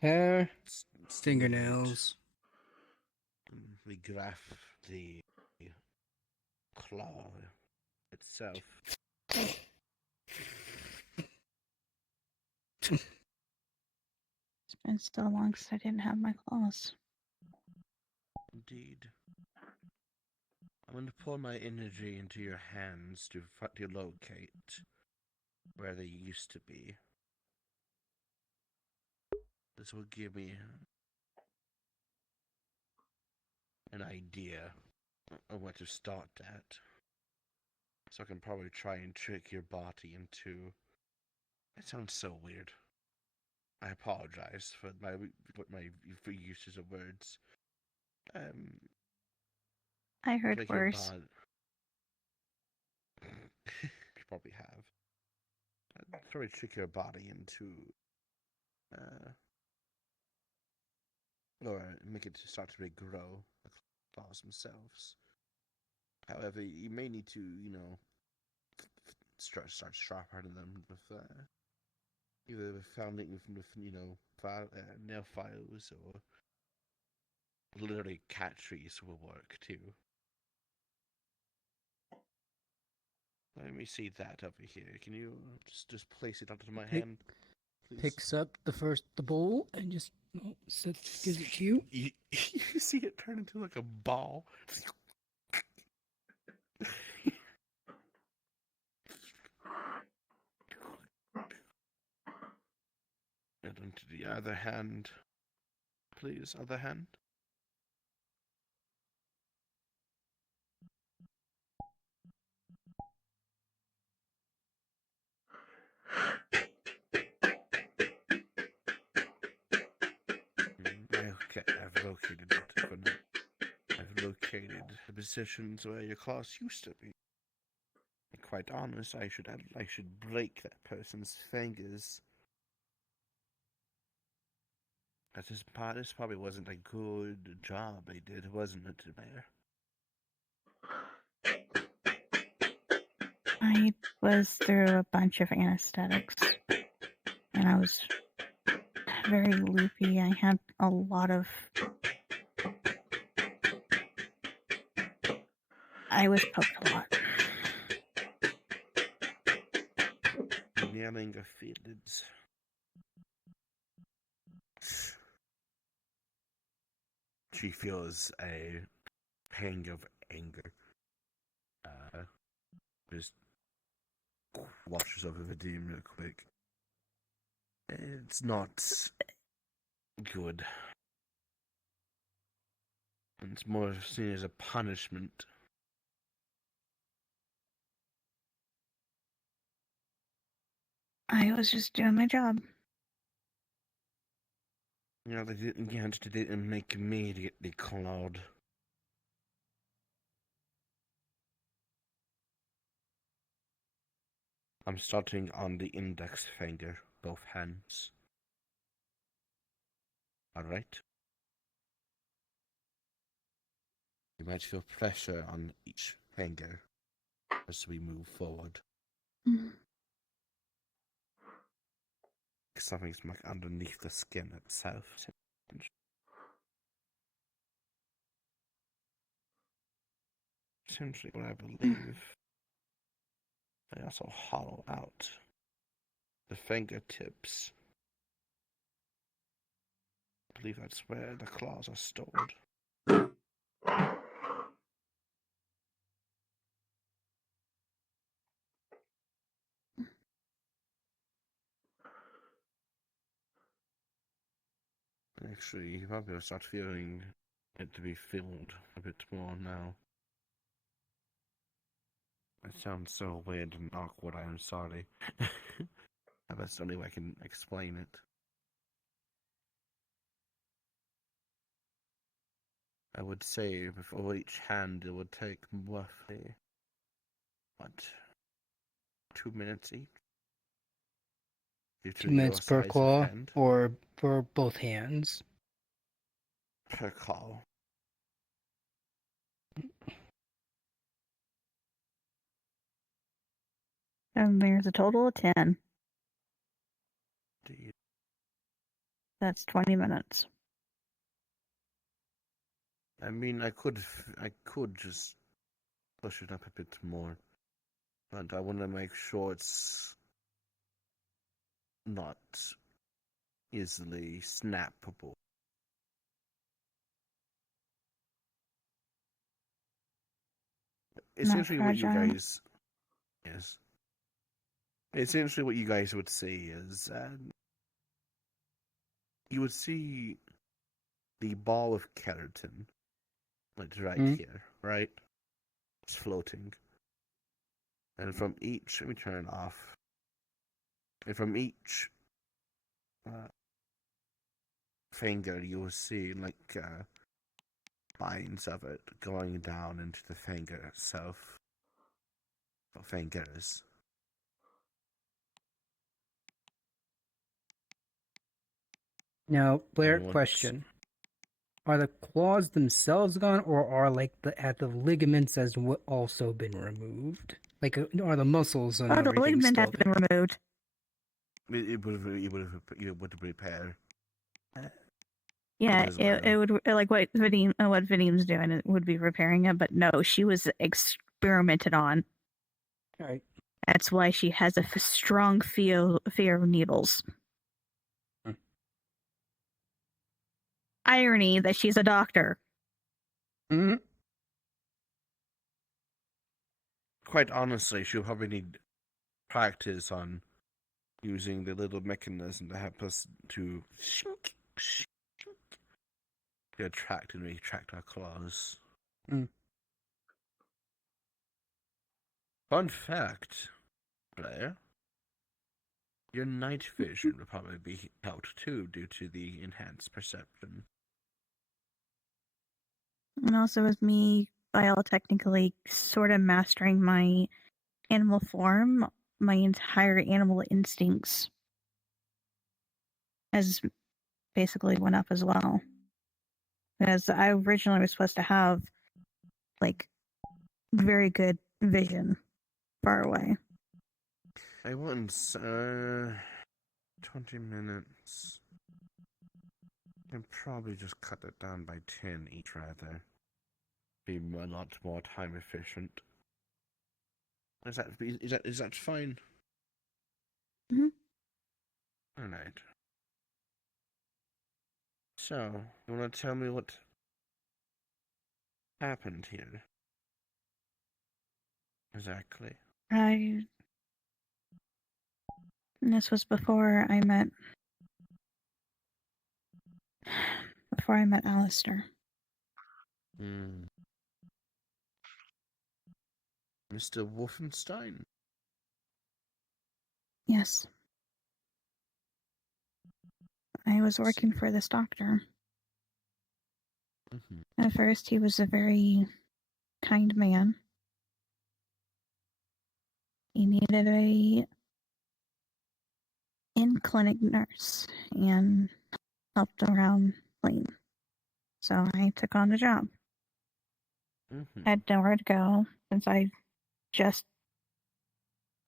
Hair, fingernails. We graft the claw itself. It's been so long since I didn't have my claws. Indeed. I'm going to pour my energy into your hands to locate where they used to be. This will give me an idea of where to start at. So I can probably try and trick your body into... It sounds so weird. I apologize for my uses of words. I heard worse. You probably have. I'd probably trick your body into... or make it start to regrow the claws themselves. However, you may need to, start sharpening them with either founding with nail files or literally cat trees will work too. Let me see that over here. Can you just place it onto my hand, please? Picks up the bowl and just gives it to you. You see it turn into like a ball. And onto the other hand, please. Other hand. Okay, I've located it for now. I've located the positions where your claws used to be. And quite honest, I should break that person's fingers. This probably wasn't a good job they did, wasn't it, Mayor? I was through a bunch of anesthetics, and I was very loopy. I had a lot of... I was poked a lot. yelling of feelings. She feels a pang of anger. Just washes over Vadim real quick. It's not good. It's more seen as a punishment. I was just doing my job. You know, they didn't make me to get the cloud. I'm starting on the index finger, both hands. Alright? You might feel pressure on each finger as we move forward. Something's like underneath the skin itself. Essentially what I believe. They also hollow out the fingertips. I believe that's where the claws are stored. Actually, you might be able to start feeling it to be filled a bit more now. It sounds so weird and awkward, I'm sorry. That's the only way I can explain it. I would say before each hand it would take roughly, what, 2 minutes each? Due to 2 minutes your per size of claw, hand. or for both hands? Per claw. And there's a total of 10. That's 20 minutes. I mean, I could just push it up a bit more, but I want to make sure it's not easily snappable. Essentially, what you fragile. guys, yes, essentially what you guys would see is, you would see the ball of keratin, like right here, right? It's floating, and from each, let me turn it off. And from each finger, you will see like lines of it going down into the finger itself. Or fingers. Now, Blair, Once- question. Are the claws themselves gone, or are like the ligaments has also been removed? Like, are the muscles and Oh, the everything ligament still has been removed. You would repair. Yeah, As it well. would like what Vadim's doing. It would be repairing it, but no, she was experimented on. All right. That's why she has a strong fear of needles. Irony that she's a doctor. Mm-hmm. Quite honestly, she'll probably need practice on using the little mechanism to help us to attract and retract our claws. Mm. Fun fact, Blair. Your night vision would probably be helped too due to the enhanced perception. And also with me biotechnically sort of mastering my animal form, my entire animal instincts has basically went up as well. Because I originally was supposed to have like very good vision far away. I once 20 minutes. And probably just cut it down by 10 each rather. Be a lot more time efficient. Is that fine? Mhm. Alright. So, you want to tell me what happened here? Exactly. And this was before I met Alistair. Mr. Wolfenstein? Yes. I was working for this doctor. At first, he was a very kind man. He needed a in-clinic nurse and helped around clean. So I took on the job. Had nowhere to go since I just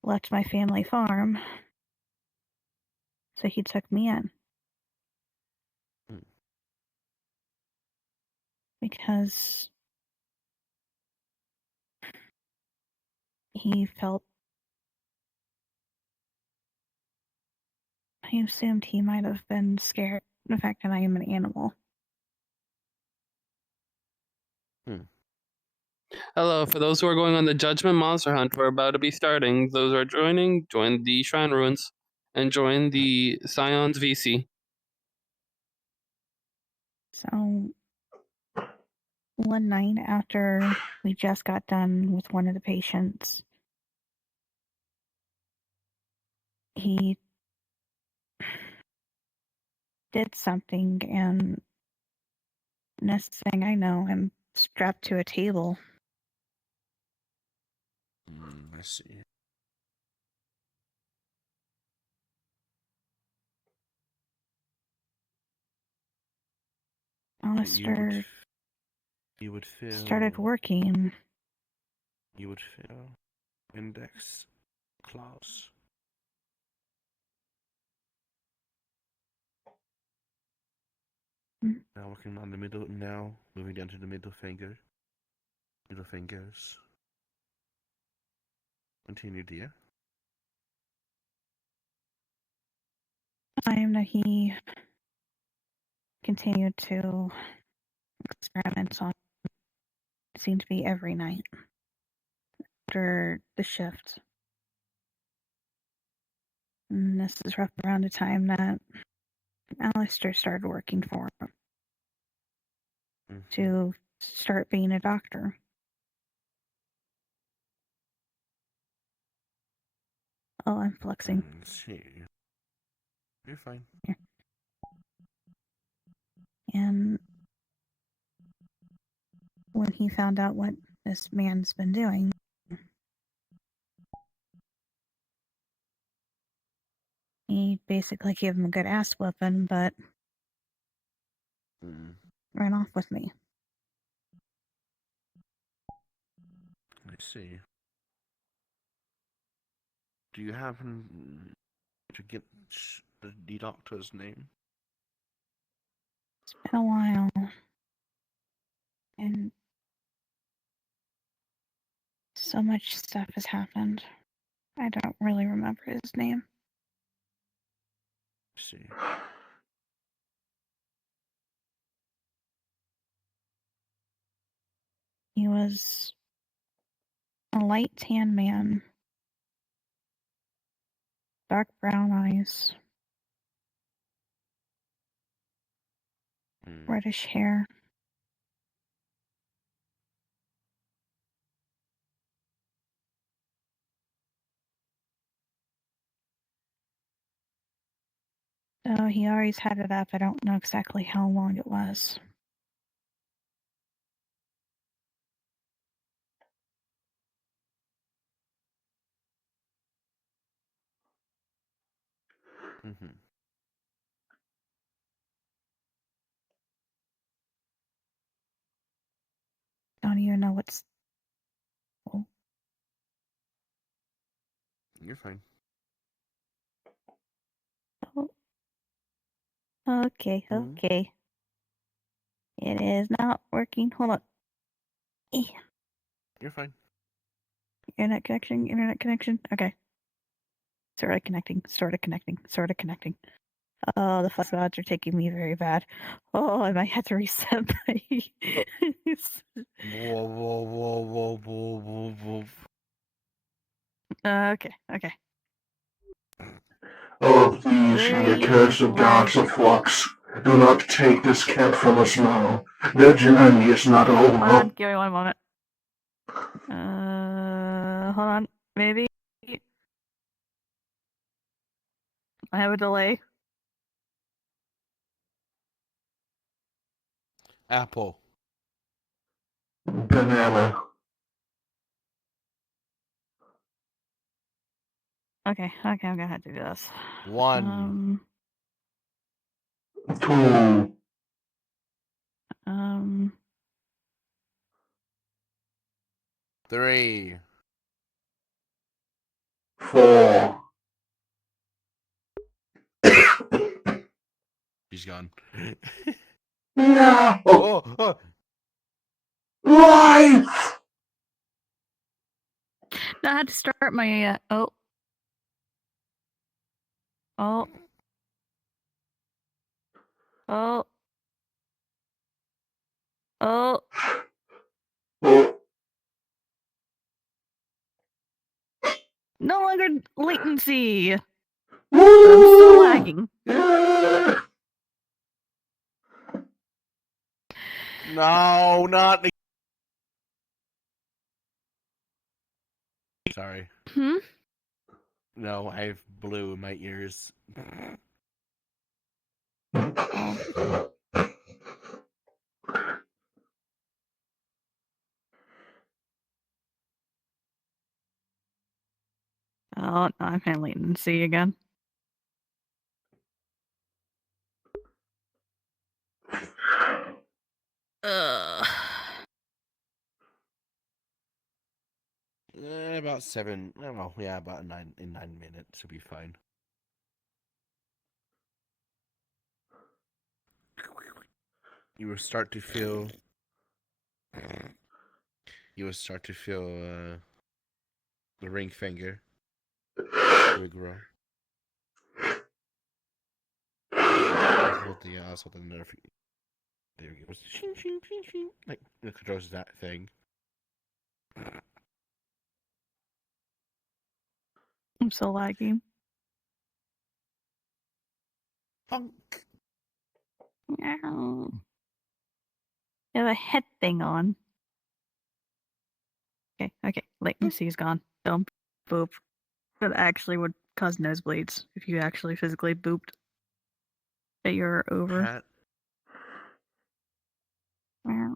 left my family farm. So he took me in. Because he assumed he might have been scared of the fact that I am an animal. Hello, for those who are going on the Judgment Monster Hunt, we're about to be starting. Those who are join the Shrine Ruins and join the Scions VC. So one night after we just got done with one of the patients, he did something, and next thing I know, I'm strapped to a table. I see. Alistair You would feel... started working. You would feel... Index claws. Now working on the middle, now moving down to the middle finger. Middle fingers. Continue, dear. Time that he continued to experiment on seemed to be every night after the shift. And this is rough around the time that Alistair started working for him to start being a doctor. Oh, I'm flexing. Let's see. You're fine. And when he found out what this man's been doing, he basically gave him a good ass whipping, but ran off with me. I see. Do you happen to get the doctor's name? It's been a while. And so much stuff has happened. I don't really remember his name. I see. He was a light tan man, dark brown eyes, reddish hair. So he always had it up. I don't know exactly how long it was. Don't even know what's. Oh, You're fine. okay, okay. It is not working. Hold on. You're fine. Internet connection, internet connection. Okay. Sort of connecting. Sort of connecting. Sort of connecting. Oh, the fuss odds are taking me very bad. Oh, I might have to reset my. Whoa, whoa, whoa, whoa, whoa, whoa, whoa. Okay. Okay. Oh, please, ye accursed gods of flux, do not take this cat from us now. The journey is not Hold on, over. give me one moment. Hold on. Maybe I have a delay. Apple. Banana. Okay. I'm gonna have to do this. 1. 2. 3. 4. She's gone. No! Oh. Life! No, I had to start my. Oh. Oh. Oh. Oh. No longer latency. But I'm still lagging. No, not the. Sorry. Hmm? No, I have blue in my ears. Oh. Oh, I'm in latency again. Ugh. About 7. I don't know. Yeah, about 9 in 9 minutes will be fine. You will start to feel. You will start to feel the ring finger. It will grow. Hold the hold the nerve. There it goes. Shing, shing, shing, shing. Like it controls that thing. I'm so laggy. Funk. No. I have a head thing on. Okay. Latency is gone. Don't boop. That actually would cause nosebleeds if you actually physically booped. That you're over. Pat. Well,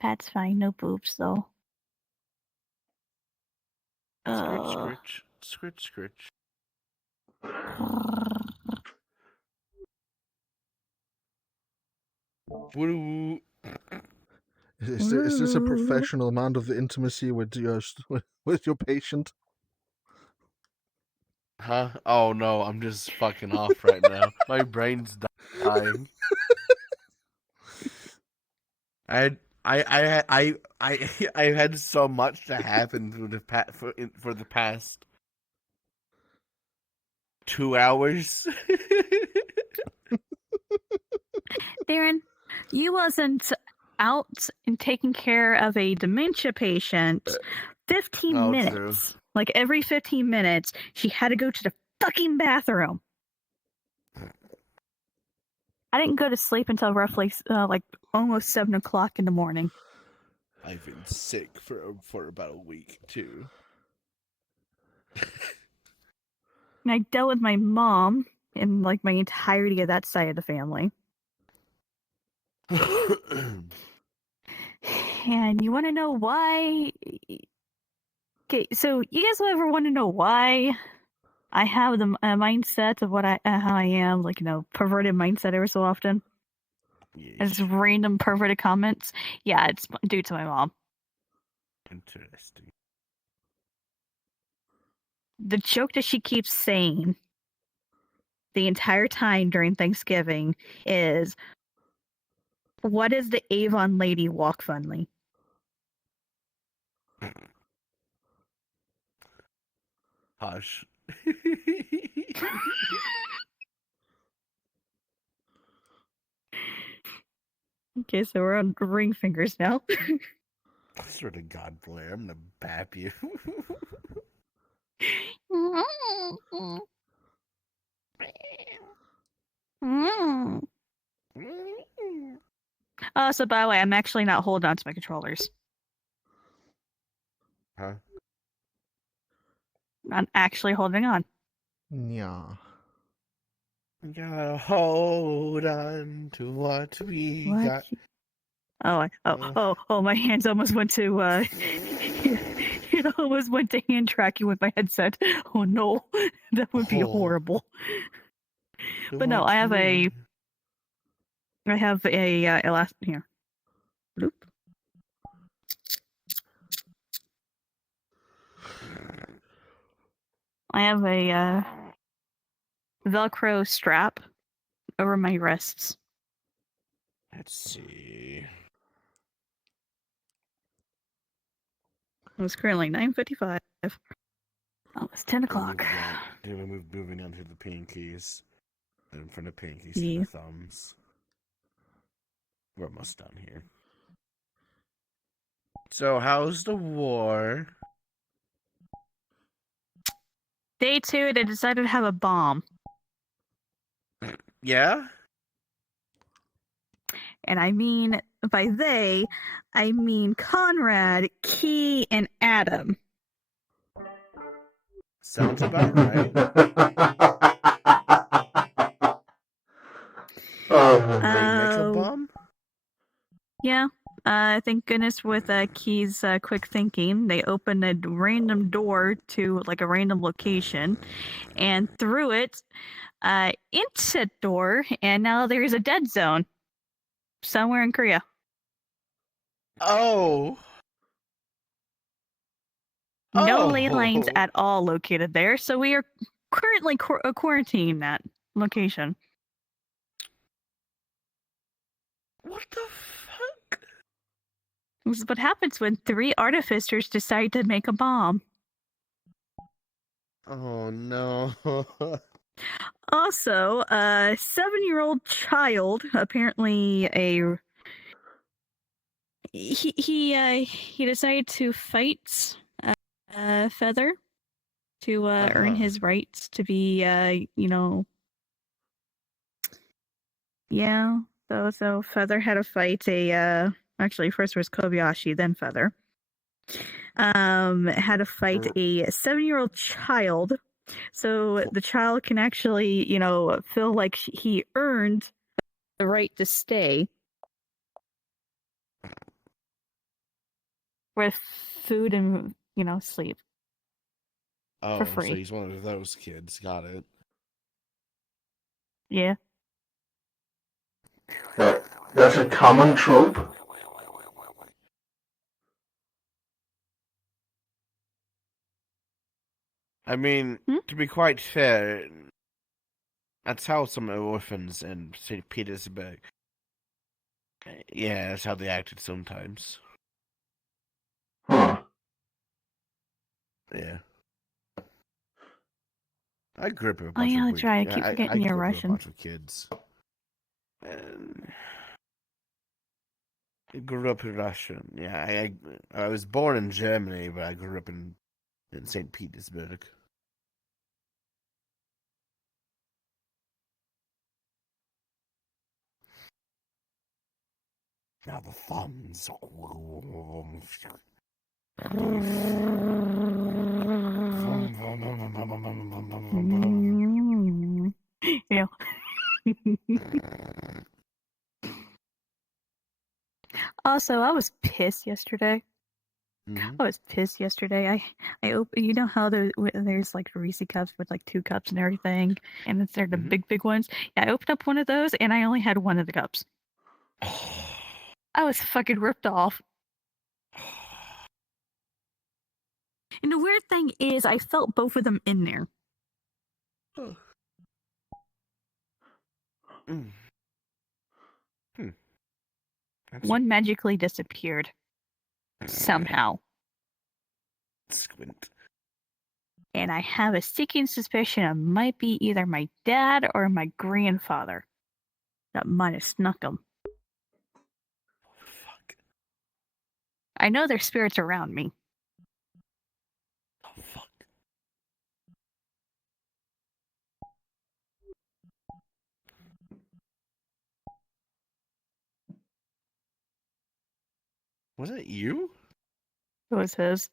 Pat's fine. No boops though. Scritch, scritch, scritch. Woo. Is this a professional amount of intimacy with your patient? Huh? Oh no, I'm just fucking off right now. My brain's dying. I had so much to happen through the for the past 2 hours. Darren, you wasn't out and taking care of a dementia patient 15 minutes. True. Like every 15 minutes, she had to go to the fucking bathroom. I didn't go to sleep until roughly like almost 7 o'clock in the morning. I've been sick for about a week too. And I dealt with my mom and like my entirety of that side of the family. And you want to know why? Okay, so you guys will ever want to know why I have the mindset of how I am, like, perverted mindset every so often? As random perverted comments? Yeah, it's due to my mom. Interesting. The joke that she keeps saying the entire time during Thanksgiving is, what is the Avon lady walk funly? Hush. Okay, so we're on ring fingers now. I swear to God, Blair, I'm gonna bap you. So by the way, I'm actually not holding on to my controllers. Huh? I'm actually holding on. Yeah. We gotta hold on to what we What? got. Oh, my hands almost went to it almost went to hand tracking with my headset. Oh no, that would be horrible. But no, I have a elastic here. Bloop. I have a Velcro strap over my wrists. Let's see. It's currently 9:55. Oh, it's 10 o'clock. Moving on to the pinkies. And from the pinkies Yeah. to the thumbs. We're almost done here. So, how's the war? Day 2, they decided to have a bomb. Yeah? And I mean, by they, I mean Conrad, Key, and Adam. Sounds about right. They make a bomb? Yeah. Thank goodness with Key's quick thinking, they opened a random door to like a random location and threw it into that door, and now there's a dead zone somewhere in Korea. Oh. No ley lines at all located there, so we are currently quarantining that location. What the fuck? This is what happens when 3 artificers decide to make a bomb. Oh no. Also, a 7-year-old child, apparently he decided to fight Feather to earn his rights to be yeah. So Feather had to fight actually first was Kobayashi, then Feather. Had to fight a 7-year-old child. So the child can actually, feel like he earned the right to stay with food and, sleep. Oh, for free. so he's one of those kids. Got it. Yeah. That's a common trope. I mean, to be quite fair, that's how some orphans in St. Petersburg. Yeah, that's how they acted sometimes. Huh. Yeah. I grew up with a Oh bunch yeah, of that's right. I keep forgetting you're grew up with Russian. a bunch of kids. And I grew up in Russian. Yeah, I was born in Germany, but I grew up in St. Petersburg. Now the thumbs. Yeah. Also, I was pissed yesterday. I was pissed yesterday. You know how there's like Reese cups with like 2 cups and everything, and it's they're the big ones. Yeah, I opened up one of those and I only had one of the cups. I was fucking ripped off. And the weird thing is, I felt both of them in there. One magically disappeared. Somehow. Squint. and I have a sticking suspicion it might be either my dad or my grandfather that might have snuck them. Fuck. I know there's spirits around me. Oh, fuck. Was it you? It was his.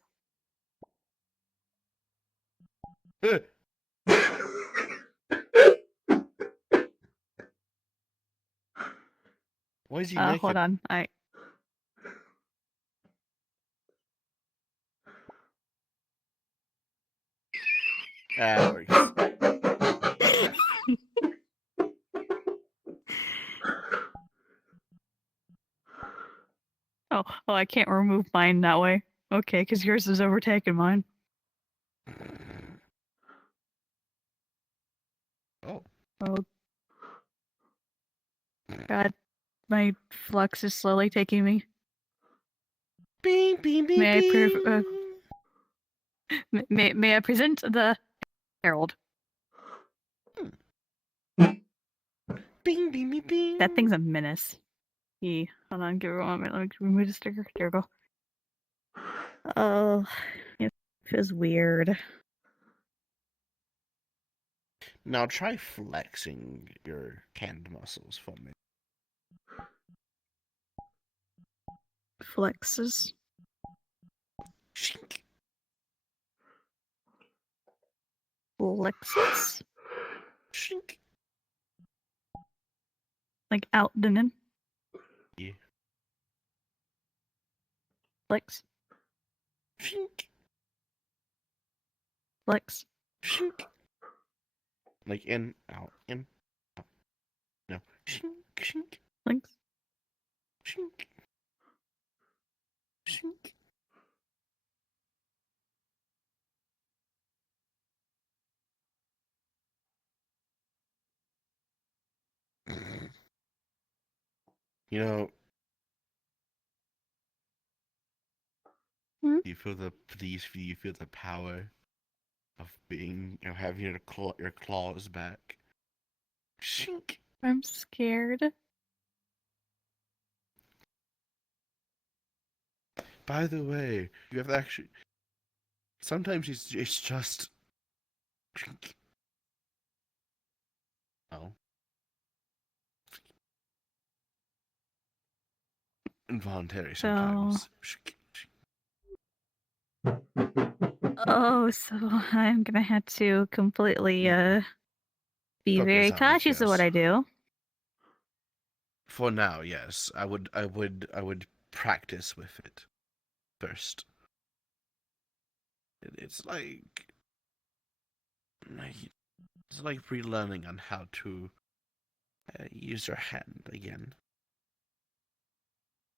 Why is he naked? Hold on. Ah, it works. Oh, I can't remove mine that way. Okay, because yours has overtaken mine. Oh. Oh. God, my flux is slowly taking me. Beep, beep, beep, May I present the Herald? Bing, bing, bing, bing. That thing's a menace. Hold on, give it 1 minute. Let me remove the sticker. There we go. Oh, it feels weird. Now try flexing your hand muscles for me. Flexes. Shink. Flexes? Shink. Like out and in? Yeah. Flex. Shink. Flex. Shink. Like in, out, in, out. No. Shink, shink. Flex. Shink. Shink. You know, do you feel the power of being, having your claws back? Shink. I'm scared. By the way, you have to actually. Sometimes it's just. Shink. Oh. Involuntary sometimes. Oh, so I'm gonna have to completely be Focus very on it, cautious of what yes. I do. For now, yes. I would practice with it first. It's like relearning on how to use your hand again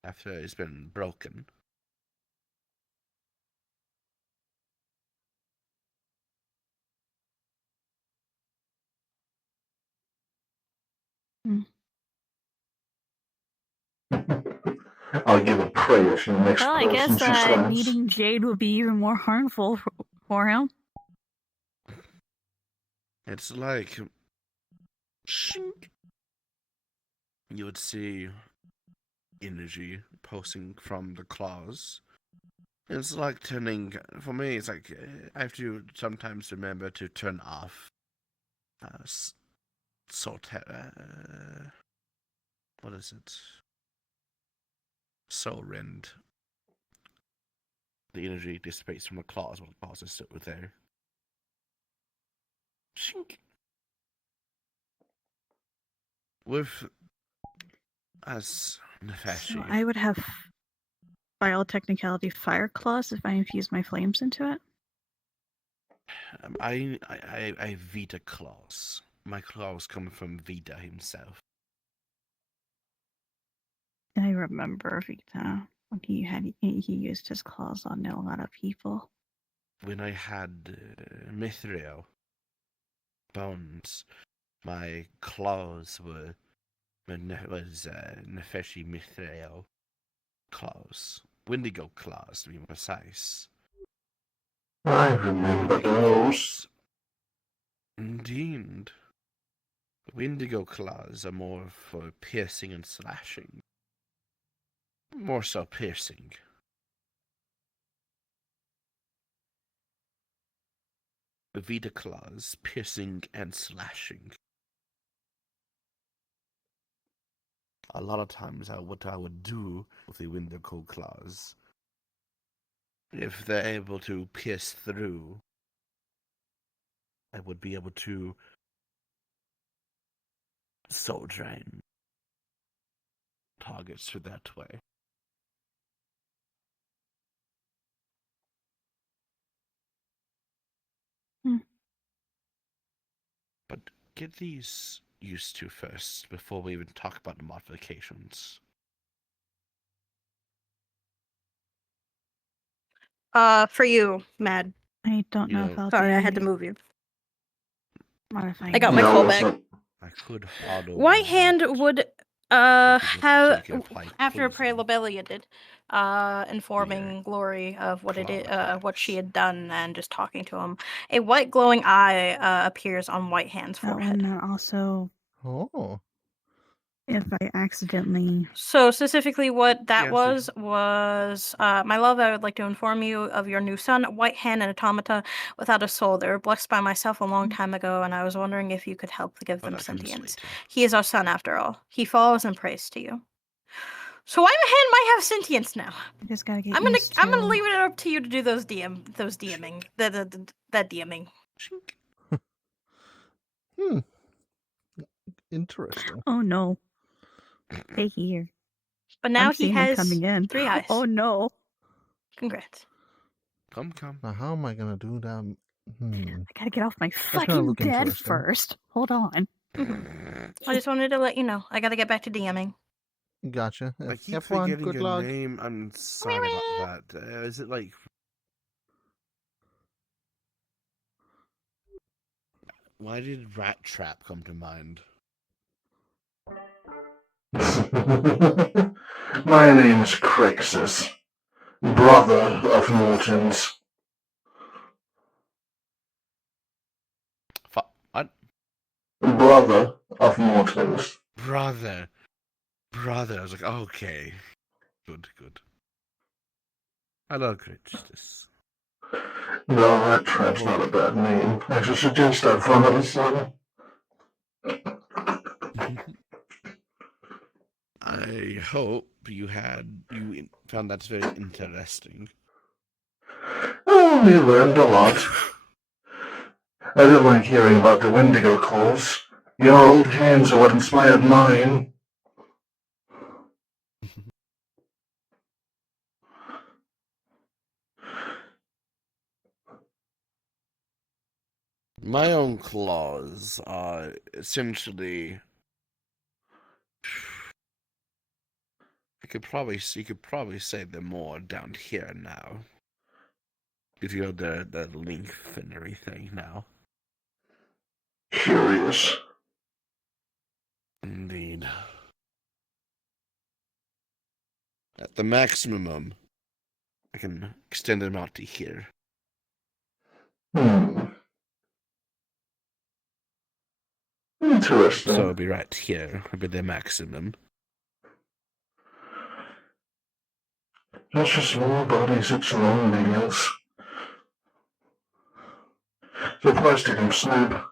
after it's been broken. I'll give a prayer to the next Well, I person guess she slaps. needing Jade would be even more harmful for him. It's like shink. You would see energy pulsing from the claws. It's like turning. For me, it's like I have to sometimes remember to turn off. What is it? Soul Rend. The energy dissipates from the claws while the claws are still there. Shink. With as Nefeshi. So I would have biotechnicality fire claws if I infuse my flames into it. I Vita claws. My claws come from Vita himself. I remember Vita when he used his claws on a lot of people. When I had Mithril bones, my claws was Nefeshi Mithril claws. Wendigo claws, to be precise. I remember those. Indeed. The Wendigo claws are more for piercing and slashing. More so piercing. The Vita claws, piercing and slashing. A lot of times, what I would do with the Wendigo claws, if they're able to pierce through, I would be able to soul drain targets through that way. But get these used to first before we even talk about the modifications. For you, Mad. I don't know You if know, I'll Sorry, be I had to move you. modifying. I got my No, call what's back. up? I could auto White Hand would have take it like after poison. Prelobelia did informing Glory of what it is, what she had done, and just talking to him. A white glowing eye appears on White Hand's That forehead. one also, Oh. if I accidentally. So specifically what that Yes, was, my love, I would like to inform you of your new son, White Hand, an automata without a soul. They were blessed by myself a long time ago, and I was wondering if you could help give them that comes sentience. later. He is our son after all. He follows and prays to you. So White Hand might have sentience now. I just gotta get I'm gonna used to. leave it up to you to do those DMing. That DMing. Interesting. Oh no. Hey here. But now I'm he seeing them has coming in. 3 eyes. Oh no. Congrats. Come. Now, how am I gonna do that? I gotta get off my That's gonna fucking look bed interesting. first. Hold on. I just wanted to let you know. I gotta get back to DMing. Gotcha. I keep Have fun. forgetting Good your luck. name. I'm sorry about that. Is it like... Why did Rat Trap come to mind? My name is Crixus, brother of Mortons. What? Brother of Mortons. Brother. I was like, okay. Good. Hello, Christus. No, that trap's not a bad name. I should suggest that for another son. I hope you found that very interesting. Oh, we learned a lot. I didn't like hearing about the Wendigo calls. Your old hands are what inspired mine. My own claws are essentially... you could probably say they're more down here now. If you know the length and everything now. Curious. Indeed. At the maximum, I can extend them out to here. Interesting. So it'll be right here, would be the maximum. Such a small body, such long nails. Surprised it can snap.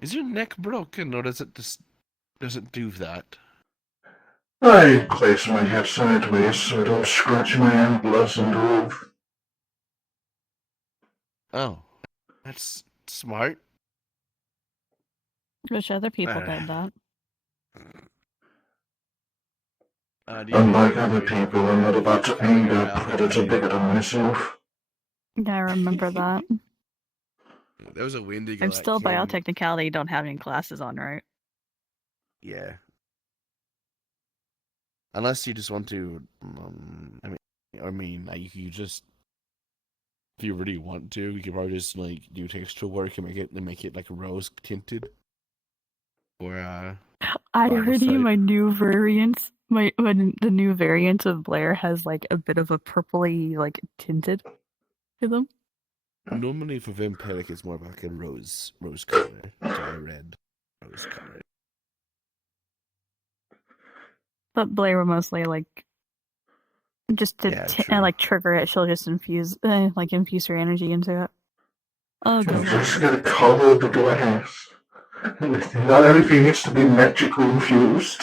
Is your neck broken, or does it do that? I place my head sideways so I don't scratch my antlers and roof. Oh, that's smart. Wish other people did that. Unlike other people, I'm not about to anger a predator bigger than myself. Yeah, I remember that. There was a Wendigo I'm that still, by all came... technicality, don't have any glasses on, right? Yeah. Unless you just want to, you just, if you really want to, you could probably just like do texture work and make it like rose tinted. Or I already fight. my new variants. when the new variant of Blair has like a bit of a purpley like tinted to them. Normally for vampiric, it's more of like a rose color, so red rose color. But Blair will mostly like just to like trigger it. She'll just infuse her energy into it. Oh, You just gotta color the glass. Not everything needs to be magically infused.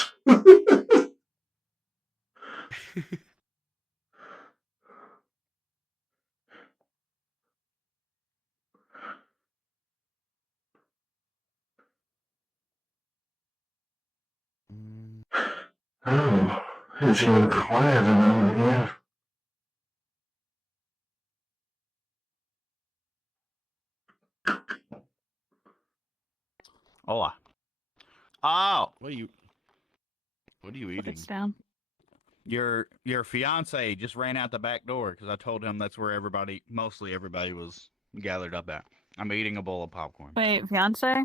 Oh, it's even quieter than here. Hola. Oh, What are you eating? It's down. Your fiance just ran out the back door because I told him that's where mostly everybody was gathered up at. I'm eating a bowl of popcorn. Wait, fiance?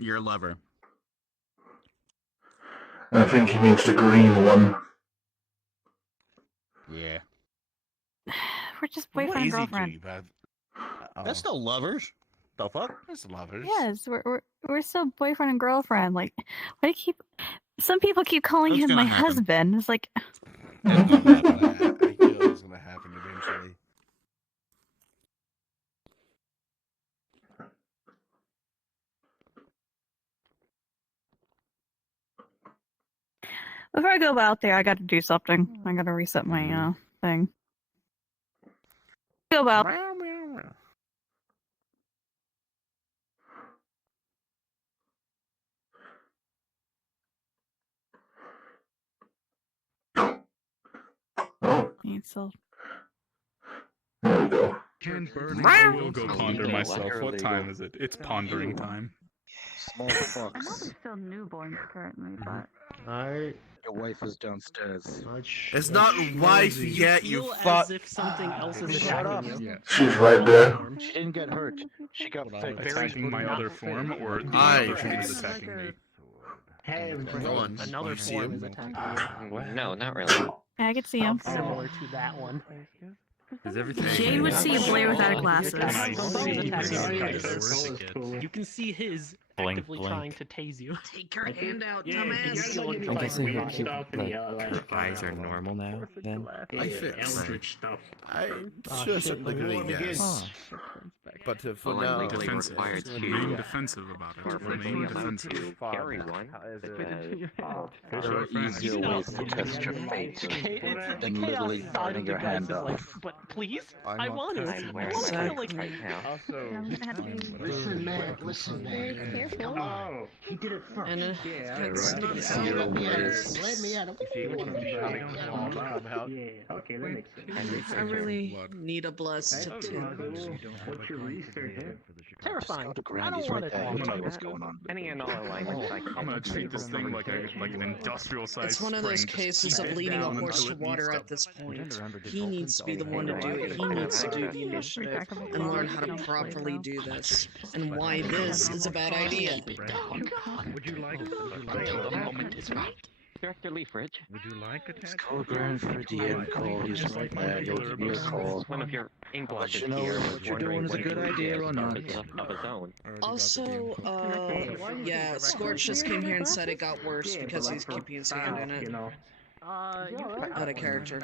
Your lover. I think he means the green one. Yeah. We're just boyfriend and girlfriend. That's still lovers. The fuck? That's lovers. Yes, we're still boyfriend and girlfriend. Like, why do you keep? Some people keep calling him my husband. It's like. I knew it was gonna happen eventually. Before I go out there, I got to do something. I got to reset my thing. Go out. So. There we go. I will go ponder myself. What time is it? It's pondering time. Small fox. Still newborn currently, but. Alright. Your wife is downstairs. It's not wife yet, you fuck. As if something else is Shut up. attacking you. She's right there. She didn't get hurt. She got attacking my other form, or the other form is attacking me. Hey, another form is attacking you. No, not really. Yeah, I could see him. Similar to that one. Is everything? Jane would see Blair without glasses. You can see his actively trying to tase you. Take your hand out, dumbass. I'm guessing her eyes are normal now, then? I fix. I'm sure something agreeing, yes. But for now, Being defensive about it. Remain defensive. Carry one. There are easier ways to test your fate than literally cutting your hand off. But please, I want to. Listen, man. Careful. Oh, he did it first. And Easier ways. Let me out. Okay, that makes sense. I really need a blessed What's your research? Terrifying. I don't want to tell you what's going on. Any and all alignments I can. I'm gonna treat this thing like an industrial size. It's one of those cases of leading a horse to water at this point. He needs to be the one to do it. He needs to do the initiative and learn how to properly do this, and why this is a bad idea. Would you like the moment is right. Director Leafridge. Would you like a Just call Grand for a DM call. He's right there. He'll give you a call. One of your ink Let you know what you're doing is a good idea or not. Of his own. Also, yeah, Scorch just came here and said it got worse because he's keeping his hand in it. Out of character.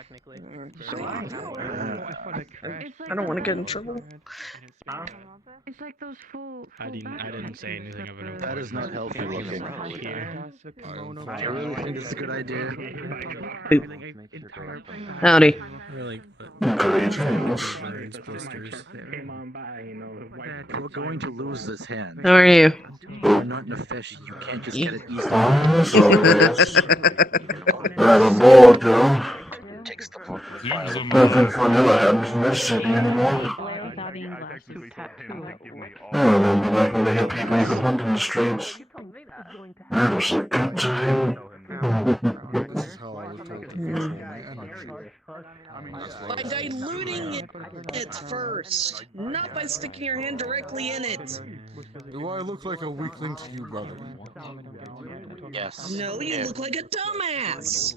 I don't want to get in trouble. It's like those fools. I didn't say anything of it. That is not healthy looking. I really think it's a good idea. Howdy. Really, We're going to lose this hand. How are you? We're not in a fish. You can't just get it easily. Rather bored, though. Takes the book. Nothing vanilla happens in this city anymore. I remember back when they had people you could hunt in the streets. That was a good time. By diluting it first, not by sticking your hand directly in it. Do I look like a weakling to you, brother? Yes. No, you look like a dumbass.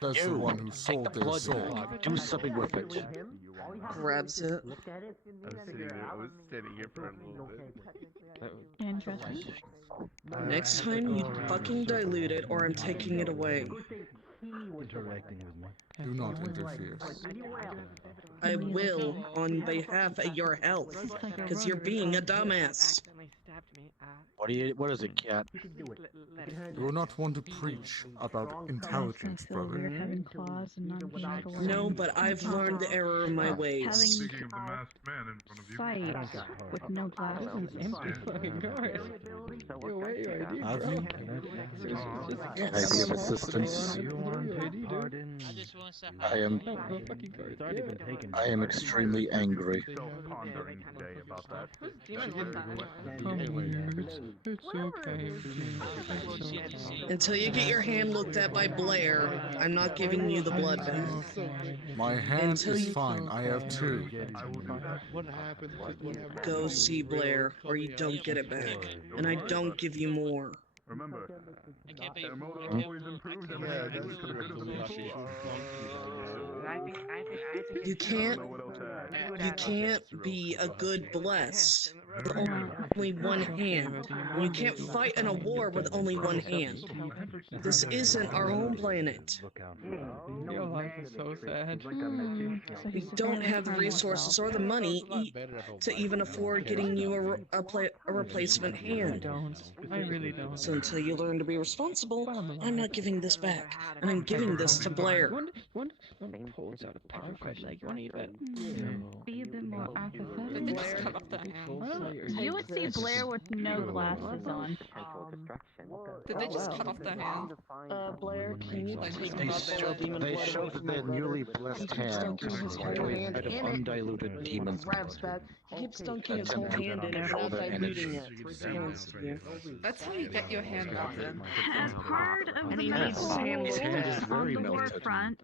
That's the one who sold their soul. Do something with it. Grabs it. I was sitting here for a little bit. Interesting. Next time you fucking dilute it or I'm taking it away. Do not interfere. I will on behalf of your health. Because you're being a dumbass. What is it, cat? You're not one to preach about intelligence, brother. Having claws and not being able to No, but I've learned the error of my ways. Having sight with no glasses. Have you? Can I be of assistance? I am extremely angry. Until you get your hand looked at by Blair, I'm not giving you the blood back. My hand is fine. I have two. Go see Blair, or you don't get it back. And I don't give you more. Remember, always improves every Yeah, day. You can't be a good bless with only one hand. You can't fight in a war with only one hand. This isn't our home planet. Your life is so sad. We don't have the resources or the money to even afford getting you a replacement hand. I really don't. So until you learn to be responsible, I'm not giving this back, and I'm giving this to Blair. One pulls out a power like you want to eat that? Be a bit more Did they apathetic. just cut off their hand? You would see Blair with no glasses on. Did they just cut off their hand? Blair, can you take They show that their newly blessed hand into a bit of undiluted demon grabs that. He keeps dunking his whole hand in it, not diluting it. That's how you get your hand melted. As part of the Yes, medical his hand is on very the war melted. front,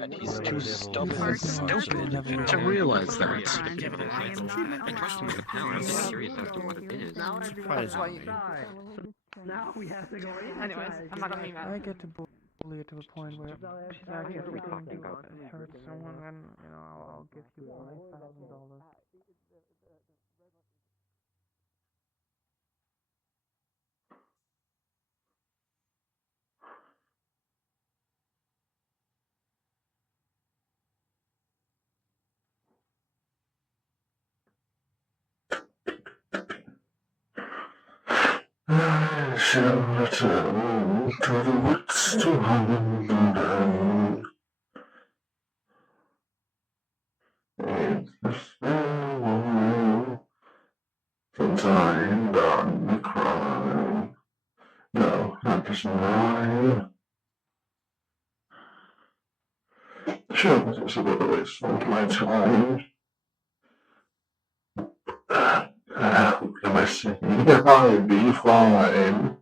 And he's too stubborn Part and stupid to realize that. I am not allowed. Serious as to what it is. Now we have to go in. Anyways, I'm not gonna be mad. I get to bully it to a point where she's actively talking about it hurts someone, then I'll give you $5,000. I shall return to the woods to hunt down. It's the spell from time done the crime. No, that is mine. Sure, it's a bit of a waste of my time. Am I saying I'll be fine?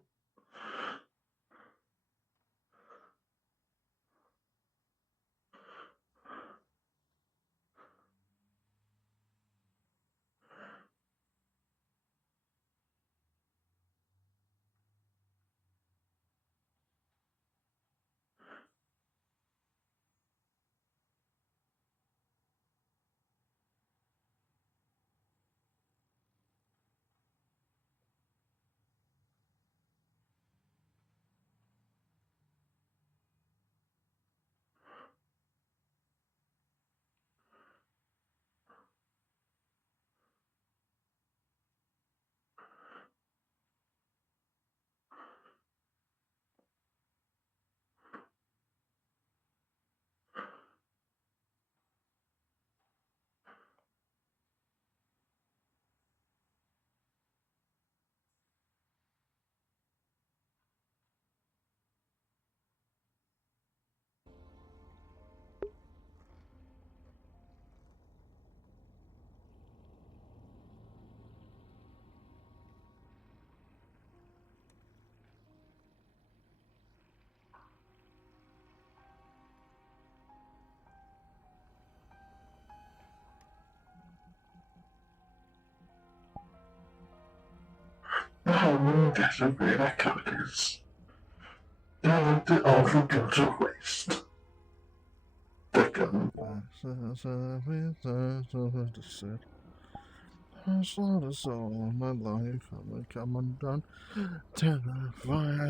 That's a great activities. They also go to waste. They can. All my life, I'm coming down. Terrified.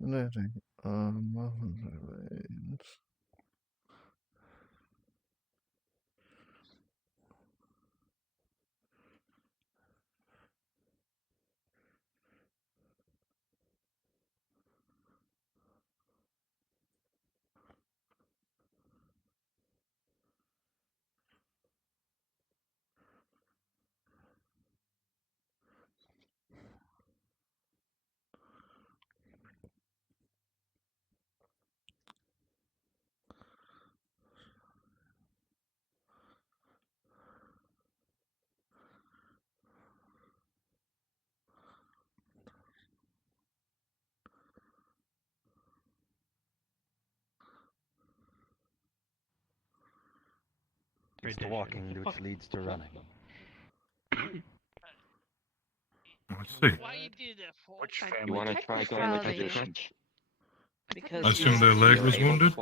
Letting my veins. It's the walking which leads to running. Let's see. Which family you want to try going with tradition? I assume their leg was wounded?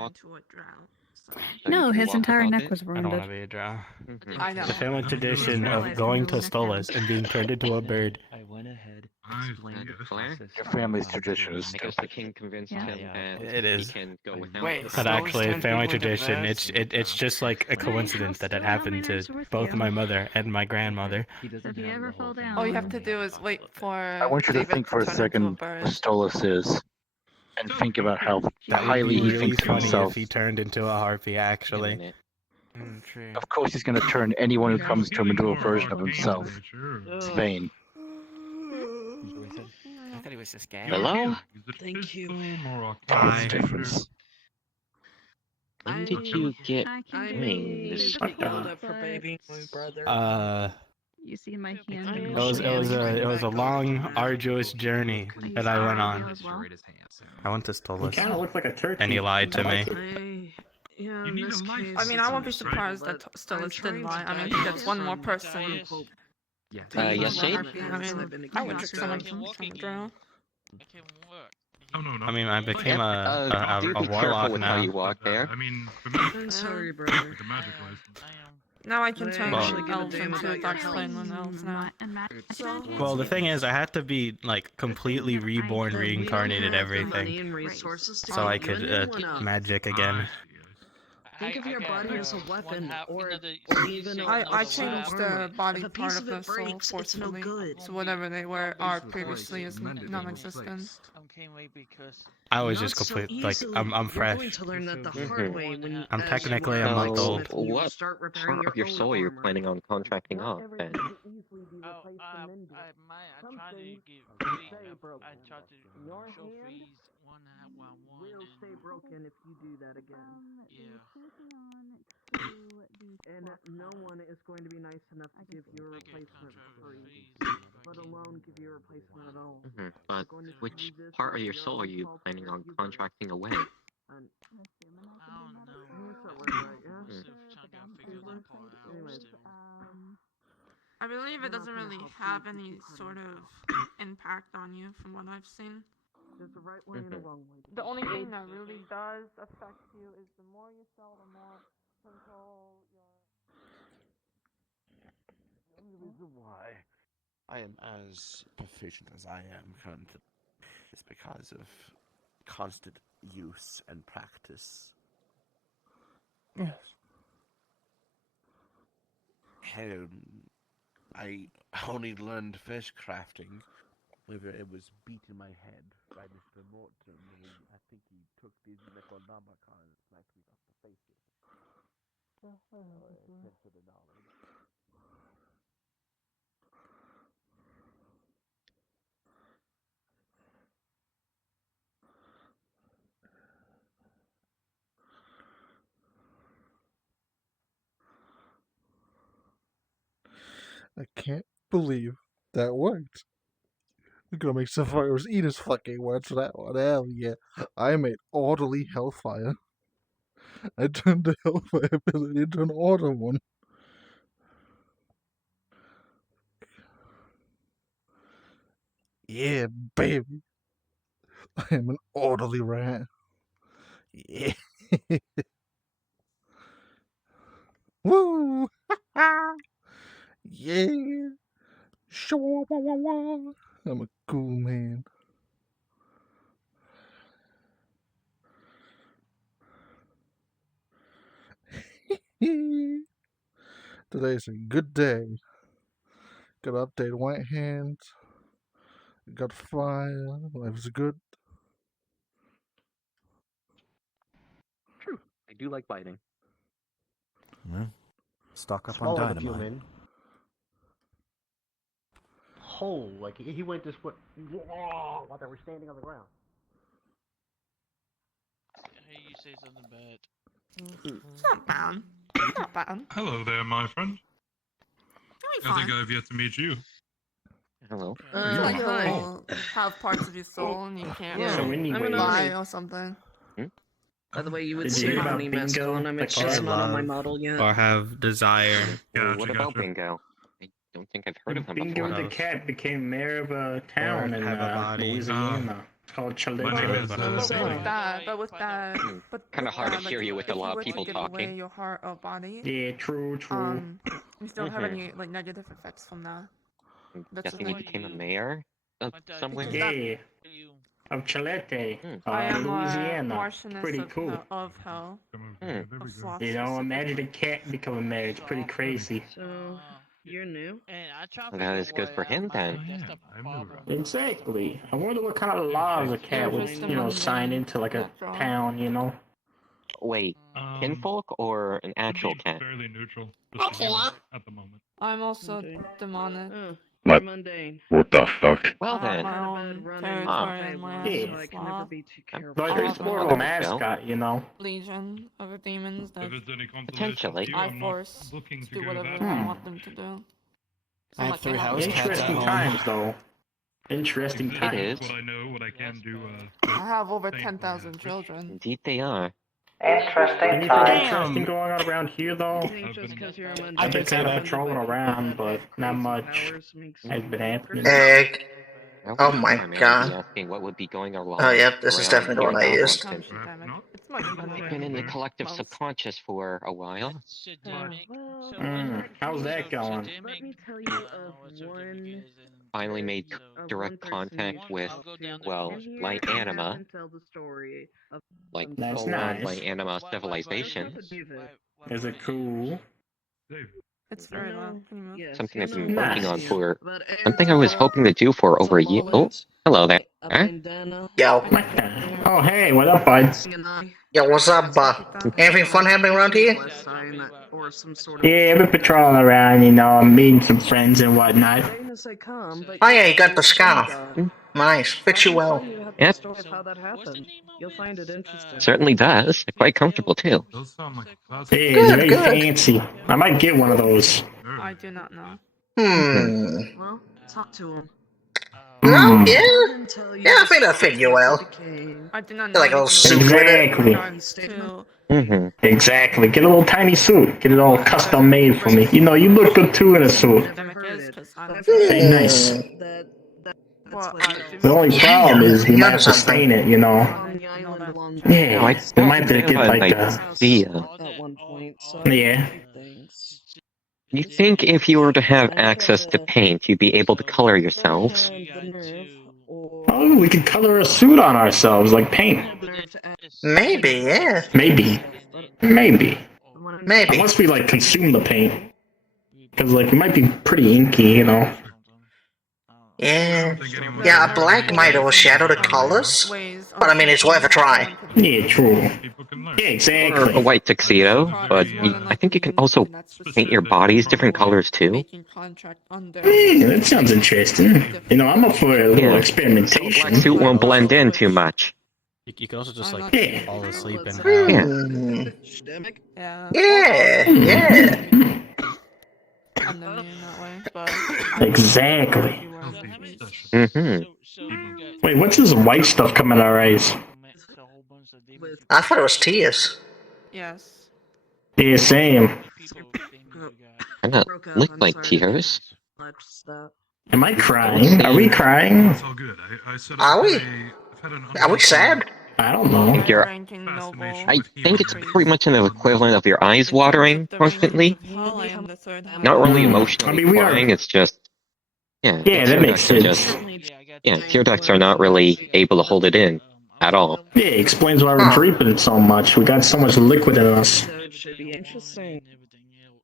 No, his entire neck was I don't want wounded. to be a drow. I know. The family tradition of going to Stolas and being turned into a bird. I went ahead, Nice. explained the Your process. family's tradition is Because the king convinced him that It is. he can go without Wait, the but actually, Stolas family turn people into tradition. birds? It's just like a coincidence that it happened to both my mother and my grandmother. If you ever fall down, All you have to do is wait for. I want you to David think for a turn into second what bird. Stolas is, and think about how That would highly be he really thinks of funny himself. if he turned into a harpy. Actually. True. Of course, he's going to turn anyone who comes to him into a version of himself. Spain. I thought he was just gay. Hello? Thank you. What's the difference? When did you get wings? up for baby, my brother? You see my hand? It was a long, arduous journey that I went on. I went to Stolas. kinda look like a turkey. And he lied to me. Yeah, in this case, I mean, I won't be surprised that Stolas didn't lie. I mean, he gets one more person. Yes, Abe? I mean, I would trick someone from a drow. No. I mean, I became do a be warlock careful with how now. you walk there. I mean, for me, I'm sorry, brother. with the magic license. Now I can change Well- elves into Darksplane elves now. Well, the thing is, I had to be like completely reborn, reincarnated, everything, so I could magic again. Think of your body as a weapon, or even I changed the body If a part piece of of the it soul breaks, it's no forcefully, good. so whatever they are previously is non-existent. I was Not just so complete like easily. I'm You're fresh. going to learn that the hard way when I'm as technically you a are month a old. blacksmith, you What start repairing part of your own soul you're armor. planning on contracting off, then? Your hand will stay broken if you do that again. And no one is going to be nice enough to give you a replacement for free, let alone give you a replacement at all. But which part of your soul are you planning on contracting away? I believe it doesn't really have any sort of impact on you from what I've seen. There's a right way and a wrong way. The only thing that really does affect you is the more you sell, the more control your... The only reason why I am as proficient as I am currently is because of constant use and practice. Yes. I only learned fish crafting whether it was beating my head by Mr. Morton. I think he took these Necronomicon and smacked me off the face with it. To the knowledge. I can't believe that worked. We're gonna make Sapphires eat his fucking words for that one. Hell yeah. I made orderly hellfire. I turned the hellfire ability into an order one. Yeah, baby. I am an orderly rat. Yeah. Woo! Yeah. I'm a cool man. Today's a good day. Got to update White Hand. Got fire. Life's good. True. I do like biting. Yeah. Stock up Smaller on the dynamite. human. Oh, like he went this way while they were standing on the ground. Hey, you say something bad. It's not bad. It's not bad. Hello there, my friend. Doing I think fine. I've yet to meet you. Hello. Like hi. you'll have parts of your soul and you can't Yeah, so anyway- lie or something. By the way, you would Did see you hear how about many messed bingo? on. The It's just card? not on my Love model yet. or have desire. What about bingo? I don't think I've heard of him Bingo before. the cat became mayor of a town in have a body. Louisiana. It's called My name Chalete. is But with that, Kind of hard to like, hear you with a if you lot of were to people give away talking. your heart or body, Yeah, true. you don't have any like negative effects from that. I'm That's guessing the he thing. became a mayor of somewhere. Yeah. Of Chalete, I am Louisiana. Martianess Pretty of cool. Of hell. Of sloth You know, specifically. imagine a cat becoming a mayor. It's pretty crazy. So, you're new? And I try to Well, figure that is good what for him then. that's the problem. Exactly. I wonder what kind of laws a cat would, sign into like a town, Wait, kinfolk or an actual cat? Fairly neutral. At the moment. I'm also demonic. What? Mundane. What the fuck? Well I have then. my own territory and land. Yeah. and sloth. But sure it's he's more of a another show. mascot, Legion of demons that If it's any consolation Potentially. to you, I I'm not force looking to to do go whatever that I far. want them to do. I have like, 3 they house cats at Interesting home. times, though. Interesting It times. is. What I know, what I can do. I have over 10,000 children. Indeed they are. Anything interesting going on around here, though? I I've been can say kind of that. patrolling around, but not much has been happening. Egg. Well, Oh my I may god. be asking what would be going along. Oh, yep, this is around definitely the here one I without used. Winston. It's my I've been in the collective subconscious for a while. How's that going? Let me tell you of one. Finally made direct contact with, well, light anima, Tell the story of like That's full-on nice. light anima civilization. Is it cool? It's very loud. Can you move? Something I've been Nice. working on for, something I was hoping to do for over a year. Oh, hello there. Yo. Oh, hey, what up, bud? Yo, what's up, anything fun happening around here? Yeah, I've been patrolling around, meeting some friends and whatnot. Oh yeah, you got the scarf. Nice, fits you well. Yep, How that happened. You'll find it interesting. certainly does. Quite comfortable too. Those sound like Yeah, it's very fancy. I might get one of those. I do not know. Well, talk to him. No, yeah. Yeah, I think that fit you well. I do not Feel like a little suit with Exactly. Mm-hmm. Exactly. Get a little tiny suit. Get it all custom made for me. You look good too in a suit. Hey, nice. The only problem is you might have to stain it, Yeah, it might have to get like yeah. You think if you were to have access to paint, you'd be able to color yourselves? Oh, we could color a suit on ourselves like paint. Maybe, yeah. Maybe. Unless we consume the paint. Because it might be pretty inky, Yeah. Yeah, a black might overshadow the colors. But I mean, it's worth a try. Yeah, true. Yeah, Or exactly. a white tuxedo, but I think you can also paint your bodies different colors too. Yeah, that sounds interesting. I'm up for a little experimentation. Black suit won't blend in too much. You could also just Yeah. fall asleep and Yeah. Yeah. I'm the moon that way, but Exactly. Mm-hmm. Wait, what's this white stuff coming out our eyes? I thought it was tears. yes. Yeah, same. Kinda look like tears. Am I crying? Are we crying? It's all good. I said Are we? I've had an Are we sad? I don't know. You're, fascination I with think human it's race. pretty much an equivalent of your eyes watering constantly. I am the third Not really I emotionally mean, we are. crying, it's just, yeah, the Yeah, that tear makes ducts are sense. just, yeah, tear ducts are not really able to hold it in at all. Yeah, it explains why we're dripping it so much. We got so much liquid in us. That should be interesting.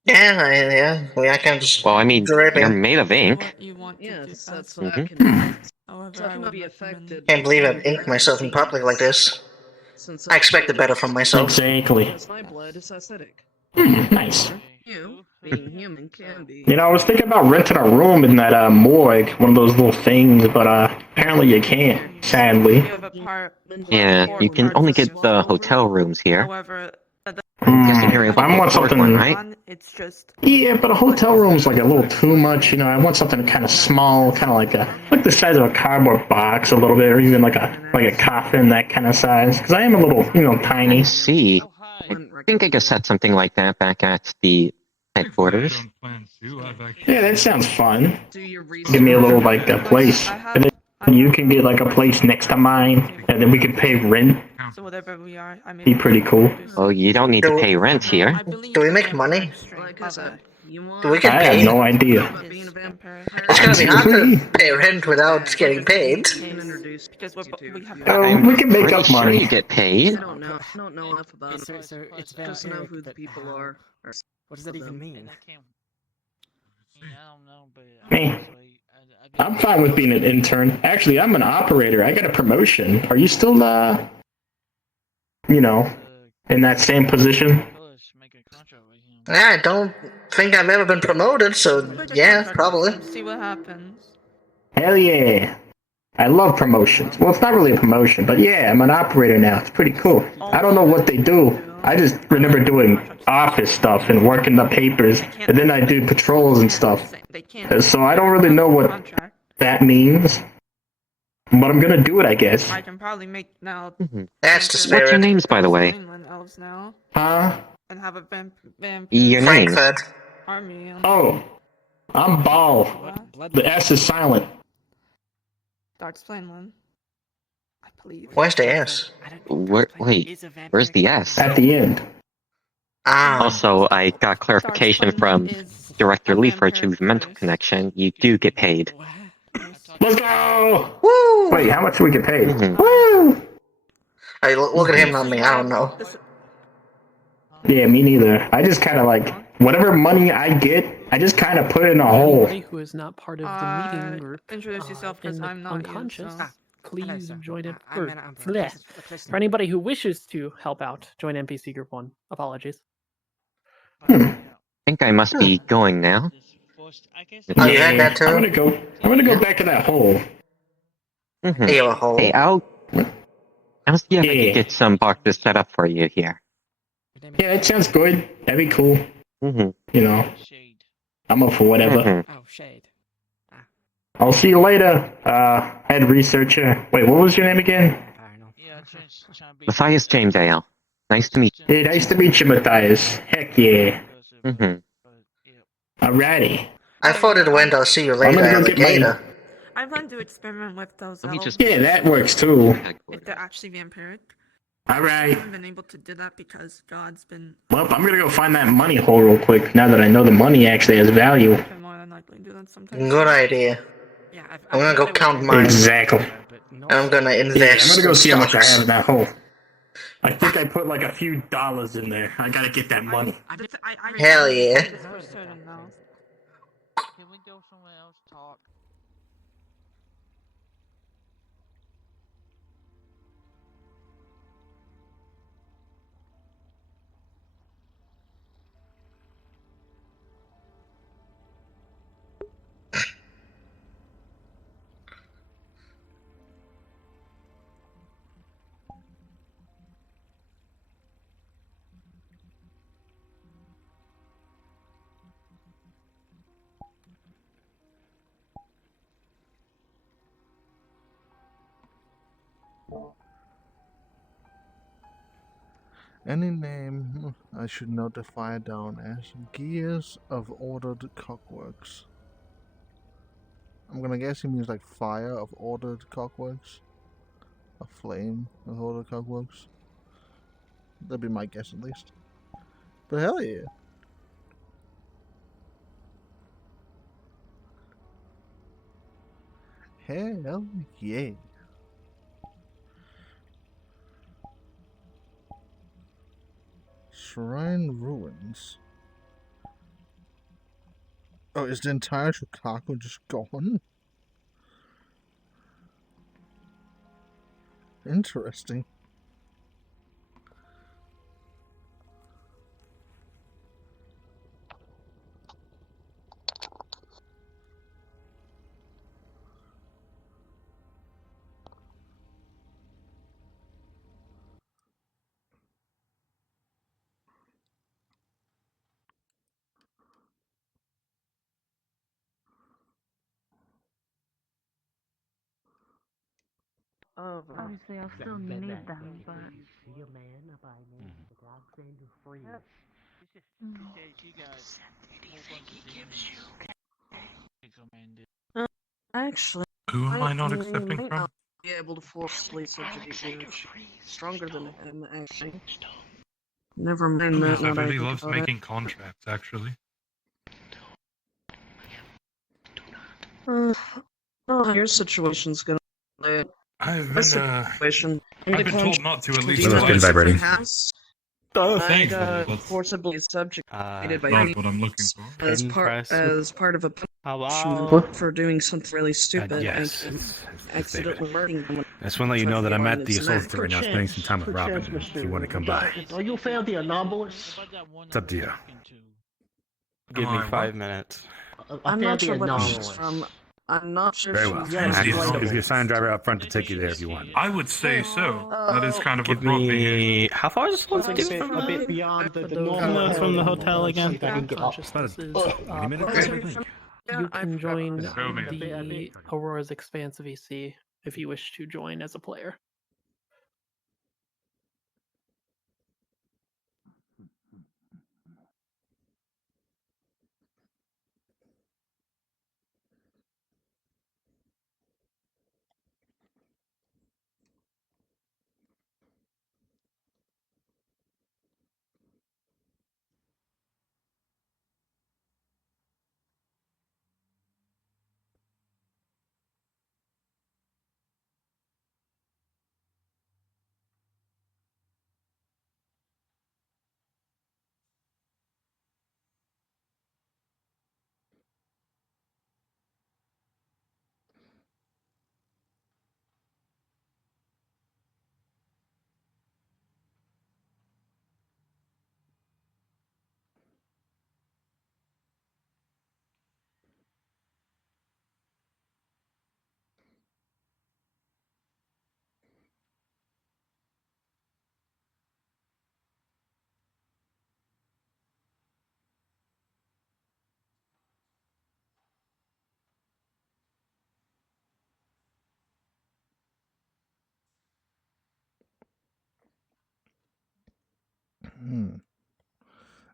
Yeah, I can just Well, I mean, you're dripping. made of ink. Yes, that's Mhm. that can. However, So I if you would be recommend affected, Can't believe I've by inked myself in public like this. since I expected better from myself. Exactly. because my blood is acidic. Nice. You, being human, can be. You know, I was thinking about renting a room in that morgue, one of those little things, but apparently you can't, sadly. you have a part. Yeah, you can only get the hotel rooms here. However, I'm guessing you're able I to want afford something. one, right? it's just Yeah, but a hotel room's like a little too much. You know, I want something kind of small, kind of like the size of a cardboard box, a little bit, or even like a coffin, that kind of size. Because I am a little, tiny. I see. I think I just had something like that back at the headquarters. Yeah, that sounds fun. Do your Give me a little research. a place, and then you can get like a place next to mine, and then we can pay rent. so whatever we are. I mean, Be pretty cool. Oh, you don't need to pay rent here. Do we make money? Like I said, you want. Do we get I have paid? no idea. Being a vampire. It's gonna be hard to pay rent without getting paid. Because we have. I'm we can make pretty up sure money. you get paid. I don't know enough about it. It's Just to know vampiric, who the but people how? are. Or What does that even them. mean? Me. I'm fine with being an intern. Actually, I'm an operator. I got a promotion. Are you still, in that same position? I don't think I've ever been promoted, so yeah, probably. See what happens. Hell yeah. I love promotions. Well, it's not really a promotion, but yeah, I'm an operator now. It's pretty cool. I don't know what they do. I just remember doing office stuff and working the papers, and then I do patrols and stuff. So I don't really know what that means. But I'm gonna do it, I guess. I can probably make now. That's the What's your spirit. names, by the way? Elves now. Huh? And have a Your names. Frankfurt. army. Oh, I'm Ball. The S is silent. Dark explain one. I believe. Where's the S? Wait, where's the S? At the end. Ah. Also, I got clarification from Director Leafridge's mental connection. You do get paid. Let's go! Woo! Wait, how much do we get paid? Woo! Hey, look at him, not me. I don't know. Yeah, me neither. I just kind of whatever money I get, I just kind of put it in a hole. Anybody who is not part of the meeting group Introduce yourself because and I'm not unconscious, You, so. please join it. I'm For anybody who wishes to help out, join NPC Group 1. Apologies. I think I must be going now. Oh, you had that too? I'm gonna go back to that hole. You're a hole. Hey, I'll see if I can get some boxes set up for you here. Yeah, it sounds good. That'd be cool. I'm up for whatever. Oh, shade. I'll see you later, head researcher. Wait, what was your name again? Matthias Jamesdale. Nice to meet you. Hey, nice to meet you, Matthias. Heck yeah. Alrighty. I thought it went, I'll see you I'm later, gonna go get my... alligator. I plan to experiment with those elves. Yeah, that works too. If they're actually vampiric. Alright. I haven't been able to do that because God's been. Well, I'm gonna go find that money hole real quick, now that I know the money actually has value. More than likely do that sometimes. Good idea. Yeah, I'm gonna go count mine. Exactly. And I'm gonna invest. Yeah, I'm gonna go see how much I stocks. have in that hole. I think I put a few dollars in there. I gotta get that money. Hell yeah. Can we go somewhere else talk? Any name I should notify down as Gears of Ordered Cockworks. I'm gonna guess he means like fire of ordered cockworks. A flame of ordered cockworks. That'd be my guess at least. But hell yeah. Hell yeah. Shrine ruins. Oh, is the entire Chicago just gone? Interesting. Obviously, I'll still need them, but. Actually, Who am I not you accepting might from? not be able to forcibly subjugate you. It's stronger than him, actually. Never mind that. Now that I Really think loves about it. making contracts, actually. Your situation's gonna play. I've My been, situation. I've been told not to at least Demon twice. vibrating. House. Oh, I thankfully, got that's forcibly subjugated by not what I'm looking for. as Pin part press. of a Hello? punishment for doing something really stupid yes, and it's accidentally murdering them. I just want to let you know that I'm at the assault Snack. right now, spending some time with Robin. If you want to come by, Are you failed the anomalous? it's up to you. Give me Am I 5 minutes. I I'm failed not the sure what she's anomalous. from. I'm not sure Very she's well. Yeah, I'll it's give relatable. you a sign driver out front to take you there if you want. I would say so. That is kind of what Give brought me here. me. How far is I think this a from bit beyond the from normal. from the hell hotel and again? see if I can get up. About a 20 minutes, I think. You can join Show me. the Aurora's Expanse VC if you wish to join as a player.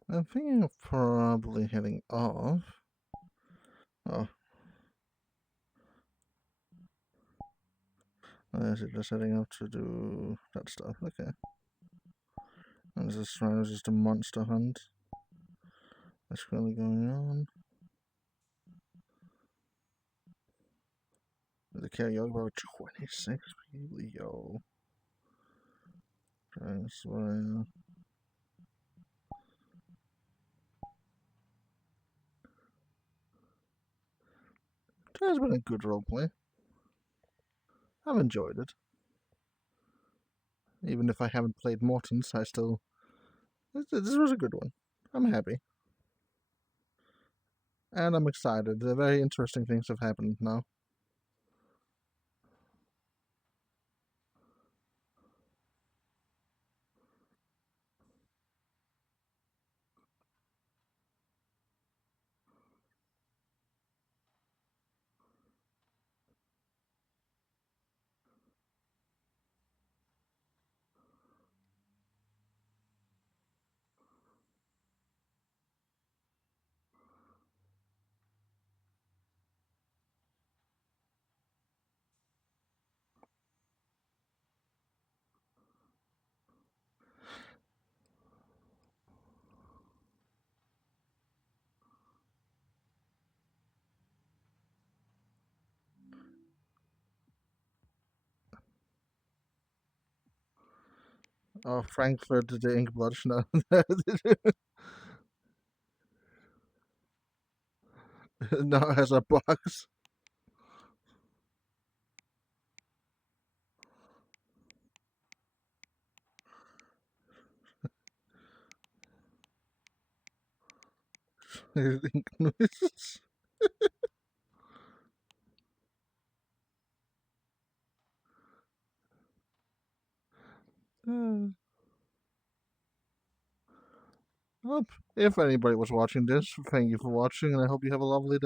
I'm thinking of probably heading off. Oh. Is it just heading off to do that stuff? Okay. And this shrine was just a monster hunt. That's currently going on. The karaoke about 26 people, yo. Transfer. It has been a good roleplay. I've enjoyed it. Even if I haven't played Mortons, I still... This was a good one. I'm happy. And I'm excited. Very interesting things have happened now. Frankfurt the Inkblotch now has a box. Ink noises. Well, if anybody was watching this, thank you for watching, and I hope you have a lovely day.